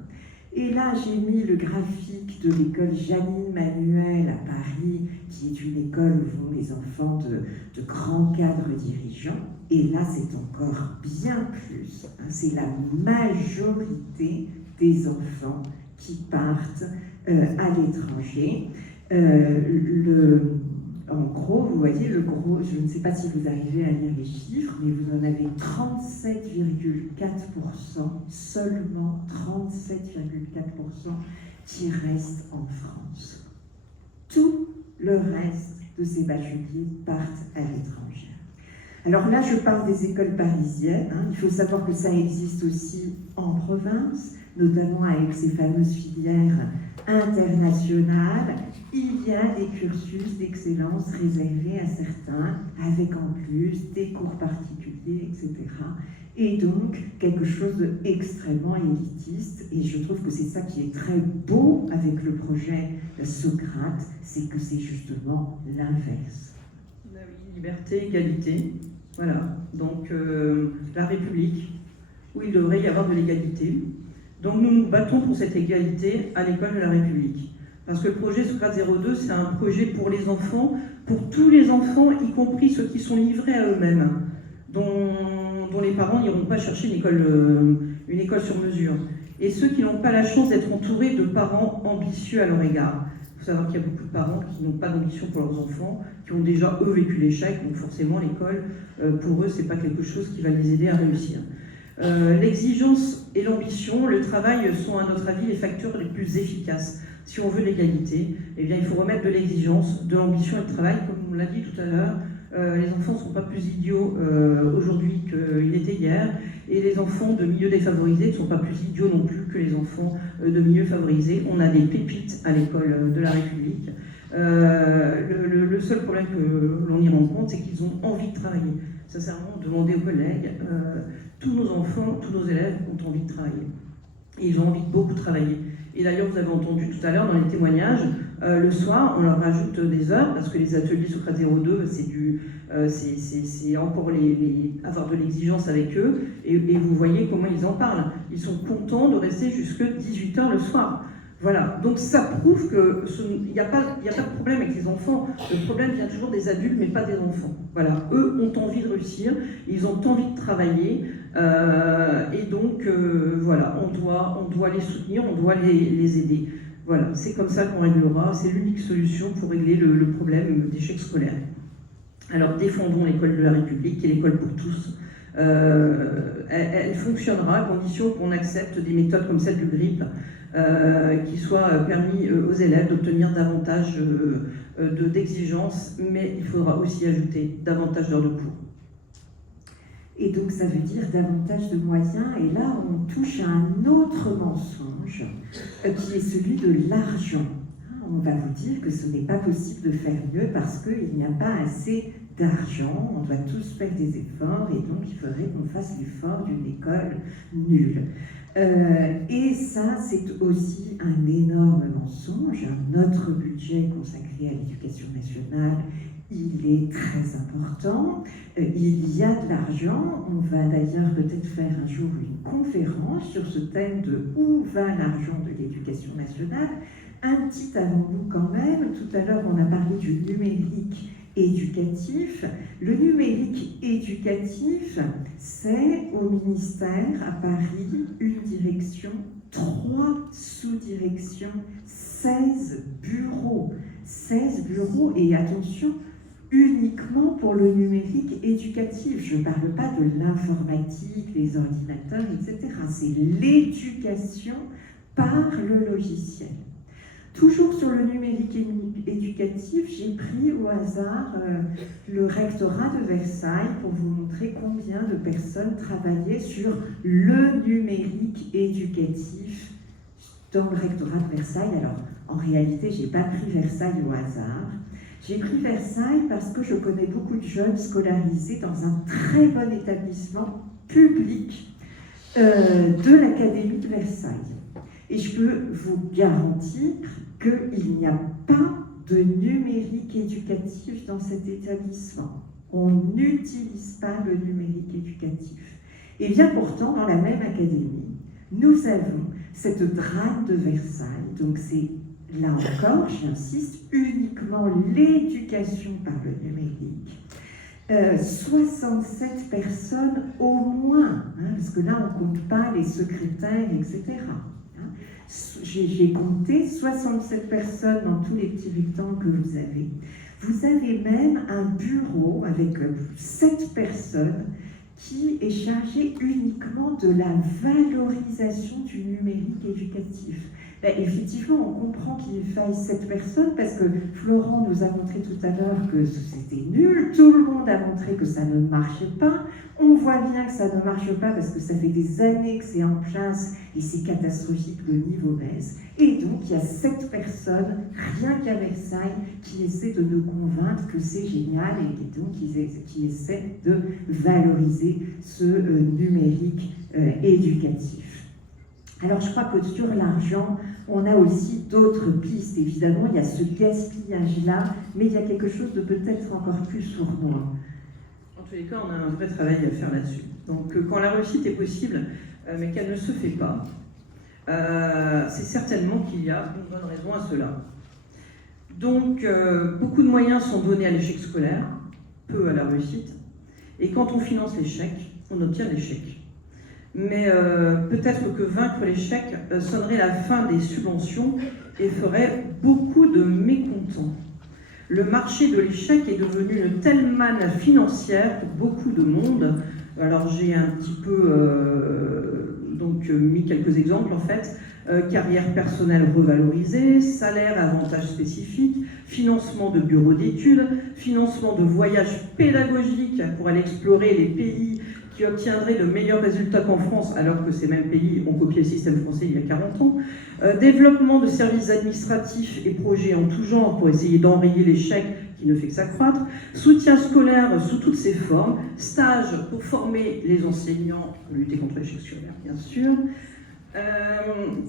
Et là, j'ai mis le graphique de l'école Janine Manuel à Paris, qui est une école où vont les enfants de grands cadres dirigeants. Et là, c'est encore bien plus. C'est la majorité des enfants qui partent à l'étranger. En gros, vous voyez, le gros, je ne sais pas si vous arrivez à lire les chiffres, mais vous en avez 37,4%, seulement 37,4% qui restent en France. Tout le reste de ces bacheliers partent à l'étranger. Alors là, je parle des écoles parisiennes. Il faut savoir que ça existe aussi en province, notamment avec ces fameuses filières internationales. Il y a des cursus d'excellence réservés à certains, avec en plus des cours particuliers, etc. Et donc, quelque chose d'extrêmement élitiste. Et je trouve que c'est ça qui est très beau avec le projet Socrate, c'est que c'est justement l'inverse. Liberté, égalité, voilà. Donc, la République, où il devrait y avoir de l'égalité. Donc, nous nous battons pour cette égalité à l'école de la République. Parce que le projet Socrate 02, c'est un projet pour les enfants, pour tous les enfants, y compris ceux qui sont livrés à eux-mêmes, dont les parents n'iront pas chercher une école sur mesure. Et ceux qui n'ont pas la chance d'être entourés de parents ambitieux à leur égard. Il faut savoir qu'il y a beaucoup de parents qui n'ont pas d'ambition pour leurs enfants, qui ont déjà, eux, vécu l'échec, donc forcément, l'école, pour eux, c'est pas quelque chose qui va les aider à réussir. L'exigence et l'ambition, le travail sont, à notre avis, les facteurs les plus efficaces. Si on veut l'égalité, eh bien, il faut remettre de l'exigence, de l'ambition et du travail. Comme on l'a dit tout à l'heure, les enfants ne sont pas plus idiots aujourd'hui qu'ils étaient hier, et les enfants de milieux défavorisés ne sont pas plus idiots non plus que les enfants de milieux favorisés. On a des pépites à l'école de la République. Le seul problème que l'on y rencontre, c'est qu'ils ont envie de travailler. Sincèrement, demandez aux collègues, tous nos enfants, tous nos élèves ont envie de travailler. Et ils ont envie de beaucoup travailler. Et d'ailleurs, vous avez entendu tout à l'heure dans les témoignages, le soir, on leur rajoute des heures, parce que les ateliers Socrate 02, c'est encore avoir de l'exigence avec eux, et vous voyez comment ils en parlent. Ils sont contents de rester jusque 18h le soir. Voilà, donc ça prouve qu'il n'y a pas de problème avec les enfants. Le problème vient toujours des adultes, mais pas des enfants. Voilà, eux ont envie de réussir, ils ont envie de travailler, et donc voilà, on doit les soutenir, on doit les aider. Voilà, c'est comme ça qu'on réglera, c'est l'unique solution pour régler le problème d'échec scolaire. Alors défendons l'école de la République, qui est l'école pour tous. Elle fonctionnera à condition qu'on accepte des méthodes comme celle du GRIP, qui soit permis aux élèves d'obtenir davantage d'exigences, mais il faudra aussi ajouter davantage d'heures de cours. Et donc ça veut dire davantage de moyens, et là on touche à un autre mensonge, qui est celui de l'argent. On va vous dire que ce n'est pas possible de faire mieux parce qu'il n'y a pas assez d'argent, on doit tous faire des efforts, et donc il faudrait qu'on fasse l'effort d'une école nulle. Et ça, c'est aussi un énorme mensonge. Notre budget consacré à l'éducation nationale, il est très important. Il y a de l'argent. On va d'ailleurs peut-être faire un jour une conférence sur ce thème de où va l'argent de l'éducation nationale. Un petit avant-goût quand même. Tout à l'heure, on a parlé du numérique éducatif. Le numérique éducatif, c'est au ministère à Paris une direction, 3 sous-directions, 16 bureaux. 16 bureaux, et attention, uniquement pour le numérique éducatif. Je ne parle pas de l'informatique, les ordinateurs, etc. C'est l'éducation par le logiciel. Toujours sur le numérique éducatif, j'ai pris au hasard le rectorat de Versailles pour vous montrer combien de personnes travaillaient sur le numérique éducatif dans le rectorat de Versailles. Alors, en réalité, je n'ai pas pris Versailles au hasard. J'ai pris Versailles parce que je connais beaucoup de jeunes scolarisés dans un très bon établissement public de l'Académie de Versailles. Et je peux vous garantir qu'il n'y a pas de numérique éducatif dans cet établissement. On n'utilise pas le numérique éducatif. Et bien pourtant, dans la même académie, nous avons cette drame de Versailles. Donc c'est, là encore, j'insiste, uniquement l'éducation par le numérique. 67 personnes au moins, parce que là on ne compte pas les secrétaires, etc. J'ai compté 67 personnes dans tous les petits rectangles que vous avez. Vous avez même un bureau avec 7 personnes qui est chargé uniquement de la valorisation du numérique éducatif. Ben, effectivement, on comprend qu'il faille 7 personnes parce que Florent nous a montré tout à l'heure que c'était nul, tout le monde a montré que ça ne marchait pas. On voit bien que ça ne marche pas parce que ça fait des années que c'est en place et c'est catastrophique, le niveau baisse. Et donc, il y a 7 personnes, rien qu'à Versailles, qui essaient de nous convaincre que c'est génial et donc qui essaient de valoriser ce numérique éducatif. Alors, je crois que sur l'argent, on a aussi d'autres pistes. Évidemment, il y a ce gaspillage-là, mais il y a quelque chose de peut-être encore plus sournois. En tous les cas, on a un vrai travail à faire là-dessus. Donc, quand la réussite est possible, mais qu'elle ne se fait pas, c'est certainement qu'il y a une bonne raison à cela. Donc, beaucoup de moyens sont donnés à l'échec scolaire, peu à la réussite. Et quand on finance l'échec, on obtient l'échec. Mais peut-être que vaincre l'échec sonnerait la fin des subventions et ferait beaucoup de mécontents. Le marché de l'échec est devenu une telle manne financière pour beaucoup de monde. Alors j'ai un petit peu mis quelques exemples en fait. Carrière personnelle revalorisée, salaire, avantages spécifiques, financement de bureaux d'études, financement de voyages pédagogiques pour aller explorer les pays qui obtiendraient de meilleurs résultats qu'en France, alors que ces mêmes pays ont copié le système français il y a 40 ans. Développement de services administratifs et projets en tout genre pour essayer d'enrayer l'échec qui ne fait que s'accroître. Soutien scolaire sous toutes ses formes. Stages pour former les enseignants, pour lutter contre l'échec scolaire, bien sûr.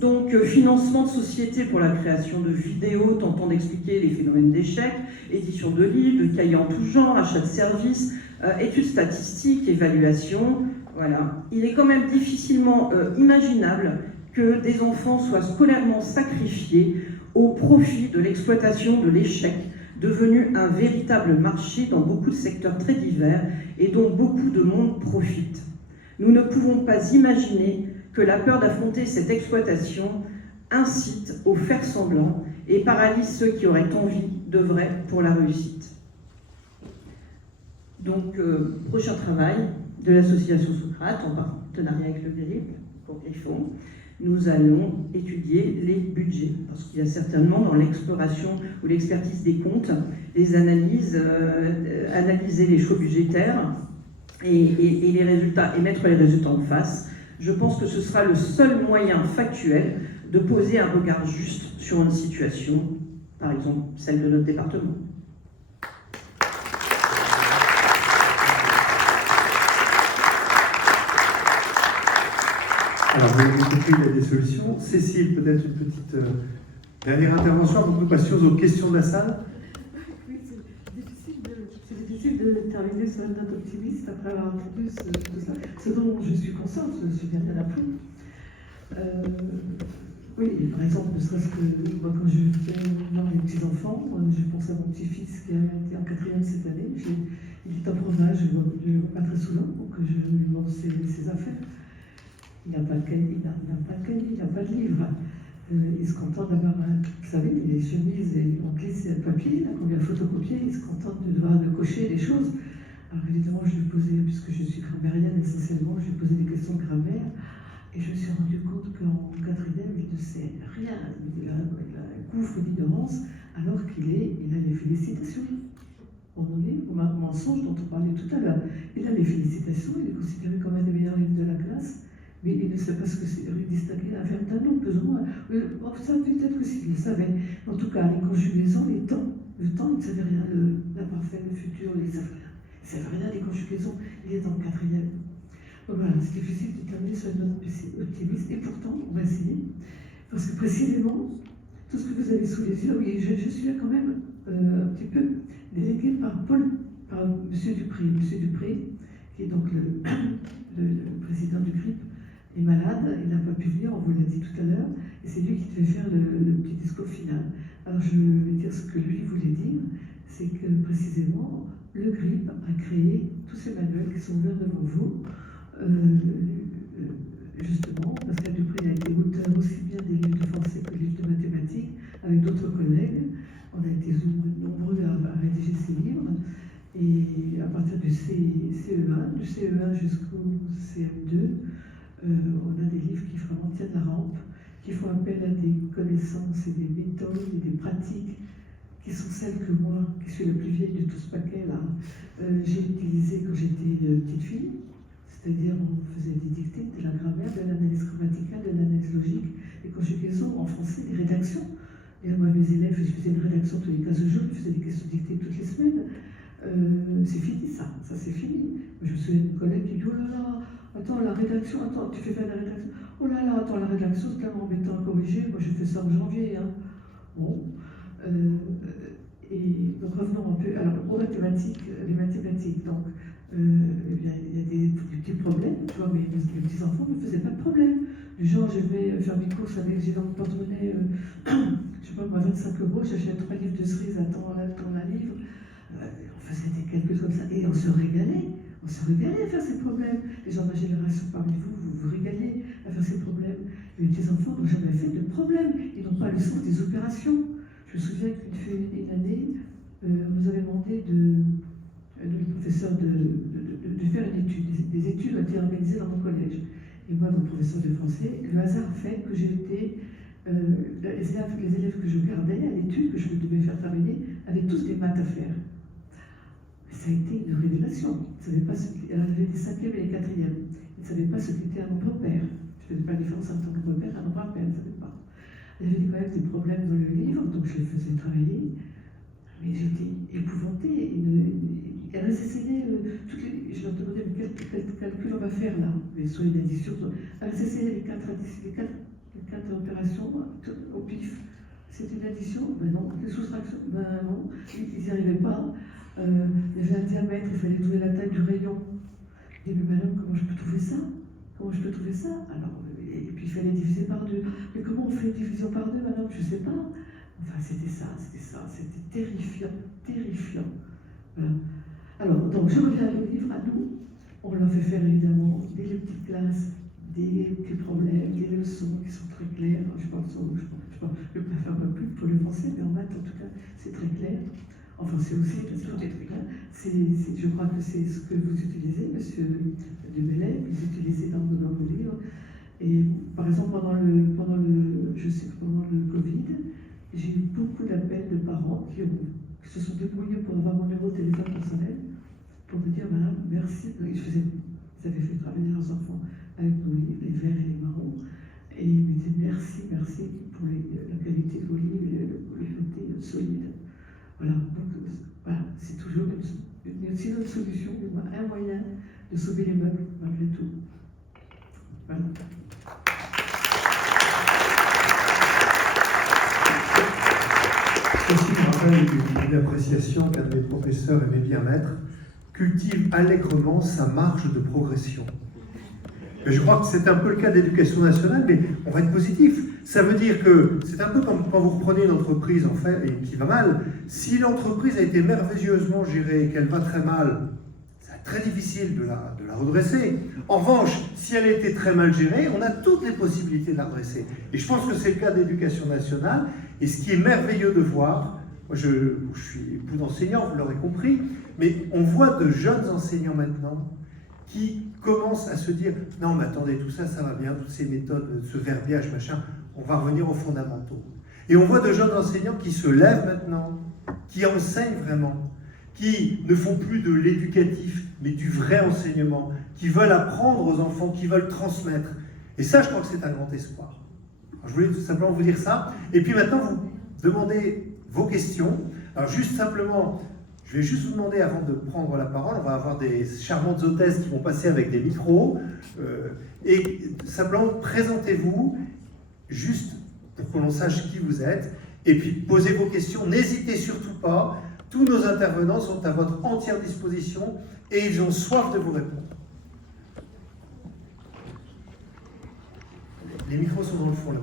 Donc financement de sociétés pour la création de vidéos tentant d'expliquer les phénomènes d'échec, édition de livres, de cahiers en tout genre, achat de services, études statistiques, évaluation. Voilà. Il est quand même difficilement imaginable que des enfants soient scolairement sacrifiés au profit de l'exploitation de l'échec, devenu un véritable marché dans beaucoup de secteurs très divers et dont beaucoup de monde profite. Nous ne pouvons pas imaginer que la peur d'affronter cette exploitation incite au faire semblant et paralyse ceux qui auraient envie de vrai pour la réussite. Donc, prochain travail de l'association Socrate, en partenariat avec le GRIP, pour Griffon, nous allons étudier les budgets, parce qu'il y a certainement dans l'exploration ou l'expertise des comptes, les analyses, analyser les choix budgétaires et les résultats, et mettre les résultats en face. Je pense que ce sera le seul moyen factuel de poser un regard juste sur une situation, par exemple celle de notre département. Alors, vous avez compris, il y a des solutions. Cécile, peut-être une petite dernière intervention avant que nous passions aux questions de la salle. Oui, c'est difficile de terminer sur une note optimiste après avoir entendu tout ça. Ce dont je suis consciente, je suis bien appris. Oui, par exemple, ne serait-ce que moi, quand je fais voir mes petits-enfants, je pense à mon petit-fils qui a été en 4e cette année. Il est en province, je ne le vois pas très souvent, donc je lui demande ses affaires. Il n'a pas de cahier, il n'a pas de livre. Il se contente d'avoir, vous savez, les chemises et on glisse le papier, là, qu'on lui a photocopié, il se contente de devoir cocher les choses. Alors évidemment, je lui posais, puisque je suis grammairienne essentiellement, je lui posais des questions de grammaire, et je me suis rendu compte qu'en 4e, il ne sait rien, il a un gouffre d'ignorance, alors qu'il a les félicitations. On en est au mensonge dont on parlait tout à l'heure. Il a les félicitations, il est considéré comme un des meilleurs livres de la classe, mais il ne sait pas ce que c'est distinguer un verbe d'un nom, plus ou moins. Ça peut-être que s'il le savait. En tout cas, les conjugaisons, les temps. Le temps, il ne savait rien. L'imparfait, le futur, il ne savait rien. Il ne savait rien des conjugaisons. Il est en 4e. Donc voilà, c'est difficile de terminer sur une note optimiste. Et pourtant, on va essayer. Parce que précisément, tout ce que vous avez sous les yeux, oui, je suis là quand même un petit peu délégué par M. Dupré. M. Dupré, qui est donc le président du GRIP, est malade, il n'a pas pu venir, on vous l'a dit tout à l'heure, et c'est lui qui devait faire le petit discours final. Alors je vais dire ce que lui voulait dire, c'est que précisément, le GRIP a créé tous ces manuels qui sont ouverts devant vous, justement, Pascal Dupré a été auteur aussi bien des livres de français que des livres de mathématiques, avec d'autres collègues. On a été nombreux à rédiger ces livres, et à partir du CE1 jusqu'au CM2, on a des livres qui vraiment tiennent la rampe, qui font appel à des connaissances et des méthodes et des pratiques qui sont celles que moi, qui suis la plus vieille de tout ce paquet-là, j'ai utilisées quand j'étais petite fille. C'est-à-dire, on faisait des dictées, de la grammaire, de l'analyse grammaticale, de l'analyse logique, des conjugaisons en français, des rédactions. Et moi, mes élèves, je faisais une rédaction tous les 15 jours, je faisais des questions dictées toutes les semaines. C'est fini, ça c'est fini. Je me souviens d'une collègue qui dit, oh là là, attends, la rédaction, attends, tu fais faire la rédaction. Oh là là, attends, la rédaction, c'est tellement embêtant à corriger. Moi, je fais ça en janvier. Hein. Bon. Et donc, revenons un peu. Alors, aux mathématiques, les mathématiques, donc, eh bien, il y a des petits problèmes. Tu vois, mes petits-enfants ne me faisaient pas de problème. Du genre, je vais faire mes courses avec, j'ai dans mon porte-monnaie, je sais pas, moi, 25 €, j'achète 3 livres de cerises à temps un livre. On faisait des calculs comme ça, et on se régalait. On se régalait à faire ces problèmes. Les gens de ma génération parmi vous, vous vous régalez à faire ces problèmes. Les petits-enfants n'ont jamais fait de problème. Ils n'ont pas le sens des opérations. Je me souviens qu'une année, on nous avait demandé le professeur de faire une étude. Des études ont été organisées dans mon collège. Et moi, mon professeur de français, le hasard a fait que j'ai été... les élèves que je gardais à l'étude, que je devais faire travailler, avaient tous des maths à faire. ça a été une révélation. Elle avait des 5e et les 4e. Elle ne savait pas ce qu'était un nombre pair. Je ne faisais pas la différence entre un nombre pair et un nombre impair, elle ne savait pas. Elle avait quand même des problèmes dans le livre, donc je les faisais travailler. Mais j'étais épouvantée. Elle s'essayait, je leur demandais, mais quel calcul on va faire là? Les soins d'addition. Elle s'essayait les quatre opérations au pif. C'était une addition? Ben non. Des soustractions? Ben non. Ils n'y arrivaient pas. Il y avait un diamètre, il fallait trouver la taille du rayon. Je dis, mais madame, comment je peux trouver ça? Comment je peux trouver ça? Alors, et puis il fallait diviser par 2. Mais comment on fait une division par 2, madame? Je ne sais pas. Enfin, c'était c'était terrifiant, terrifiant. Voilà. Alors, donc, je reviens au livre, à nous. On leur fait faire évidemment dès les petites classes, des petits problèmes, des leçons qui sont très claires. Je préfère pas plus pour le français, mais en maths, en tout cas, c'est très clair. Enfin, c'est aussi, parce que je crois que c'est ce que vous utilisez, monsieur de Bellay, vous utilisez dans vos livres. Et par exemple, pendant le Covid, j'ai eu beaucoup d'appels de parents qui se sont débrouillés pour avoir mon numéro de téléphone personnel, pour me dire, madame, merci. Ils avaient fait travailler leurs enfants avec nos livres, les verts et les marrons. Et ils me disaient, merci pour la qualité de vos livres et le côté solide. Voilà, donc voilà, c'est toujours une solution, un moyen de sauver les meubles malgré tout. Voilà. Ceci me rappelle une appréciation qu'un de mes professeurs aimait bien mettre: cultive allègrement sa marge de progression. Et je crois que c'est un peu le cas de l'éducation nationale, mais on va être positif. Ça veut dire que c'est un peu comme quand vous reprenez une entreprise en fait, et qui va mal. Si l'entreprise a été merveilleusement gérée et qu'elle va très mal, c'est très difficile de la redresser. En revanche, si elle a été très mal gérée, on a toutes les possibilités de la redresser. Et je pense que c'est le cas de l'éducation nationale. Et ce qui est merveilleux de voir, moi je suis époux d'enseignant, vous l'aurez compris, mais on voit de jeunes enseignants maintenant qui commencent à se dire « Non, mais attendez, tout ça, ça va bien, toutes ces méthodes, ce verbiage, machin, on va revenir aux fondamentaux. » Et on voit de jeunes enseignants qui se lèvent maintenant, qui enseignent vraiment, qui ne font plus de l'éducatif, mais du vrai enseignement, qui veulent apprendre aux enfants, qui veulent transmettre. Et ça, je crois que c'est un grand espoir. Alors, je voulais tout simplement vous dire ça. Et puis maintenant, vous demandez vos questions. Alors juste simplement, je vais juste vous demander, avant de prendre la parole, on va avoir des charmantes hôtesses qui vont passer avec des micros. Et simplement, présentez-vous, juste pour que l'on sache qui vous êtes. Et puis, posez vos questions. N'hésitez surtout pas. Tous nos intervenants sont à votre entière disposition et ils ont soif de vous répondre. Les micros sont dans le fond là.